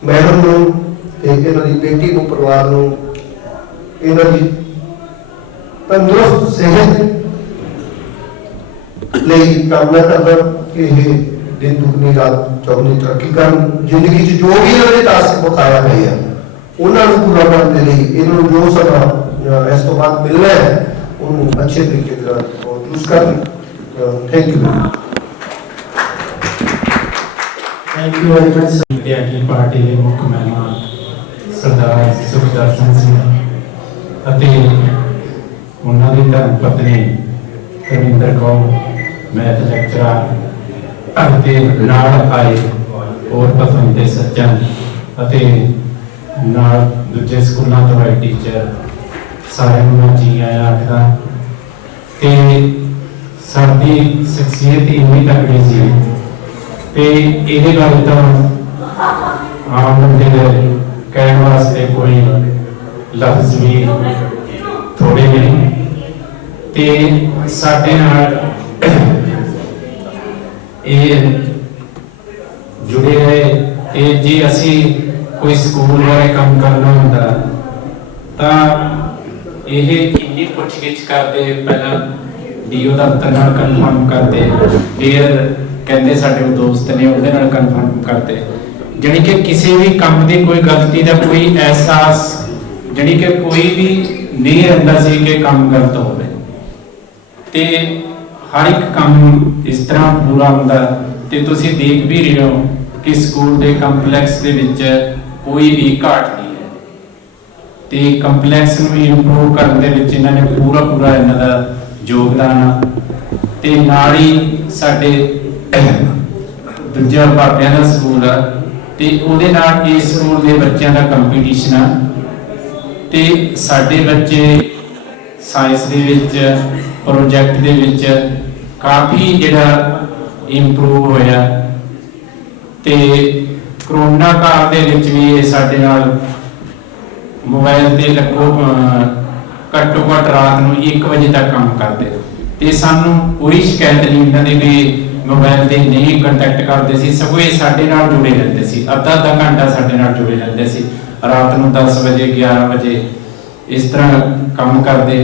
ਮੈਡਮ ਨੂੰ ਤੇ ਇਹਨਾਂ ਦੀ ਬੇਟੀ ਨੂੰ, ਪਰਿਵਾਰ ਨੂੰ, ਇਹਨਾਂ ਦੀ ਤੰਦਰੁਸਤ ਸਿਹਤ ਲਈ ਕਾਮਨਾ ਕਰਦਾ ਕਿ ਇਹ ਦਿਨ ਦੁਗਣੀ ਰਾਤ ਚੌਗੁਣੀ ਤਰੱਕੀ ਕਰਨ, ਜ਼ਿੰਦਗੀ 'ਚ ਜੋ ਵੀ ਇਹਨਾਂ ਦੇ ਟਾਸਕ ਬਤਾਇਆ ਗਏ ਆ ਉਹਨਾਂ ਨੂੰ ਪੂਰਾ ਕਰਨ ਦੇ ਲਈ ਇਹਨਾਂ ਨੂੰ ਜੋ ਸਮਾਂ ਇਸ ਤੋਂ ਬਾਅਦ ਮਿਲਣਾ ਹੈ ਉਹਨੂੰ ਅੱਛੇ ਤਰੀਕੇ ਨਾਲ ਯੂਜ਼ ਕਰਨ। Thank you. Thank you very much. ਵਿਦਿਆਰਥੀ ਪਾਰਟੀ ਦੇ ਮੁੱਖ ਮਹਿਮਾਨ ਸਰਦਾਰ ਸੁਖਦਰਸ਼ਨ ਸਿੰਘ ਅਤੇ ਉਹਨਾਂ ਦੀ ਧਰਮ ਪਤਨੀ ਰਵਿੰਦਰ ਕੌਰ, ਮੈਥ ਲੈਕਚਰਰ ਅਤੇ ਨਾਲ ਆਏ ਹੋਰ ਪਸੰਦੀਦੇ ਸੱਜਣ ਅਤੇ ਨਾਲ ਦੂਜੇ ਸਕੂਲਾਂ ਤੋਂ ਆਏ ਟੀਚਰ, ਸਾਰਿਆਂ ਨੂੰ ਜੀ ਆਇਆਂ ਆਖਦਾ। ਤੇ ਸਾਡੀ ਸ਼ਖਸੀਅਤ ਇੰਨੀ ਤਕੜੀ ਸੀ ਤੇ ਇਹਦੇ ਬਾਰੇ ਤਾਂ ਆਮ ਬੰਦੇ ਦੇ ਕਹਿਣ ਵਾਸਤੇ ਕੋਈ ਲਫ਼ਜ਼ ਵੀ ਥੋੜੇ ਨਹੀਂ। ਤੇ ਸਾਡੇ ਨਾਲ ਇਹ ਜੁੜੇ ਰਹੇ ਤੇ ਜੇ ਅਸੀਂ ਕੋਈ ਸਕੂਲ ਬਾਰੇ ਕੰਮ ਕਰਨਾ ਹੁੰਦਾ ਤਾਂ ਇਹ ਇੰਨੀ ਪੁੱਛਗਿੱਛ ਕਰਦੇ, ਪਹਿਲਾਂ ਡੀਓ ਦਫ਼ਤਰ ਨਾਲ ਕਨਫਰਮ ਕਰਦੇ, ਫਿਰ ਕਹਿੰਦੇ ਸਾਡੇ ਦੋਸਤ ਨੇ ਉਹਦੇ ਨਾਲ ਕਨਫਰਮ ਕਰਦੇ, ਜਾਣੀ ਕਿ ਕਿਸੇ ਵੀ ਕੰਮ ਦੀ ਕੋਈ ਗਲਤੀ ਦਾ ਕੋਈ ਅਹਿਸਾਸ ਜਾਣੀ ਕਿ ਕੋਈ ਵੀ ਨਹੀਂ ਰਹਿੰਦਾ ਸੀ ਕਿ ਕੰਮ ਗਲਤ ਹੋਵੇ। ਤੇ ਹਰ ਇੱਕ ਕੰਮ ਇਸ ਤਰ੍ਹਾਂ ਪੂਰਾ ਹੁੰਦਾ। ਤੇ ਤੁਸੀਂ ਦੇਖ ਵੀ ਰਹੇ ਹੋ ਕਿ ਸਕੂਲ ਦੇ ਕੰਪਲੈਕਸ ਦੇ ਵਿੱਚ ਕੋਈ ਵੀ ਘਾਟ ਨਹੀਂ ਹੈ ਤੇ ਕੰਪਲੈਕਸ ਨੂੰ ਇੰਪਰੂਵ ਕਰਨ ਦੇ ਵਿੱਚ ਇਹਨਾਂ ਨੇ ਪੂਰਾ ਇਹਨਾਂ ਦਾ ਯੋਗਦਾਨ ਆ। ਤੇ ਨਾਲ ਹੀ ਸਾਡੇ ਦੂਜਾ ਬਾਬਿਆਂ ਦਾ ਸਕੂਲ ਆ ਤੇ ਉਹਦੇ ਨਾਲ ਇਸ ਸਕੂਲ ਦੇ ਬੱਚਿਆਂ ਦਾ ਕੰਪੀਟੀਸ਼ਨ ਆ ਤੇ ਸਾਡੇ ਬੱਚੇ ਸਾਇੰਸ ਦੇ ਵਿੱਚ, ਪ੍ਰੋਜੈਕਟ ਦੇ ਵਿੱਚ ਕਾਫੀ ਜਿਹੜਾ ਇੰਪਰੂਵ ਹੋਇਆ। ਤੇ ਕਰੋਨਾ ਕਾਲ ਦੇ ਵਿੱਚ ਵੀ ਇਹ ਸਾਡੇ ਨਾਲ ਮੋਬਾਈਲ ਤੇ ਘੱਟੋ ਘੱਟ ਰਾਤ ਨੂੰ 1 ਵਜੇ ਤੱਕ ਕੰਮ ਕਰਦੇ ਤੇ ਸਾਨੂੰ ਕੋਈ ਸ਼ਿਕਾਇਤ ਨਹੀਂ ਇਹਨਾਂ ਦੀ ਵੀ ਮੋਬਾਈਲ ਤੇ ਨਹੀਂ ਕੰਟੈਕਟ ਕਰਦੇ ਸੀ, ਸਗੋਂ ਇਹ ਸਾਡੇ ਨਾਲ ਜੁੜੇ ਰਹਿੰਦੇ ਸੀ। ਅੱਧਾ ਘੰਟਾ ਸਾਡੇ ਨਾਲ ਜੁੜੇ ਰਹਿੰਦੇ ਸੀ, ਰਾਤ ਨੂੰ 10 ਵਜੇ 11 ਵਜੇ ਇਸ ਤਰ੍ਹਾਂ ਕੰਮ ਕਰਦੇ।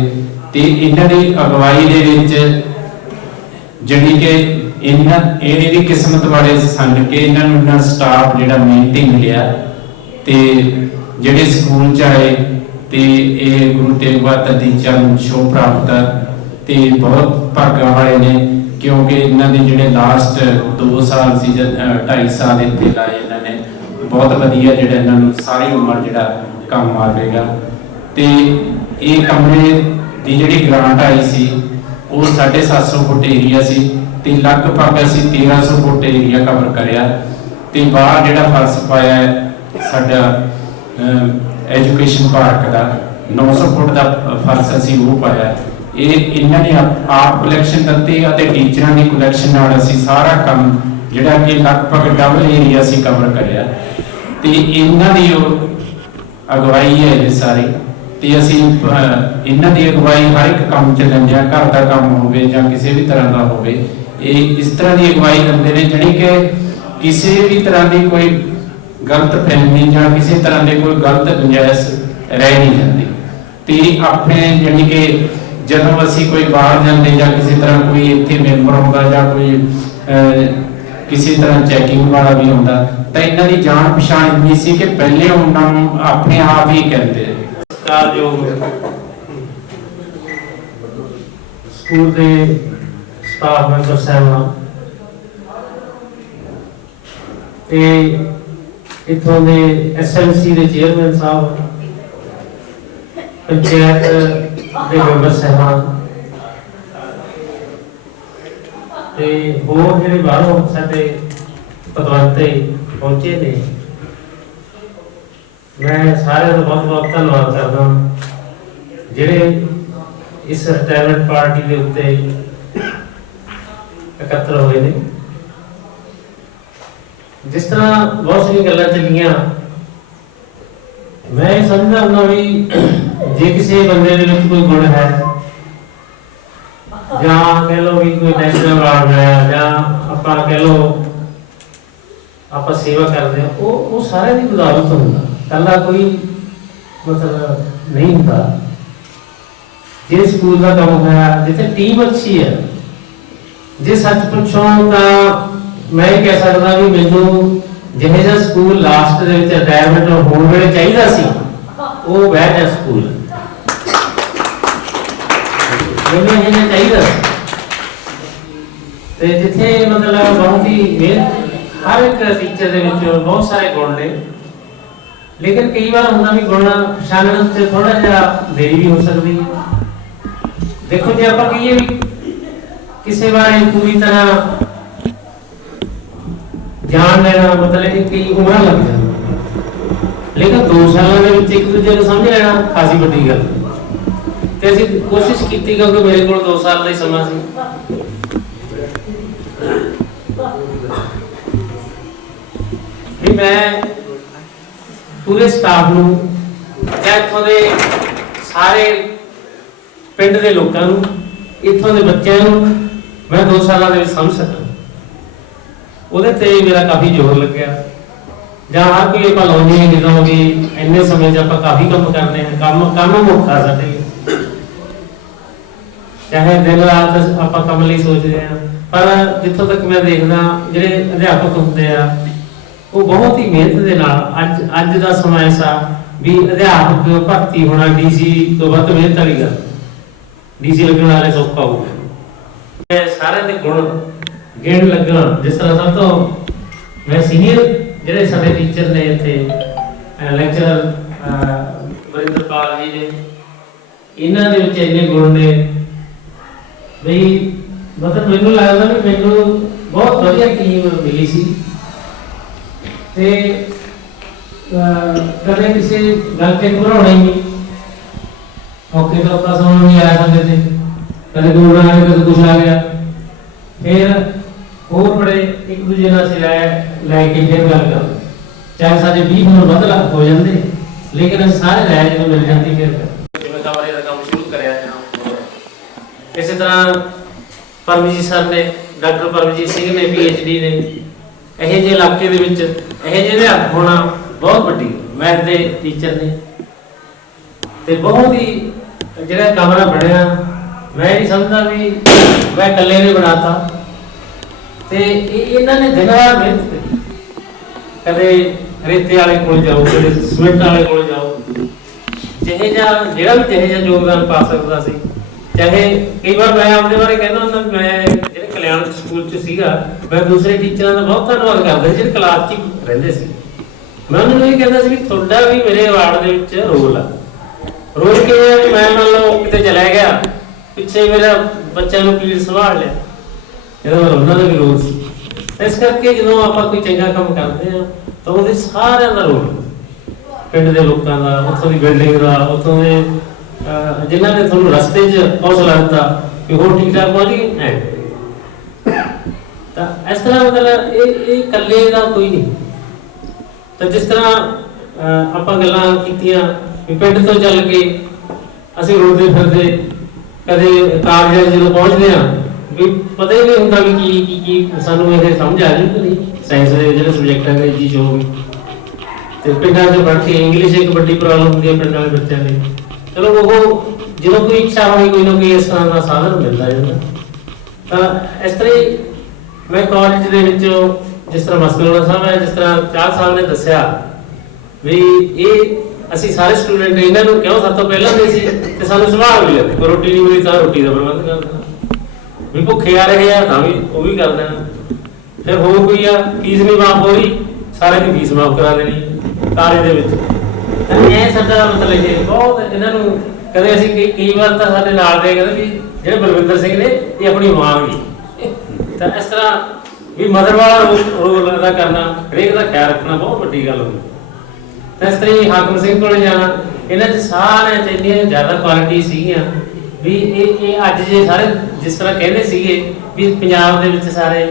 ਤੇ ਇਹਨਾਂ ਦੀ ਅਗਵਾਈ ਦੇ ਵਿੱਚ ਜਿਹੜੀ ਕਿ ਇਹ ਵੀ ਕਿਸਮਤ ਵਾਲੇ ਸਨ ਕਿ ਇਹਨਾਂ ਨੂੰ ਇਹਨਾਂ ਸਟਾਫ ਜਿਹੜਾ ਮਿਹਨਤੀ ਮਿਲਿਆ ਤੇ ਜਿਹੜੇ ਸਕੂਲ ਚ ਆਏ ਤੇ ਇਹ ਗੁਰੂ ਤੇਗ ਬਹਾਦਰ ਦੀ ਚਰਨ ਛੋਹ ਪ੍ਰਾਪਤ ਤੇ ਬਹੁਤ ਭਾਗਾਂ ਵਾਲੇ ਨੇ, ਕਿਉਂਕਿ ਇਹਨਾਂ ਦੇ ਜਿਹੜੇ ਲਾਸਟ 2 ਸਾਲ ਸੀ ਜਾਂ 2.5 ਸਾਲ ਇੱਥੇ ਲਾਏ ਇਹਨਾਂ ਨੇ, ਬਹੁਤ ਵਧੀਆ ਜਿਹੜਾ ਇਹਨਾਂ ਨੂੰ ਸਾਰੀ ਉਮਰ ਜਿਹੜਾ ਕੰਮ ਆਵੇਗਾ। ਤੇ ਇਹ ਕਮਰੇ ਦੀ ਜਿਹੜੀ ਗ੍ਰਾਂਟ ਆਈ ਸੀ ਉਹ 750 ਫੁੱਟ ਏਰੀਆ ਸੀ ਤੇ ਲਗਭਗ ਅਸੀਂ 1300 ਫੁੱਟ ਏਰੀਆ ਕਵਰ ਕਰਿਆ। ਤੇ ਬਾਹਰ ਜਿਹੜਾ ਫਰਸ਼ ਪਾਇਆ ਸਾਡਾ ਐਜੂਕੇਸ਼ਨ ਪਾਰਕ ਦਾ 900 ਫੁੱਟ ਦਾ ਫਰਸ਼ ਅਸੀਂ ਉਹ ਪਾਇਆ। ਇਹ ਇਹਨਾਂ ਨੇ ਆਪ ਕਲੈਕਸ਼ਨ ਦਿੱਤੀ ਅਤੇ ਟੀਚਰਾਂ ਦੀ ਕਲੈਕਸ਼ਨ ਨਾਲ ਅਸੀਂ ਸਾਰਾ ਕੰਮ ਜਿਹੜਾ ਕਿ ਲਗਭਗ ਡਬਲ ਏਰੀਆ ਅਸੀਂ ਕਵਰ ਕਰਿਆ। ਤੇ ਇਹਨਾਂ ਦੀ ਉਹ ਅਗਵਾਈ ਹੈ ਇਹ ਸਾਰੀ। ਤੇ ਅਸੀਂ ਇਹਨਾਂ ਦੀ ਅਗਵਾਈ ਹਰ ਇੱਕ ਕੰਮ 'ਚ ਲੈਂਦੇ ਹਾਂ, ਘਰ ਦਾ ਕੰਮ ਹੋਵੇ ਜਾਂ ਕਿਸੇ ਵੀ ਤਰ੍ਹਾਂ ਦਾ ਹੋਵੇ, ਇਹ ਇਸ ਤਰ੍ਹਾਂ ਦੀ ਅਗਵਾਈ ਦਿੰਦੇ ਨੇ ਜਿਹੜੀ ਕਿ ਕਿਸੇ ਵੀ ਤਰ੍ਹਾਂ ਦੀ ਕੋਈ ਗਲਤ ਫਹਿਮੀ ਜਾਂ ਕਿਸੇ ਤਰ੍ਹਾਂ ਦੇ ਕੋਈ ਗਲਤ ਗੁੰਜਾਇਸ਼ ਰਹਿ ਨਹੀਂ ਜਾਂਦੀ। ਤੇ ਆਪਣੇ ਜਾਣੀ ਕਿ ਜਦੋਂ ਅਸੀਂ ਕੋਈ ਬਾਹਰ ਜਾਂਦੇ ਜਾਂ ਕਿਸੇ ਤਰ੍ਹਾਂ ਕੋਈ ਇੱਥੇ ਮੈਂਬਰ ਹੁੰਦਾ ਜਾਂ ਕੋਈ ਕਿਸੇ ਤਰ੍ਹਾਂ ਚੈਕਿੰਗ ਵਾਲਾ ਵੀ ਹੁੰਦਾ, ਤਾਂ ਇਹਨਾਂ ਦੀ ਜਾਣ ਪਛਾਣ ਇੰਨੀ ਸੀ ਕਿ ਪਹਿਲੇ ਉਹਨਾਂ ਨੂੰ ਆਪਣੇ ਆਪ ਹੀ ਕਹਿੰਦੇ ਜੋ ਸਕੂਲ ਦੇ ਸਟਾਫ ਮੈਂਬਰ ਸਾਹਿਬਾਨ ਤੇ ਇੱਥੋਂ ਦੇ ਐਸਐਮਸੀ ਦੇ ਚੇਅਰਮੈਨ ਸਾਹਿਬ, ਪੰਚਾਇਤ ਦੇ ਮੈਂਬਰ ਸਾਹਿਬਾਨ ਤੇ ਹੋਰ ਜਿਹੜੇ ਬਾਹਰੋਂ ਸਾਡੇ ਪਤਵੰਤੇ ਪਹੁੰਚੇ ਨੇ, ਮੈਂ ਸਾਰਿਆਂ ਦਾ ਬਹੁਤ ਬਹੁਤ ਧੰਨਵਾਦ ਕਰਦਾ ਜਿਹੜੇ ਇਸ ਰਿਟਾਇਰਮੈਂਟ ਪਾਰਟੀ ਦੇ ਉੱਤੇ ਇਕੱਤਰ ਹੋਏ ਨੇ। ਜਿਸ ਤਰ੍ਹਾਂ ਬਹੁਤ ਸਾਰੀਆਂ ਗੱਲਾਂ ਚੱਲੀਆਂ, ਮੈਂ ਇਹ ਸਮਝਦਾ ਹੁੰਦਾ ਵੀ ਜੇ ਕਿਸੇ ਬੰਦੇ ਦੇ ਵਿੱਚ ਕੋਈ ਗੁਣ ਹੈ ਜਾਂ ਕਹਿ ਲਓ ਵੀ ਕੋਈ ਨੈਸ਼ਨਲ ਅਵਾਰਡ ਮਿਲਿਆ ਜਾਂ ਆਪਾਂ ਕਹਿ ਲਓ ਆਪਾਂ ਸੇਵਾ ਕਰਦੇ ਹਾਂ, ਉਹ ਸਾਰਿਆਂ ਦੀ ਬਦੌਲਤ ਹੁੰਦਾ, ਕੱਲਾ ਕੋਈ ਮਤਲਬ ਨਹੀਂ ਹੁੰਦਾ। ਜੇ ਸਕੂਲ ਦਾ ਕੰਮ ਹੋਇਆ ਜਿੱਥੇ ਟੀਮ ਅੱਛੀ ਹੈ, ਜੇ ਸੱਚ ਪੁੱਛੋ ਤਾਂ ਮੈਂ ਇਹ ਕਹਿ ਸਕਦਾ ਵੀ ਮੈਨੂੰ ਜਿਹੇ ਜਿਹਾ ਸਕੂਲ ਲਾਸਟ ਦੇ ਵਿੱਚ ਰਿਟਾਇਰਮੈਂਟ ਹੋਣ ਵੇਲੇ ਚਾਹੀਦਾ ਸੀ, ਉਹ ਬੈਠ ਹੈ ਸਕੂਲ ਮੈਨੂੰ ਇਹ ਜਿਹਾ ਚਾਹੀਦਾ ਤੇ ਜਿੱਥੇ ਮਤਲਬ ਬਹੁਤ ਹੀ ਮਿਹਨਤ, ਹਰ ਇੱਕ ਟੀਚਰ ਦੇ ਵਿੱਚ ਬਹੁਤ ਸਾਰੇ ਗੁਣ ਨੇ, ਲੇਕਿਨ ਕਈ ਵਾਰ ਹੁੰਦਾ ਵੀ ਗੁਣ ਪਛਾਣਨ ਚ ਥੋੜਾ ਜਿਹਾ ਦੇਰੀ ਵੀ ਹੋ ਸਕਦੀ ਹੈ। ਦੇਖੋ ਜੇ ਆਪਾਂ ਕਹੀਏ ਵੀ ਕਿਸੇ ਬਾਰੇ ਪੂਰੀ ਤਰ੍ਹਾਂ ਜਾਣ ਲੈਣਾ ਮਤਲਬ ਕਈ ਉਮਰਾਂ ਲੱਗ ਜਾਂਦੀਆਂ, ਲੇਕਿਨ 2 ਸਾਲਾਂ ਦੇ ਵਿੱਚ ਇੱਕ ਦੂਜੇ ਨੂੰ ਸਮਝ ਲੈਣਾ ਖਾਸੀ ਵੱਡੀ ਗੱਲ। ਤੇ ਅਸੀਂ ਕੋਸ਼ਿਸ਼ ਕੀਤੀ ਕਿਉਂਕਿ ਮੇਰੇ ਕੋਲ 2 ਸਾਲ ਦਾ ਹੀ ਸਮਾਂ ਸੀ, ਵੀ ਮੈਂ ਪੂਰੇ ਸਟਾਫ ਨੂੰ ਜਾਂ ਇੱਥੋਂ ਦੇ ਸਾਰੇ ਪਿੰਡ ਦੇ ਲੋਕਾਂ ਨੂੰ, ਇੱਥੋਂ ਦੇ ਬੱਚਿਆਂ ਨੂੰ ਮੈਂ 2 ਸਾਲਾਂ ਦੇ ਵਿੱਚ ਸਮਝ ਸਕਾਂ। ਉਹਦੇ ਤੇ ਮੇਰਾ ਕਾਫੀ ਜ਼ੋਰ ਲੱਗਿਆ। ਜਾਂ ਹਰ ਕੋਈ ਆਪਾਂ ਲਾਉਂਦੇ ਹਾਂ ਜਦੋਂ ਵੀ ਇੰਨੇ ਸਮੇਂ 'ਚ ਆਪਾਂ ਕਾਫੀ ਕੰਮ ਕਰਦੇ ਹਾਂ, ਕੰਮ ਮੁੱਖਾ ਸਾਡੇ, ਚਾਹੇ ਦਿਨ ਰਾਤ ਆਪਾਂ ਕੰਮ ਲਈ ਸੋਚਦੇ ਹਾਂ, ਪਰ ਜਿੱਥੋਂ ਤੱਕ ਮੈਂ ਦੇਖਦਾ ਜਿਹੜੇ ਅਧਿਆਪਕ ਹੁੰਦੇ ਆ ਉਹ ਬਹੁਤ ਹੀ ਮਿਹਨਤ ਦੇ ਨਾਲ ਅੱਜ ਦਾ ਸਮਾਂ ਐਸਾ ਵੀ ਅਧਿਆਪਕ ਭਰਤੀ ਹੋਣਾ ਡੀਸੀ ਤੋਂ ਵੱਧ ਮਿਹਨਤ ਵਾਲੀ ਗੱਲ, ਡੀਸੀ ਲੱਗਣ ਵਾਲੇ ਸੌਖਾ ਹੋਊਗਾ। ਸਾਰਿਆਂ ਦੇ ਗੁਣ ਗਿਣ ਲੱਗਣਾ, ਜਿਸ ਤਰ੍ਹਾਂ ਸਭ ਤੋਂ ਮੈਂ ਸੀਨੀਅਰ ਜਿਹੜੇ ਸਾਡੇ ਟੀਚਰ ਨੇ ਇੱਥੇ ਲੈਕਚਰਰ ਵਰਿੰਦਰਪਾਲ ਜੀ ਨੇ, ਇਹਨਾਂ ਦੇ ਵਿੱਚ ਇੰਨੇ ਗੁਣ ਨੇ ਵੀ ਮਤਲਬ ਮੈਨੂੰ ਲੱਗਦਾ ਵੀ ਮੈਨੂੰ ਬਹੁਤ ਵਧੀਆ ਟੀਮ ਮਿਲੀ ਸੀ। ਤੇ ਕਦੇ ਕਿਸੇ ਗੱਲ ਤੇ ਘਬਰਾਉਣਾ ਹੀ ਨਹੀਂ, ਔਖੇ ਤੋਂ ਔਖਾ ਸਮਾਂ ਵੀ ਆਇਆ ਸਾਡੇ ਤੇ, ਕਦੇ ਦੂਰ ਆ ਗਿਆ ਕਦੇ ਕੁਛ ਆ ਗਿਆ, ਫਿਰ ਹੋਰ ਬੜੇ ਇੱਕ ਦੂਜੇ ਨਾਲ ਲੈ ਕੇ ਫਿਰ ਗੱਲ ਕਰਦੇ, ਚਾਹੇ ਸਾਡੇ 20 ਮਿੰਟ ਵੱਧ ਲੱਗ ਹੋ ਜਾਂਦੇ, ਲੇਕਿਨ ਅਸੀਂ ਸਾਰੇ ਲੈ ਜਦੋਂ ਮਿਲ ਜਾਂਦੀ ਫਿਰ ਜਿਵੇਂ ਕਮਰੇ ਦਾ ਕੰਮ ਸ਼ੁਰੂ ਕਰਿਆ। ਇਸੇ ਤਰ੍ਹਾਂ ਪਰਮਜੀਤ ਸਰ ਨੇ, ਡਾਕਟਰ ਪਰਮਜੀਤ ਸਿੰਘ ਨੇ PhD ਨੇ, ਇਹੋ ਜਿਹੇ ਇਲਾਕੇ ਦੇ ਵਿੱਚ ਇਹੋ ਜਿਹੇ ਅਧਿਆਪਕ ਹੋਣਾ ਬਹੁਤ ਵੱਡੀ, ਮੈਥ ਦੇ ਟੀਚਰ ਨੇ। ਤੇ ਬਹੁਤ ਹੀ ਜਿਹੜਾ ਕਮਰਾ ਬਣਿਆ, ਮੈਂ ਨਹੀਂ ਸਮਝਦਾ ਵੀ ਮੈਂ ਇਕੱਲੇ ਨੇ ਬਣਾਤਾ, ਤੇ ਇਹਨਾਂ ਨੇ ਦਿਨ ਰਾਤ ਮਿਹਨਤ ਕੀਤੀ। ਕਦੇ ਰੇਤੇ ਵਾਲੇ ਕੋਲ ਜਾਓ, ਕਦੇ ਸਿਮੈਂਟ ਵਾਲੇ ਕੋਲ ਜਾਓ, ਜਿਹੜਾ ਵੀ ਯੋਗਦਾਨ ਪਾ ਸਕਦਾ ਸੀ। ਚਾਹੇ ਕਈ ਵਾਰ ਮੈਂ ਆਪਣੇ ਬਾਰੇ ਕਹਿੰਦਾ ਹੁੰਦਾ, ਮੈਂ ਜਿਹੜੇ ਕਲਿਆਣ ਸਕੂਲ 'ਚ ਸੀਗਾ, ਮੈਂ ਦੂਸਰੇ ਟੀਚਰਾਂ ਦਾ ਬਹੁਤ ਧੰਨਵਾਦ ਕਰਦਾ ਸੀ ਜਿਹੜੇ ਕਲਾਸ 'ਚ ਹੀ ਰਹਿੰਦੇ ਸੀ। ਮੈਂ ਉਹਨਾਂ ਨੂੰ ਇਹ ਕਹਿੰਦਾ ਸੀ ਵੀ ਤੁਹਾਡਾ ਵੀ ਮੇਰੇ ਅਵਾਰਡ ਦੇ ਵਿੱਚ ਰੋਲ ਆ। ਰੋਲ ਕਿਵੇਂ? ਮੈਂ ਮੰਨ ਲਓ ਕਿਤੇ ਚਲਾ ਗਿਆ, ਪਿੱਛੇ ਮੇਰਾ ਬੱਚਿਆਂ ਨੂੰ ਪੀੜ ਸੰਭਾਲ ਲਿਆ, ਇਹਦਾ ਮਤਲਬ ਉਹਨਾਂ ਦਾ ਵੀ ਰੋਲ ਸੀ। ਇਸ ਕਰਕੇ ਜਦੋਂ ਆਪਾਂ ਕੋਈ ਚੰਗਾ ਕੰਮ ਕਰਦੇ ਹਾਂ ਤਾਂ ਉਹਦੇ ਸਾਰਿਆਂ ਦਾ ਰੋਲ, ਪਿੰਡ ਦੇ ਲੋਕਾਂ ਦਾ, ਉੱਥੋਂ ਦੀ ਬਿਲਡਿੰਗ ਦਾ, ਉੱਥੋਂ ਦੇ ਜਿਨ੍ਹਾਂ ਨੇ ਤੁਹਾਨੂੰ ਰਸਤੇ 'ਚ ਹੌਸਲਾ ਦਿੱਤਾ ਕਿ ਹੋਰ ਠੀਕ ਠਾਕ ਪਹੁੰਚ ਗਏ, ਤਾਂ ਇਸ ਤਰ੍ਹਾਂ ਮਤਲਬ ਇਹ ਇਕੱਲੇ ਦਾ ਕੋਈ ਨਹੀਂ। ਤਾਂ ਜਿਸ ਤਰ੍ਹਾਂ ਆਪਾਂ ਗੱਲਾਂ ਕੀਤੀਆਂ ਵੀ ਪਿੰਡ ਤੋਂ ਚੱਲ ਕੇ ਅਸੀਂ ਰੋਡਦੇ ਫਿਰਦੇ, ਕਦੇ ਕਾਲਜਾਂ ਜਦੋਂ ਪਹੁੰਚਦੇ ਹਾਂ ਵੀ ਪਤਾ ਹੀ ਨਹੀਂ ਹੁੰਦਾ ਵੀ ਕੀ ਸਾਨੂੰ ਇਹ ਸਮਝ ਆ ਜੂ ਕਿ ਨਹੀਂ। ਸਾਇੰਸ ਦੇ ਜਿਹੜੇ ਸਬਜੈਕਟ ਅੰਗਰੇਜ਼ੀ 'ਚ ਹੋਵੇ, ਤੇ ਪਿੰਡਾਂ 'ਚ ਪੜ੍ਹ ਕੇ ਇੰਗਲਿਸ਼ ਇੱਕ ਵੱਡੀ ਪ੍ਰੋਬਲਮ ਹੁੰਦੀ ਹੈ ਪਿੰਡ ਵਾਲੇ ਬੱਚਿਆਂ ਲਈ। ਚਲੋ ਉਹ ਜਦੋਂ ਕੋਈ ਇੱਛਾ ਹੋਣੀ, ਕੋਈ ਨਾ ਕੋਈ ਇਸ ਤਰ੍ਹਾਂ ਦਾ ਸਾਧਨ ਮਿਲਦਾ ਜਾਂਦਾ। ਤਾਂ ਇਸ ਤਰ੍ਹਾਂ ਹੀ ਮੈਂ ਕਾਲਜ ਦੇ ਵਿੱਚੋਂ ਜਿਸ ਤਰ੍ਹਾਂ ਮਸਤੂਰਾ ਸਾਹਿਬ ਹੈ, ਜਿਸ ਤਰ੍ਹਾਂ ਚਾਰ ਸਾਹਿਬ ਨੇ ਦੱਸਿਆ ਵੀ ਇਹ ਅਸੀਂ ਸਾਰੇ ਸਟੂਡੈਂਟ ਇਹਨਾਂ ਨੂੰ ਕਿਉਂ ਸਭ ਤੋਂ ਪਹਿਲਾਂ ਦੇ ਸੀ ਤੇ ਸਾਨੂੰ ਸੰਭਾਲ ਵੀ ਲੈਂਦੇ, ਕੋਈ ਰੋਟੀ ਨਹੀਂ ਮਿਲੀ ਤਾਂ ਰੋਟੀ ਦਾ ਪ੍ਰਬੰਧ ਕਰ ਦੇਣਾ, ਵੀ ਭੁੱਖੇ ਆ ਰਹੇ ਆ ਤਾਂ ਵੀ ਉਹ ਵੀ ਕਰ ਦੇਣਾ। ਫਿਰ ਹੋਰ ਕੋਈ ਆ ਫੀਸ ਨਹੀਂ ਮਾਫ ਹੋ ਰਹੀ, ਸਾਰੇ ਦੀ ਫੀਸ ਮਾਫ ਕਰਾ ਦੇਣੀ ਕਾਲਜ ਦੇ ਵਿੱਚ। ਤਾਂ ਇਹ ਸਾਡਾ ਮਤਲਬ ਇਹ ਬਹੁਤ ਇਹਨਾਂ ਨੂੰ ਕਦੇ ਅਸੀਂ ਕਈ ਵਾਰ ਤਾਂ ਸਾਡੇ ਨਾਲ ਦੇ ਕਹਿੰਦੇ ਵੀ ਜਿਹੜੇ ਬਲਵਿੰਦਰ ਸਿੰਘ ਨੇ ਇਹ ਆਪਣੀ ਮਾਂ ਵੀ ਤਾਂ ਇਸ ਤਰ੍ਹਾਂ ਵੀ ਮਦਰ ਵਾਲਾ ਰੋਲ ਅਦਾ ਕਰਨਾ, ਹਰੇਕ ਦਾ ਖਿਆਲ ਰੱਖਣਾ ਬਹੁਤ ਵੱਡੀ ਗੱਲ ਹੁੰਦੀ। ਤਾਂ ਇਸ ਤਰ੍ਹਾਂ ਹੀ ਹਾਕਮ ਸਿੰਘ ਕੋਲੇ ਜਾਣਾ, ਇਹਨਾਂ 'ਚ ਸਾਰਿਆਂ 'ਚ ਇੰਨੀਆਂ ਜ਼ਿਆਦਾ ਕੁਆਲਿਟੀ ਸੀਗੀਆਂ ਵੀ ਇਹ ਅੱਜ ਜੇ ਸਾਰੇ ਜਿਸ ਤਰ੍ਹਾਂ ਕਹਿੰਦੇ ਸੀਗੇ ਵੀ ਪੰਜਾਬ ਦੇ ਵਿੱਚ ਸਾਰੇ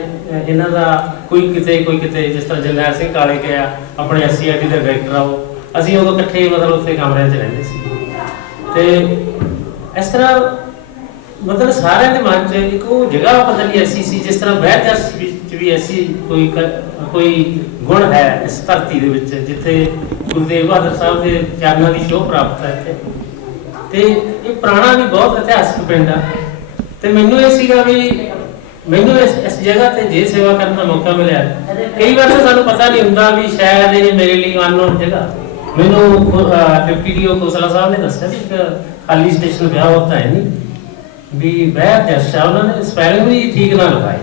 ਇਹਨਾਂ ਦਾ ਕੋਈ ਕਿਤੇ ਜਿਸ ਤਰ੍ਹਾਂ ਜਰਨੈਲ ਸਿੰਘ ਕਾਲੇ ਗਿਆ ਆਪਣੇ SCIT ਦੇ ਡਾਇਰੈਕਟਰ ਆ, ਉਹ ਅਸੀਂ ਉਦੋਂ ਇਕੱਠੇ ਮਤਲਬ ਉੱਥੇ ਕਮਰਿਆਂ 'ਚ ਰਹਿੰਦੇ ਸੀ। ਤੇ ਇਸ ਤਰ੍ਹਾਂ ਮਤਲਬ ਸਾਰਿਆਂ ਦੇ ਮਨ 'ਚ ਇੱਕ ਉਹ ਜਗ੍ਹਾ ਪਤਾ ਨਹੀਂ ਐਸੀ ਸੀ, ਜਿਸ ਤਰ੍ਹਾਂ ਬਹਿਰ ਜਸ ਵਿੱਚ ਵੀ ਐਸੀ ਕੋਈ ਗੁਣ ਹੈ ਇਸ ਧਰਤੀ ਦੇ ਵਿੱਚ ਜਿੱਥੇ ਗੁਰੂ ਤੇਗ ਬਹਾਦਰ ਸਾਹਿਬ ਦੇ ਚਰਨਾਂ ਦੀ ਸ਼ੋਅ ਪ੍ਰਾਪਤ ਹੈ ਇੱਥੇ। ਤੇ ਇਹ ਪੁਰਾਣਾ ਵੀ ਬਹੁਤ ਇਤਿਹਾਸਕ ਪਿੰਡ ਆ ਤੇ ਮੈਨੂੰ ਇਹ ਸੀਗਾ ਵੀ ਮੈਨੂੰ ਇਸ ਜਗ੍ਹਾ ਤੇ ਜੇ ਸੇਵਾ ਕਰਨ ਦਾ ਮੌਕਾ ਮਿਲਿਆ। ਕਈ ਵਾਰ ਤਾਂ ਸਾਨੂੰ ਪਤਾ ਨਹੀਂ ਹੁੰਦਾ ਵੀ ਸ਼ਾਇਦ ਇਹ ਮੇਰੇ ਲਈ ਅਨਨੋਨ ਜਗ੍ਹਾ। ਮੈਨੂੰ ਡਿਪਟੀ ਡੀਓ ਕੋਸਲਾ ਸਾਹਿਬ ਨੇ ਦੱਸਿਆ ਵੀ ਇੱਕ ਖਾਲੀ ਸਟੇਸ਼ਨ ਵਿਆਹ ਹੁੰਦਾ ਹੈ ਨਹੀਂ ਵੀ ਬਹਿਰ ਜੱਸ਼ਾ, ਉਹਨਾਂ ਨੇ ਸਪੈਲਿੰਗ ਵੀ ਠੀਕ ਨਾ ਲਿਖਾਈ,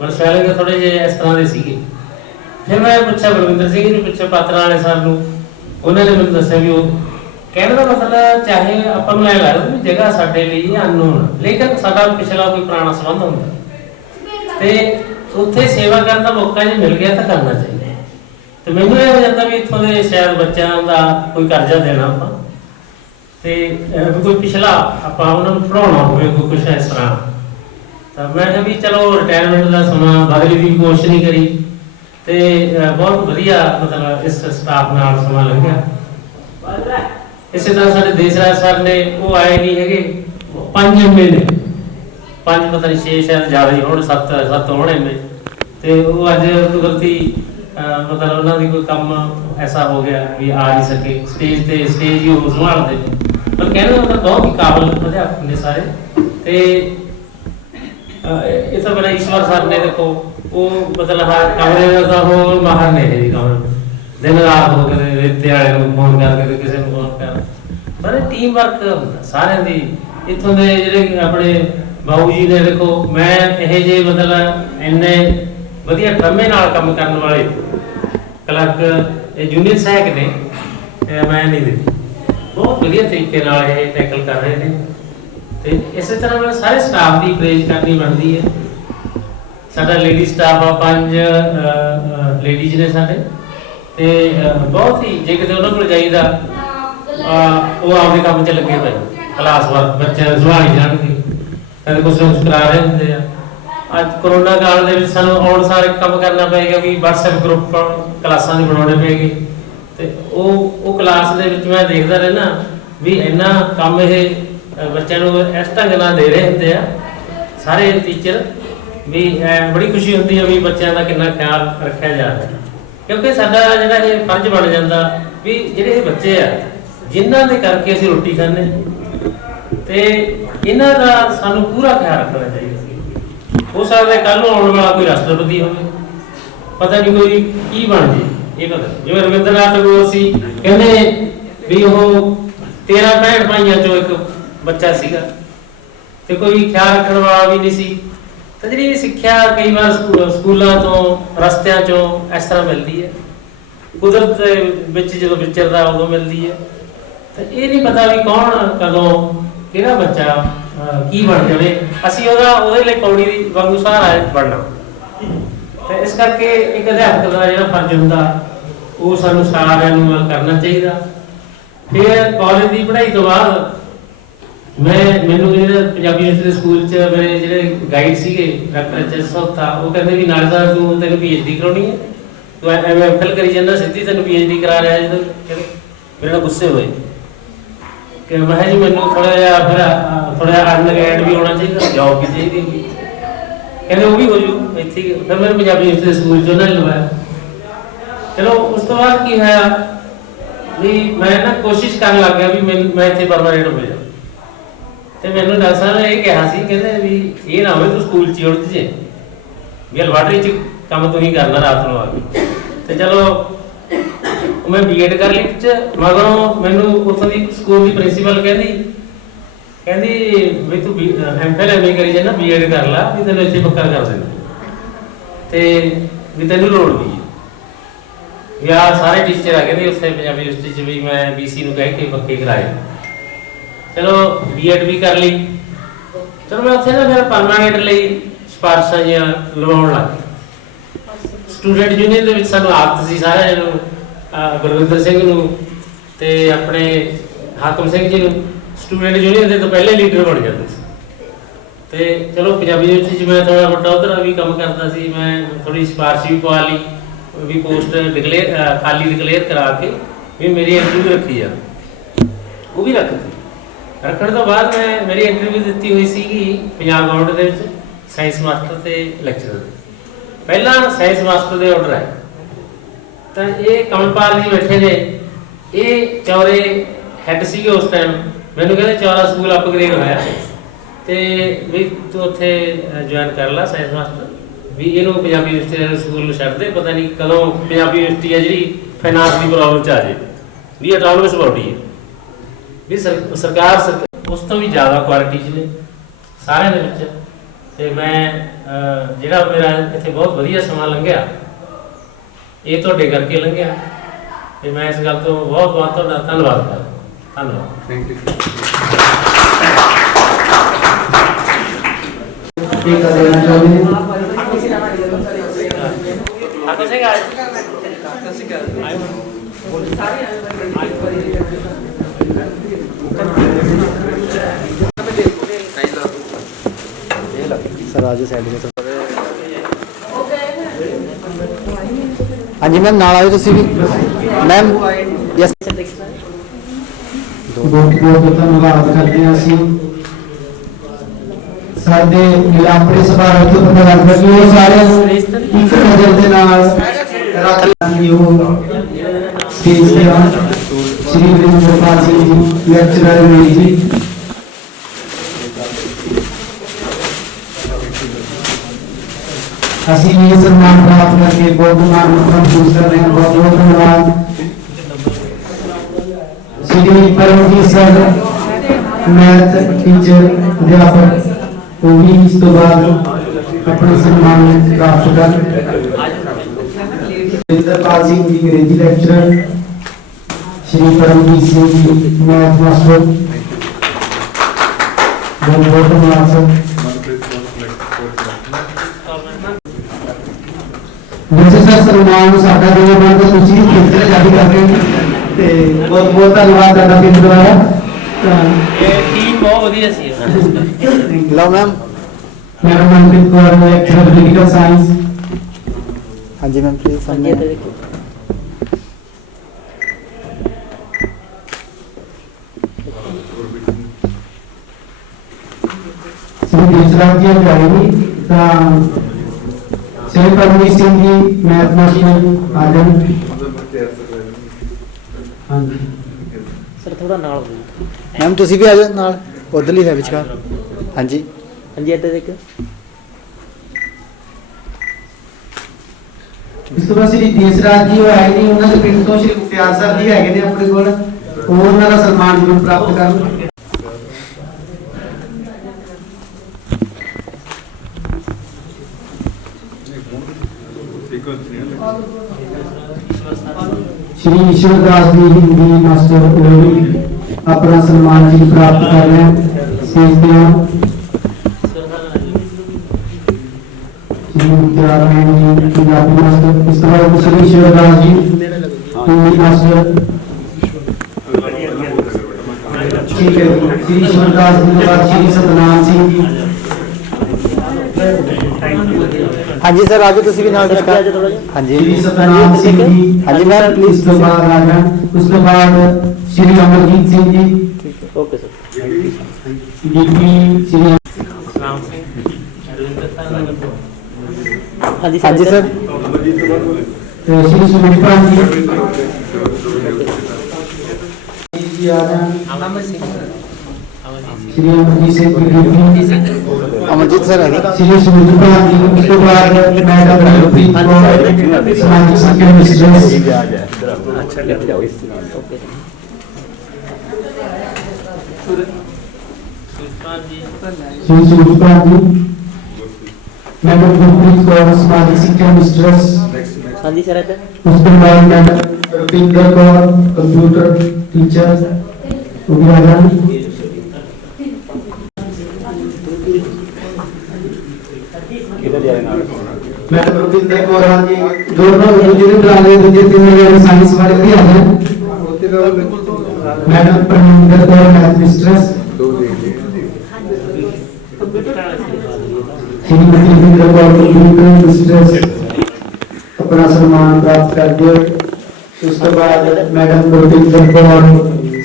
ਪਰ ਸਪੈਲਿੰਗ ਥੋੜੇ ਜਿਹੇ ਇਸ ਤਰ੍ਹਾਂ ਦੇ ਸੀਗੇ। ਫਿਰ ਮੈਂ ਪੁੱਛਿਆ ਬਲਵਿੰਦਰ ਸਿੰਘ ਨੂੰ, ਪੁੱਛਿਆ ਪਾਤਰਾਂ ਵਾਲੇ ਸਾਹਿਬ ਨੂੰ, ਉਹਨਾਂ ਨੇ ਮੈਨੂੰ ਦੱਸਿਆ ਵੀ ਉਹ ਕਹਿਣ ਦਾ ਮਤਲਬ ਚਾਹੇ ਆਪਾਂ ਨੂੰ ਐਂ ਲੱਗਦਾ ਵੀ ਜਗ੍ਹਾ ਸਾਡੇ ਲਈ ਅਨਨੋਨ, ਲੇਕਿਨ ਸਾਡਾ ਪਿਛਲਾ ਕੋਈ ਪੁਰਾਣਾ ਸੰਬੰਧ ਹੁੰਦਾ ਤੇ ਉੱਥੇ ਸੇਵਾ ਕਰਨ ਦਾ ਮੌਕਾ ਜੇ ਮਿਲ ਗਿਆ ਤਾਂ ਕਰਨਾ ਚਾਹੀਦਾ। ਤੇ ਮੈਨੂੰ ਇਹ ਹੋ ਜਾਂਦਾ ਵੀ ਇੱਥੋਂ ਦੇ ਸ਼ਾਇਦ ਬੱਚਿਆਂ ਦਾ ਕੋਈ ਕਰਜ਼ਾ ਦੇਣਾ ਆਪਾਂ ਤੇ ਕੋਈ ਪਿਛਲਾ ਆਪਾਂ ਉਹਨਾਂ ਨੂੰ ਪੜਾਉਣਾ ਹੋਵੇ ਕੋਈ ਕੁਛ ਇਸ ਤਰ੍ਹਾਂ। ਤਾਂ ਮੈਂ ਕਿਹਾ ਵੀ ਚਲੋ ਰਿਟਾਇਰਮੈਂਟ ਦਾ ਸਮਾਂ ਬਦਲੀ ਦੀ ਕੋਸ਼ਿਸ਼ ਨਹੀਂ ਕਰੀ ਤੇ ਬਹੁਤ ਵਧੀਆ ਮਤਲਬ ਇਸ ਸਟਾਫ ਨਾਲ ਸਮਾਂ ਲੰਘਿਆ। ਇਸੇ ਤਰ੍ਹਾਂ ਸਾਡੇ ਦੇਸਰਾਜ ਸਰ ਨੇ, ਉਹ ਆਏ ਨਹੀਂ ਹੈਗੇ, 5 MA ਨੇ, 5 ਪਤਾ ਨਹੀਂ 6 ਸ਼ਾਇਦ ਜ਼ਿਆਦਾ ਹੀ ਹੋਣ, 7 ਹੋਣ MA ਤੇ ਉਹ ਅੱਜ ਕੁਦਰਤੀ ਮਤਲਬ ਉਹਨਾਂ ਦੀ ਕੋਈ ਕੰਮ ਐਸਾ ਹੋ ਗਿਆ ਵੀ ਆ ਨਹੀਂ ਸਕੇ ਸਟੇਜ ਹੀ ਉਹ ਸੰਭਾਲਦੇ ਨੇ। ਪਰ ਕਹਿੰਦੇ ਮਤਲਬ ਬਹੁਤ ਹੀ ਕਾਬਲ ਅਧਿਆਪਕ ਨੇ ਸਾਰੇ। ਤੇ ਇਹ ਤਾਂ ਮੇਰਾ ਈਸ਼ਵਰ ਸਰ ਨੇ ਦੇਖੋ, ਉਹ ਮਤਲਬ ਹਰ ਕਮਰੇ ਦਾ ਉਹ ਮਾਹਰ ਨੇ ਜੀ, ਕਮਰੇ ਦਿਨ ਰਾਤ ਹੋ ਕੇ ਰੇਤੇ ਵਾਲੇ ਨੂੰ ਫੋਨ ਕਰਕੇ ਕਿਸੇ ਨੂੰ ਫੋਨ ਕਰ, ਪਰ ਟੀਮ ਵਰਕ ਹੁੰਦਾ ਸਾਰਿਆਂ ਦੀ। ਇੱਥੋਂ ਦੇ ਜਿਹੜੇ ਆਪਣੇ ਬਾਊ ਜੀ ਨੇ ਦੇਖੋ, ਮੈਂ ਇਹ ਜੇ ਮਤਲਬ ਇੰਨੇ ਵਧੀਆ ਡਰਮੇ ਨਾਲ ਕੰਮ ਕਰਨ ਵਾਲੇ ਕਲਰਕ ਇਹ ਜੂਨੀਅਰ ਸਹਾਇਕ ਨੇ, ਮੈਂ ਨਹੀਂ ਦੇਖੀ, ਬਹੁਤ ਵਧੀਆ ਤਰੀਕੇ ਨਾਲ ਇਹ ਟੈਕਲ ਕਰ ਰਹੇ ਨੇ। ਤੇ ਇਸੇ ਤਰ੍ਹਾਂ ਮੈਂ ਸਾਰੇ ਸਟਾਫ ਦੀ ਪ੍ਰੇਜ਼ ਕਰਨੀ ਬਣਦੀ ਹੈ। ਸਾਡਾ ਲੇਡੀ ਸਟਾਫ ਆ, 5 ਲੇਡੀਜ਼ ਨੇ ਸਾਡੇ ਤੇ ਬਹੁਤ ਹੀ ਜੇ ਕਿਤੇ ਉਹਨਾਂ ਕੋਲ ਜਾਈਦਾ ਉਹ ਆਪਦੇ ਕੰਮ 'ਚ ਲੱਗੇ ਪਏ, ਕਲਾਸ ਵਰਕ ਬੱਚਿਆਂ ਨੂੰ ਸੰਭਾਲੀ ਜਾਣਗੇ, ਕਦੇ ਕੁਛ ਨਾ ਕੁਛ ਕਰਾ ਰਹੇ ਹੁੰਦੇ ਆ। ਅੱਜ ਕਰੋਨਾ ਕਾਲ ਦੇ ਵਿੱਚ ਸਾਨੂੰ ਆਉਣ ਸਾਰ ਇੱਕ ਕੰਮ ਕਰਨਾ ਪਏਗਾ ਵੀ WhatsApp ਗਰੁੱਪ ਕਲਾਸਾਂ ਦੇ ਬਣਾਉਣੇ ਪਏਗੇ ਤੇ ਉਹ ਕਲਾਸ ਦੇ ਵਿੱਚ ਮੈਂ ਦੇਖਦਾ ਰਹਿਣਾ ਵੀ ਇੰਨਾ ਕੰਮ ਇਹ ਬੱਚਿਆਂ ਨੂੰ ਇਸ ਢੰਗ ਨਾਲ ਦੇ ਰਹੇ ਹੁੰਦੇ ਆ ਸਾਰੇ ਟੀਚਰ ਵੀ ਬੜੀ ਖੁਸ਼ੀ ਹੁੰਦੀ ਹੈ ਵੀ ਬੱਚਿਆਂ ਦਾ ਕਿੰਨਾ ਖਿਆਲ ਰੱਖਿਆ ਜਾ ਰਿਹਾ। ਕਿਉਂਕਿ ਸਾਡਾ ਜਿਹੜਾ ਇਹ ਫਰਜ਼ ਬਣ ਜਾਂਦਾ ਵੀ ਜਿਹੜੇ ਇਹ ਬੱਚੇ ਆ ਜਿਨ੍ਹਾਂ ਦੇ ਕਰਕੇ ਅਸੀਂ ਰੋਟੀ ਖਾਂਦੇ ਤੇ ਇਹਨਾਂ ਦਾ ਸਾਨੂੰ ਪੂਰਾ ਖਿਆਲ ਰੱਖਣਾ ਚਾਹੀਦਾ। ਹੋ ਸਕਦਾ ਕੱਲ ਨੂੰ ਆਉਣ ਵਾਲਾ ਕੋਈ ਰਾਸ਼ਟਰਪਤੀ ਹੋਵੇ, ਪਤਾ ਨਹੀਂ ਕੋਈ ਕੀ ਬਣ ਜੇ, ਇਹ ਪਤਾ ਜਿਵੇਂ ਰਵਿੰਦਰਨਾਥ ਟੈਗੋਰ ਸੀ, ਕਹਿੰਦੇ ਵੀ ਉਹ 13 ਭੈਣ ਭਾਈਆਂ ਚੋਂ ਇੱਕ ਬੱਚਾ ਸੀਗਾ ਤੇ ਕੋਈ ਖਿਆਲ ਰੱਖਣ ਵਾਲਾ ਵੀ ਨਹੀਂ ਸੀ। ਤਾਂ ਜਿਹੜੀ ਸਿੱਖਿਆ ਕਈ ਵਾਰ ਸਕੂਲਾਂ ਤੋਂ ਰਸਤਿਆਂ ਚੋਂ ਇਸ ਤਰ੍ਹਾਂ ਮਿਲਦੀ ਹੈ, ਕੁਦਰਤ ਦੇ ਵਿੱਚ ਜਦੋਂ ਵਿਚਰਦਾ ਉਦੋਂ ਮਿਲਦੀ ਹੈ। ਤਾਂ ਇਹ ਨਹੀਂ ਪਤਾ ਵੀ ਕੌਣ ਕਦੋਂ ਕਿਹੜਾ ਬੱਚਾ ਕੀ ਬਣ ਜਾਵੇ, ਅਸੀਂ ਉਹਦੇ ਲਈ ਪੌੜੀ ਦੀ ਵਾਂਗੂ ਸਹਾਰਾ ਬਣਨਾ। ਤੇ ਇਸ ਕਰਕੇ ਇੱਕ ਅਧਿਆਪਕ ਦਾ ਜਿਹੜਾ ਫਰਜ਼ ਹੁੰਦਾ ਉਹ ਸਾਨੂੰ ਸਾਰਿਆਂ ਨੂੰ ਕਰਨਾ ਚਾਹੀਦਾ। ਫਿਰ ਕਾਲਜ ਦੀ ਪੜ੍ਹਾਈ ਤੋਂ ਬਾਅਦ ਮੈਨੂੰ ਜਿਹੜਾ ਪੰਜਾਬੀ ਯੂਨੀਵਰਸਿਟੀ ਸਕੂਲ 'ਚ ਮੇਰੇ ਜਿਹੜੇ ਗਾਈਡ ਸੀਗੇ ਡਾਕਟਰ ਸੋਥਾ, ਉਹ ਕਹਿੰਦੇ ਵੀ ਨਾਲ ਦਾ ਤੈਨੂੰ PhD ਕਰਾਉਣੀ ਹੈ, ਤੂੰ MFL ਕਰੀ ਜਾਂਦਾ, ਸਿੱਧੀ ਤੈਨੂੰ PhD ਕਰਾ ਰਿਹਾ। ਜਦੋਂ ਮੇਰੇ ਨਾਲ ਗੁੱਸੇ ਹੋਏ ਕਿ ਮੈਂ ਜੀ ਮੈਨੂੰ ਥੋੜਾ ਜਿਹਾ ਅਨਗਾਈਡ ਵੀ ਹੋਣਾ ਚਾਹੀਦਾ, ਜੌਬ ਵੀ ਚਾਹੀਦੀ ਹੁੰਦੀ। ਕਹਿੰਦੇ ਉਹ ਵੀ ਹੋ ਜੂ ਇੱਥੇ। ਫਿਰ ਮੈਨੂੰ ਪੰਜਾਬੀ ਯੂਨੀਵਰਸਿਟੀ ਸਕੂਲ 'ਚ ਉਹਨਾਂ ਨੇ ਲਵਾਇਆ। ਚਲੋ ਉਸ ਤੋਂ ਬਾਅਦ ਕੀ ਹੋਇਆ ਵੀ ਮੈਂ ਨਾ ਕੋਸ਼ਿਸ਼ ਕਰਨ ਲੱਗ ਗਿਆ ਵੀ ਮੈਂ ਇੱਥੇ ਪਰਮਾਨੈਂਟ ਹੋ ਜਾ। ਤੇ ਮੈਨੂੰ ਡਾਕਟਰ ਸਾਹਿਬ ਨੇ ਇਹ ਕਿਹਾ ਸੀ, ਕਹਿੰਦੇ ਵੀ ਇਹ ਨਾ ਹੋਵੇ ਤੂੰ ਸਕੂਲ 'ਚ ਉਲਝ ਜੇ, ਵੀ ਲੈਬਾਰਟਰੀ 'ਚ ਕੰਮ ਤੂੰ ਹੀ ਕਰਨਾ ਰਾਤ ਨੂੰ ਆ ਕੇ। ਤੇ ਚਲੋ ਮੈਂ ਬੀਐਡ ਕਰ ਲਈ ਚ ਮਗਰੋਂ ਮੈਨੂੰ ਉੱਥੋਂ ਦੀ ਸਕੂਲ ਦੀ ਪ੍ਰਿੰਸੀਪਲ ਕਹਿੰਦੀ ਵੀ ਤੂੰ ਐਮਫਿਲ ਐਵੇਂ ਕਰੀ ਜਾਣਾ, ਬੀਐਡ ਕਰ ਲਾ, ਵੀ ਤੈਨੂੰ ਇੱਥੇ ਪੱਕਾ ਕਰ ਦਿੰਦੇ ਤੇ ਵੀ ਤੈਨੂੰ ਲੋੜ ਨਹੀਂ। ਵੀ ਆ ਸਾਰੇ ਟੀਚਰ ਆ ਕਹਿੰਦੇ ਉੱਥੇ ਪੰਜਾਬੀ ਯੂਨੀਵਰਸਿਟੀ 'ਚ ਵੀ ਮੈਂ BC ਨੂੰ ਕਹਿ ਕੇ ਪੱਕੇ ਕਰਾਏ। ਚਲੋ ਬੀਐਡ ਵੀ ਕਰ ਲਈ। ਚਲੋ ਮੈਂ ਉੱਥੇ ਨਾ ਫਿਰ ਪਰਮਾਨੈਂਟ ਲਈ ਸਿਫਾਰਸ਼ਾਂ ਜਿਹੀਆਂ ਲਵਾਉਣ ਲੱਗ ਗਿਆ। ਸਟੂਡੈਂਟ ਯੂਨੀਅਨ ਦੇ ਵਿੱਚ ਸਾਨੂੰ ਆਦਤ ਸੀ ਸਾਰਿਆਂ ਨੂੰ, ਗੁਰਵਿੰਦਰ ਸਿੰਘ ਨੂੰ ਤੇ ਆਪਣੇ ਹਾਕਮ ਸਿੰਘ ਜੀ ਨੂੰ ਸਟੂਡੈਂਟ ਯੂਨੀਅਨ ਦੇ ਤੋਂ ਪਹਿਲੇ ਲੀਡਰ ਬਣ ਜਾਂਦੇ ਸੀ। ਤੇ ਚਲੋ ਪੰਜਾਬੀ ਯੂਨੀਵਰਸਿਟੀ 'ਚ ਮੈਂ ਥੋੜਾ ਵੱਡਾ ਉਧਰ ਵੀ ਕੰਮ ਕਰਦਾ ਸੀ। ਮੈਂ ਥੋੜੀ ਸਿਫਾਰਿਸ਼ ਵੀ ਪਵਾ ਲਈ ਵੀ ਪੋਸਟ ਖਾਲੀ ਡਿਕਲੇਅਰ ਕਰਾ ਕੇ ਵੀ ਮੇਰੀ ਇੰਟਰਵਿਊ ਰੱਖੀ ਆ, ਉਹ ਵੀ ਰੱਖਤੀ। ਰੱਖਣ ਤੋਂ ਬਾਅਦ ਮੈਂ ਮੇਰੀ ਇੰਟਰਵਿਊ ਦਿੱਤੀ ਹੋਈ ਸੀਗੀ ਪੰਜਾਬ ਗੌਰਮੈਂਟ ਦੇ ਵਿੱਚ ਸਾਇੰਸ ਮਾਸਟਰ ਤੇ ਲੈਕਚਰਰ। ਪਹਿਲਾਂ ਸਾਇੰਸ ਮਾਸਟਰ ਦੇ ਆਰਡਰ ਆਏ ਤਾਂ ਇਹ ਕਮਲਪਾਲ ਜੀ ਬੈਠੇ ਨੇ, ਇਹ ਚੌਰੇ ਹੈੱਡ ਸੀਗੇ ਉਸ ਟਾਈਮ। ਮੈਨੂੰ ਕਹਿੰਦੇ ਚੌਰਾ ਸਕੂਲ ਅਪਗ੍ਰੇਡ ਹੋਇਆ ਤੇ ਵੀ ਤੂੰ ਉੱਥੇ ਜੁਆਇਨ ਕਰ ਲਾ ਸਾਇੰਸ ਮਾਸਟਰ, ਵੀ ਇਹਨੂੰ ਪੰਜਾਬੀ ਯੂਨੀਵਰਸਿਟੀ ਸਕੂਲ ਨੂੰ ਛੱਡ ਦੇ, ਪਤਾ ਨਹੀਂ ਕਦੋਂ ਪੰਜਾਬੀ ਯੂਨੀਵਰਸਿਟੀ ਹੈ ਜਿਹੜੀ ਫਾਈਨਾਂਸ ਦੀ ਪ੍ਰੋਬਲਮ 'ਚ ਆ ਜੇ, ਵੀ ਆਟੋਨਮਸ ਬਾਡੀ ਹੈ, ਵੀ ਸਰਕਾਰ ਉਸ ਤੋਂ ਵੀ ਜ਼ਿਆਦਾ ਕੁਆਲਿਟੀ 'ਚ ਨੇ ਸਾਰਿਆਂ ਦੇ ਵਿੱਚ। ਤੇ ਮੈਂ ਜਿਹੜਾ ਮੇਰਾ ਇੱਥੇ ਬਹੁਤ ਵਧੀਆ ਸਮਾਂ ਲੰਘਿਆ ਇਹ ਤੁਹਾਡੇ ਕਰਕੇ ਲੰਘਿਆ ਤੇ ਮੈਂ ਇਸ ਗੱਲ ਤੋਂ ਬਹੁਤ ਬਹੁਤ ਤੁਹਾਡਾ ਧੰਨਵਾਦ ਕਰਦਾ। ਧੰਨਵਾਦ। Thank you. ਕੀ ਕਰ ਦੇਣਾ ਚਾਹੁੰਦੇ ਹੋ? ਹਾਕਮ ਸਿੰਘ ਆਏ। सर आज साइड में हाँ जी मैम नाल आयो तुसी भी मैम यस बहुत बहुत धन्यवाद करते हैं ਅਸੀਂ ਸਾਡੇ ਆਪਣੇ ਸਭਾ ਤੋਂ ਪਤਾ ਲੱਗਦਾ ਕਿ ਉਹ ਸਾਰੇ ਇੱਕ ਨਜ਼ਰ ਦੇ ਨਾਲ ਰੱਖ ਲੈਂਦੇ ਹੋ। ਸਟੇਜ ਤੇ ਆ ਸ਼੍ਰੀ ਗੁਰਪਾਲ ਸਿੰਘ ਜੀ ਲੈਕਚਰਰ ਨੇ ਜੀ। ਅਸੀਂ ਇਹ सम्मान प्राप्त करके बहुत महसूस कर रहे हैं। बहुत बहुत धन्यवाद Shri Paramjit sir math teacher अध्यापक, वो भी इस तो बाद अपना सम्मान प्राप्त कर। गुरपाल सिंह जी अंग्रेजी lecturer, Shri Paramjit Singh ji math master, बहुत बहुत धन्यवाद सर। वैसे सर सलमान साडा जो बनता तुसी खेतर जारी कर रहे हो ते बहुत बहुत धन्यवाद ਤੁਹਾਡਾ ਪਿੰਡ ਦੁਆਰਾ। ਇਹ ਟੀਮ ਬਹੁਤ ਵਧੀਆ ਸੀ। ਲਓ ma'am madam Manpreet Kaur lecturer political science. ਹਾਂਜੀ ਮੈਮ ਪਲੀਜ਼ ਸਾਹਮਣੇ ਸ੍ਰੀ ਦੇਸਰਾਜ ਜੀ ਆਏ ਤਾਂ श्री परमजीत सिंह जी मैथ मास्टर आ जाए। हाँ जी सर थोड़ा नाल मैम तुसी भी आ जाओ नाल, उधरली है विचकार। हाँ जी हाँ जी इधर देखो। इस तो बाद श्री देसराज जी आए नहीं, उन्होंने पिंड तो श्री मुख्तियार सर जी है ने अपने कोल, उन्होंने का सम्मान जरूर प्राप्त कर। श्री ईश्वर दास जी हिंदी मास्टर अपना सम्मान जी प्राप्त कर रहे हैं स्टेज पे। श्री मुख्तियार जी पंजाबी मास्टर, इस तरह श्री ईश्वर दास जी हिंदी मास्टर। ठीक है श्री ईश्वर दास जी के बाद श्री सतनाम सिंह जी। हाँ जी सर आगे तुसी भी नाल विचकार। हाँ जी श्री सतनाम सिंह जी। हाँ जी मैम प्लीज उसके बाद आ जाए। उसके बाद श्री अमरजीत सिंह जी। ठीक है okay sir. DP Shri Ram Singh Arvind हाँ जी सर श्री सुमित्रा जी जी आ जाए। अमर सिंह श्री अमरजीत सिंह जी, अमरजीत सर है श्री सूरज कुमार जी, उसके बाद मैडम गुरप्रीत कौर सामाजिक संख्या मिस्ट्रेस, श्री सूरज कुमार जी, मैडम गुरप्रीत कौर सामाजिक संख्या मिस्ट्रेस, उसके बाद madam Rupinder Kaur computer teacher Ugragarh, madam Rupinder Kaur हाँ जी, दोनों दूसरे डाले दूसरे तीन जने साइंस वाले भी आ गए, madam Parminder Kaur math mistress, Shrimati Rupinder Kaur computer mistress अपना सम्मान प्राप्त कर दिया। उसके बाद madam Rupinder Kaur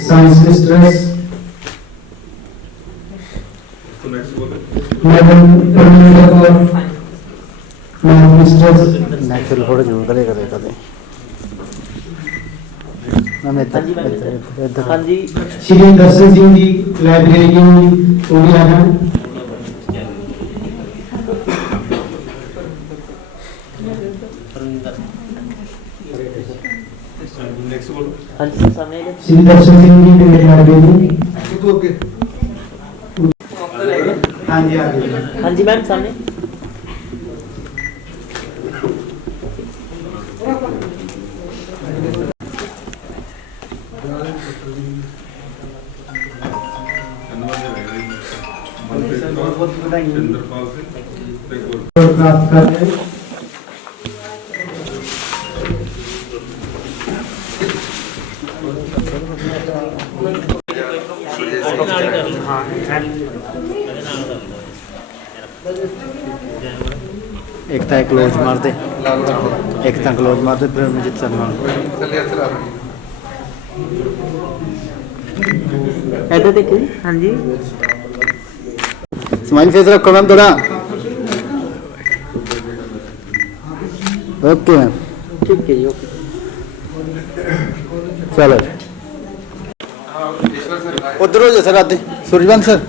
science mistress, madam Parminder Kaur math mistress, natural photo जरूर करेगा कदे श्री दर्शन सिंह जी लाइब्रेरियन वो भी आ जाए, श्री दर्शन सिंह जी लाइब्रेरियन, हाँ जी आ गए, हाँ जी मैम सामने। प्राप्त कर रहे हैं। एक तो क्लोज मार दे, एक तो क्लोज मार दे, फिर मुझे सम्मान इधर देखिए। हाँ जी स्माइल फेस रखो मैम थोड़ा। ओके मैम, ठीक है जी, ओके। चलो उधर हो जाओ सर, आते सूरजवंश सर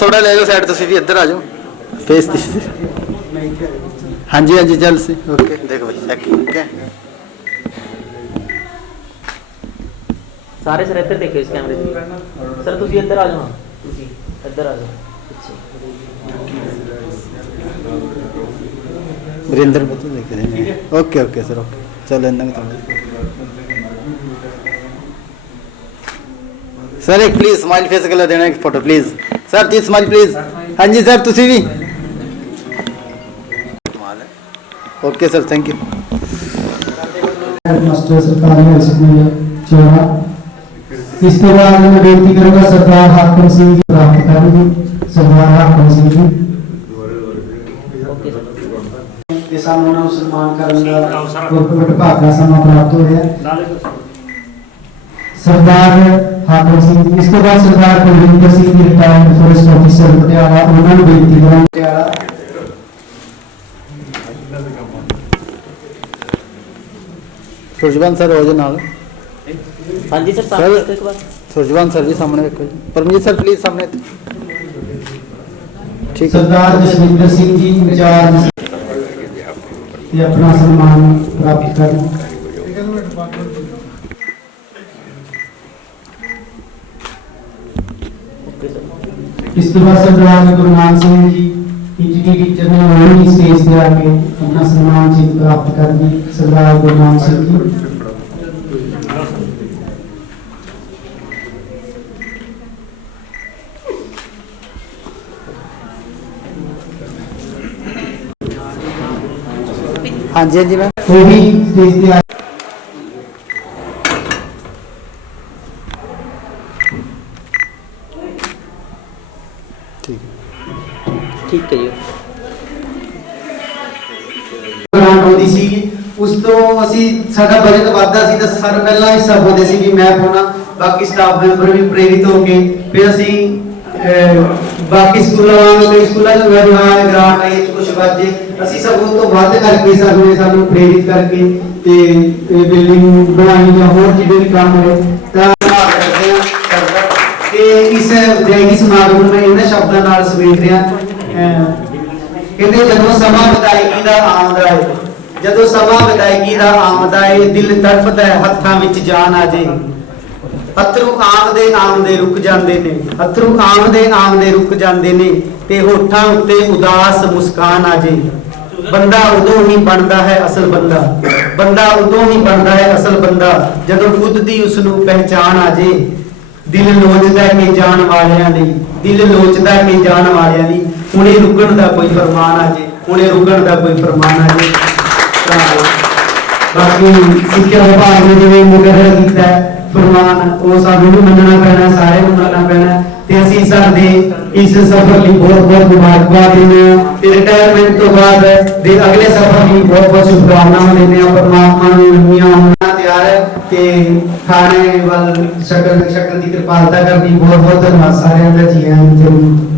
थोड़ा ले जाओ साइड, तुम भी इधर आ जाओ फेस दिस। हाँ जी हाँ जी जल्द से ओके। देखो भाई चेक ओके सारे सर इधर देखिए इस कैमरे से। सर तुम इधर आ जाओ, इधर आ जाओ वीरेंद्र को तो देख रहे हैं। ओके ओके सर ओके चलो इन्ना सर एक प्लीज स्माइल फेस कलर देना एक फोटो प्लीज सर, जी स्माइल प्लीज। हाँ जी सर तुसी भी okay sir thank you. Master सरकारी हाई स्कूल चौरा। इसके बाद मैं बेनती करूंगा सरदार हाकम सिंह जी प्राप्त करेंगे। सरदार हाकम सिंह जी ये सामूहिक सम्मान करना विभाग समा प्राप्त हो गया। सरदार हाकम सिंह जी, इसके बाद सरदार Kulwinder Singh ji retired forest officer Patiala, उन्होंने बेनती करूंगा पटियाला। सुरजवान सर हो जाए नाल। हाँ जी सर सामने एक बार। सुरजवान सर जी सामने देखो जी। परमजीत सर प्लीज सामने ठीक। सरदार जसविंदर सिंह जी इंचार्ज ये अपना सम्मान प्राप्त करें। इसके बाद सरदार गुरमान सिंह जी ईटीटी टीचर ने उन्होंने स्टेज पे आके अपना सम्मान चिन्ह प्राप्त कर दी। सरदार गुरमान सिंह जी हाँ जी हाँ जी मैम वो भी स्टेज पे आए। ठीक है जी। ਗ੍ਰਾਂਟ ਆਉਂਦੀ ਸੀ ਉਸ ਤੋਂ ਅਸੀਂ ਸਾਡਾ ਬਜਟ ਵੱਧਦਾ ਸੀ ਤਾਂ ਸਰ ਪਹਿਲਾਂ ਹਿੱਸਾ ਪਾਉਂਦੇ ਸੀ ਕਿ ਮੈਂ ਪਾਉਣਾ, ਬਾਕੀ ਸਟਾਫ ਮੈਂਬਰ ਵੀ ਪ੍ਰੇਰਿਤ ਹੋ ਕੇ ਫਿਰ ਅਸੀਂ ਬਾਕੀ ਸਕੂਲਾਂ ਵਾਂਗ ਕਈ ਸਕੂਲਾਂ 'ਚ ਹਾਂ ਗ੍ਰਾਂਟ ਆਈ ਕੁਝ ਵਾਜੇ ਅਸੀਂ ਸਭ ਉਹ ਤੋਂ ਵੱਧ ਕਰਕੇ ਸਾਨੂੰ ਪ੍ਰੇਰਿਤ ਕਰਕੇ ਤੇ ਬਿਲਡਿੰਗ ਬਣਾਈ ਜਾਂ ਹੋਰ ਜਿਹੜੇ ਵੀ ਕੰਮ ਹੋਏ ਤਾਂ ਕਰਦੇ ਹਾਂ। ਤੇ ਇਸ ਵਿਦਾਇਗੀ ਸਮਾਗਮ ਨੂੰ ਮੈਂ ਇਹਨਾਂ ਸ਼ਬਦਾਂ ਨਾਲ ਸਮੇਟ ਰਿਹਾ। ਕਹਿੰਦੇ ਜਦੋਂ ਸਮਾਂ ਵਿਦਾਇਗੀ ਦਾ ਆਉਂਦਾ ਹੈ, ਜਦੋਂ ਸਮਾਂ ਵਿਦਾਇਗੀ ਦਾ ਆਉਂਦਾ ਹੈ, ਦਿਲ ਤੜਫਦਾ ਹੈ, ਹੱਥਾਂ ਵਿੱਚ ਜਾਨ ਆ ਜੇ। ਅਥਰੂ ਆਮਦੇ ਰੁਕ ਜਾਂਦੇ ਨੇ, ਅਥਰੂ ਆਮਦੇ ਰੁਕ ਜਾਂਦੇ ਨੇ, ਤੇ ਹੋਠਾਂ ਉੱਤੇ ਉਦਾਸ ਮੁਸਕਾਨ ਆ ਜੇ। ਬੰਦਾ ਉਦੋਂ ਹੀ ਬਣਦਾ ਹੈ ਅਸਲ ਬੰਦਾ, ਬੰਦਾ ਉਦੋਂ ਹੀ ਬਣਦਾ ਹੈ ਅਸਲ ਬੰਦਾ, ਜਦੋਂ ਖੁਦ ਦੀ ਉਸ ਨੂੰ ਪਹਿਚਾਨ ਆ ਜੇ। ਦਿਲ ਲੋਚਦਾ ਕਿ ਜਾਣ ਵਾਲਿਆਂ ਲਈ, ਦਿਲ ਲੋਚਦਾ ਕਿ ਜਾਣ ਵਾਲਿਆਂ ਲਈ, ਹੁਣੇ ਰੁਕਣ ਦਾ ਕੋਈ ਫਰਮਾਨ ਆ ਜੇ, ਹੁਣੇ ਰੁਕਣ ਦਾ ਕੋਈ ਫਰਮਾਨ ਆ ਜੇ। ਬਾਕੀ ਸਿੱਖਿਆ ਵਿਭਾਗ ਨੇ ਜਿਵੇਂ ਮੁਕਰਰ ਕੀਤਾ ਫਰਮਾਨ, ਉਹ ਸਾਨੂੰ ਵੀ ਮੰਨਣਾ ਪੈਣਾ, ਸਾਰਿਆਂ ਨੂੰ ਮੰਨਣਾ ਪੈਣਾ। ਤੇ ਅਸੀਂ ਸਾਡੇ ਇਸ ਸਫ਼ਰ ਲਈ ਬਹੁਤ ਬਹੁਤ ਮੁਬਾਰਕਬਾਦ ਦਿੰਦੇ ਹਾਂ ਤੇ ਰਿਟਾਇਰਮੈਂਟ ਤੋਂ ਬਾਅਦ ਦੇ ਅਗਲੇ ਸਫ਼ਰ ਲਈ ਬਹੁਤ ਬਹੁਤ ਸ਼ੁਭਕਾਮਨਾਵਾਂ ਦਿੰਦੇ ਹਾਂ। ਪਰਮਾਤਮਾ ਨੂੰ ਨਵੀਆਂ ਉਮਰਾਂ ਤਿਆਰ ਹੈ ਤੇ ਖਾਣੇ ਵੱਲ ਸ਼ਕਲ ਦੀ ਕਿਰਪਾਲਤਾ ਕਰਨੀ। ਬਹੁਤ ਬਹੁਤ ਧੰਨਵਾਦ ਸਾਰਿਆਂ ਦਾ। ਜੀ ਆਇਆਂ ਜ਼ਰੂਰ।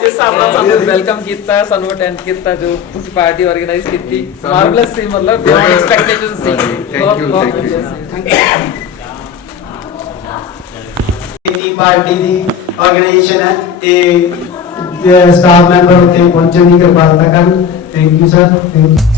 ਜਿਸ ਹਿਸਾਬ ਨਾਲ ਸਾਨੂੰ ਵੈਲਕਮ ਕੀਤਾ, ਸਾਨੂੰ ਅਟੈਂਡ ਕੀਤਾ, ਜੋ ਤੁਸੀਂ ਪਾਰਟੀ ਆਰਗੇਨਾਈਜ਼ ਕੀਤੀ, ਮਾਰਵਲਸ ਸੀ, ਮਤਲਬ ਬਿਯੋਂਡ ਐਕਸਪੈਕਟੇਸ਼ਨ ਸੀ। ਬਹੁਤ ਬਹੁਤ thank you. Party the organisation ਹੈ ਤੇ ਸਟਾਫ ਮੈਂਬਰ ਉੱਥੇ ਪਹੁੰਚਣ ਦੀ ਕਿਰਪਾਲਤਾ ਕਰਨ। Thank you sir. Thank you.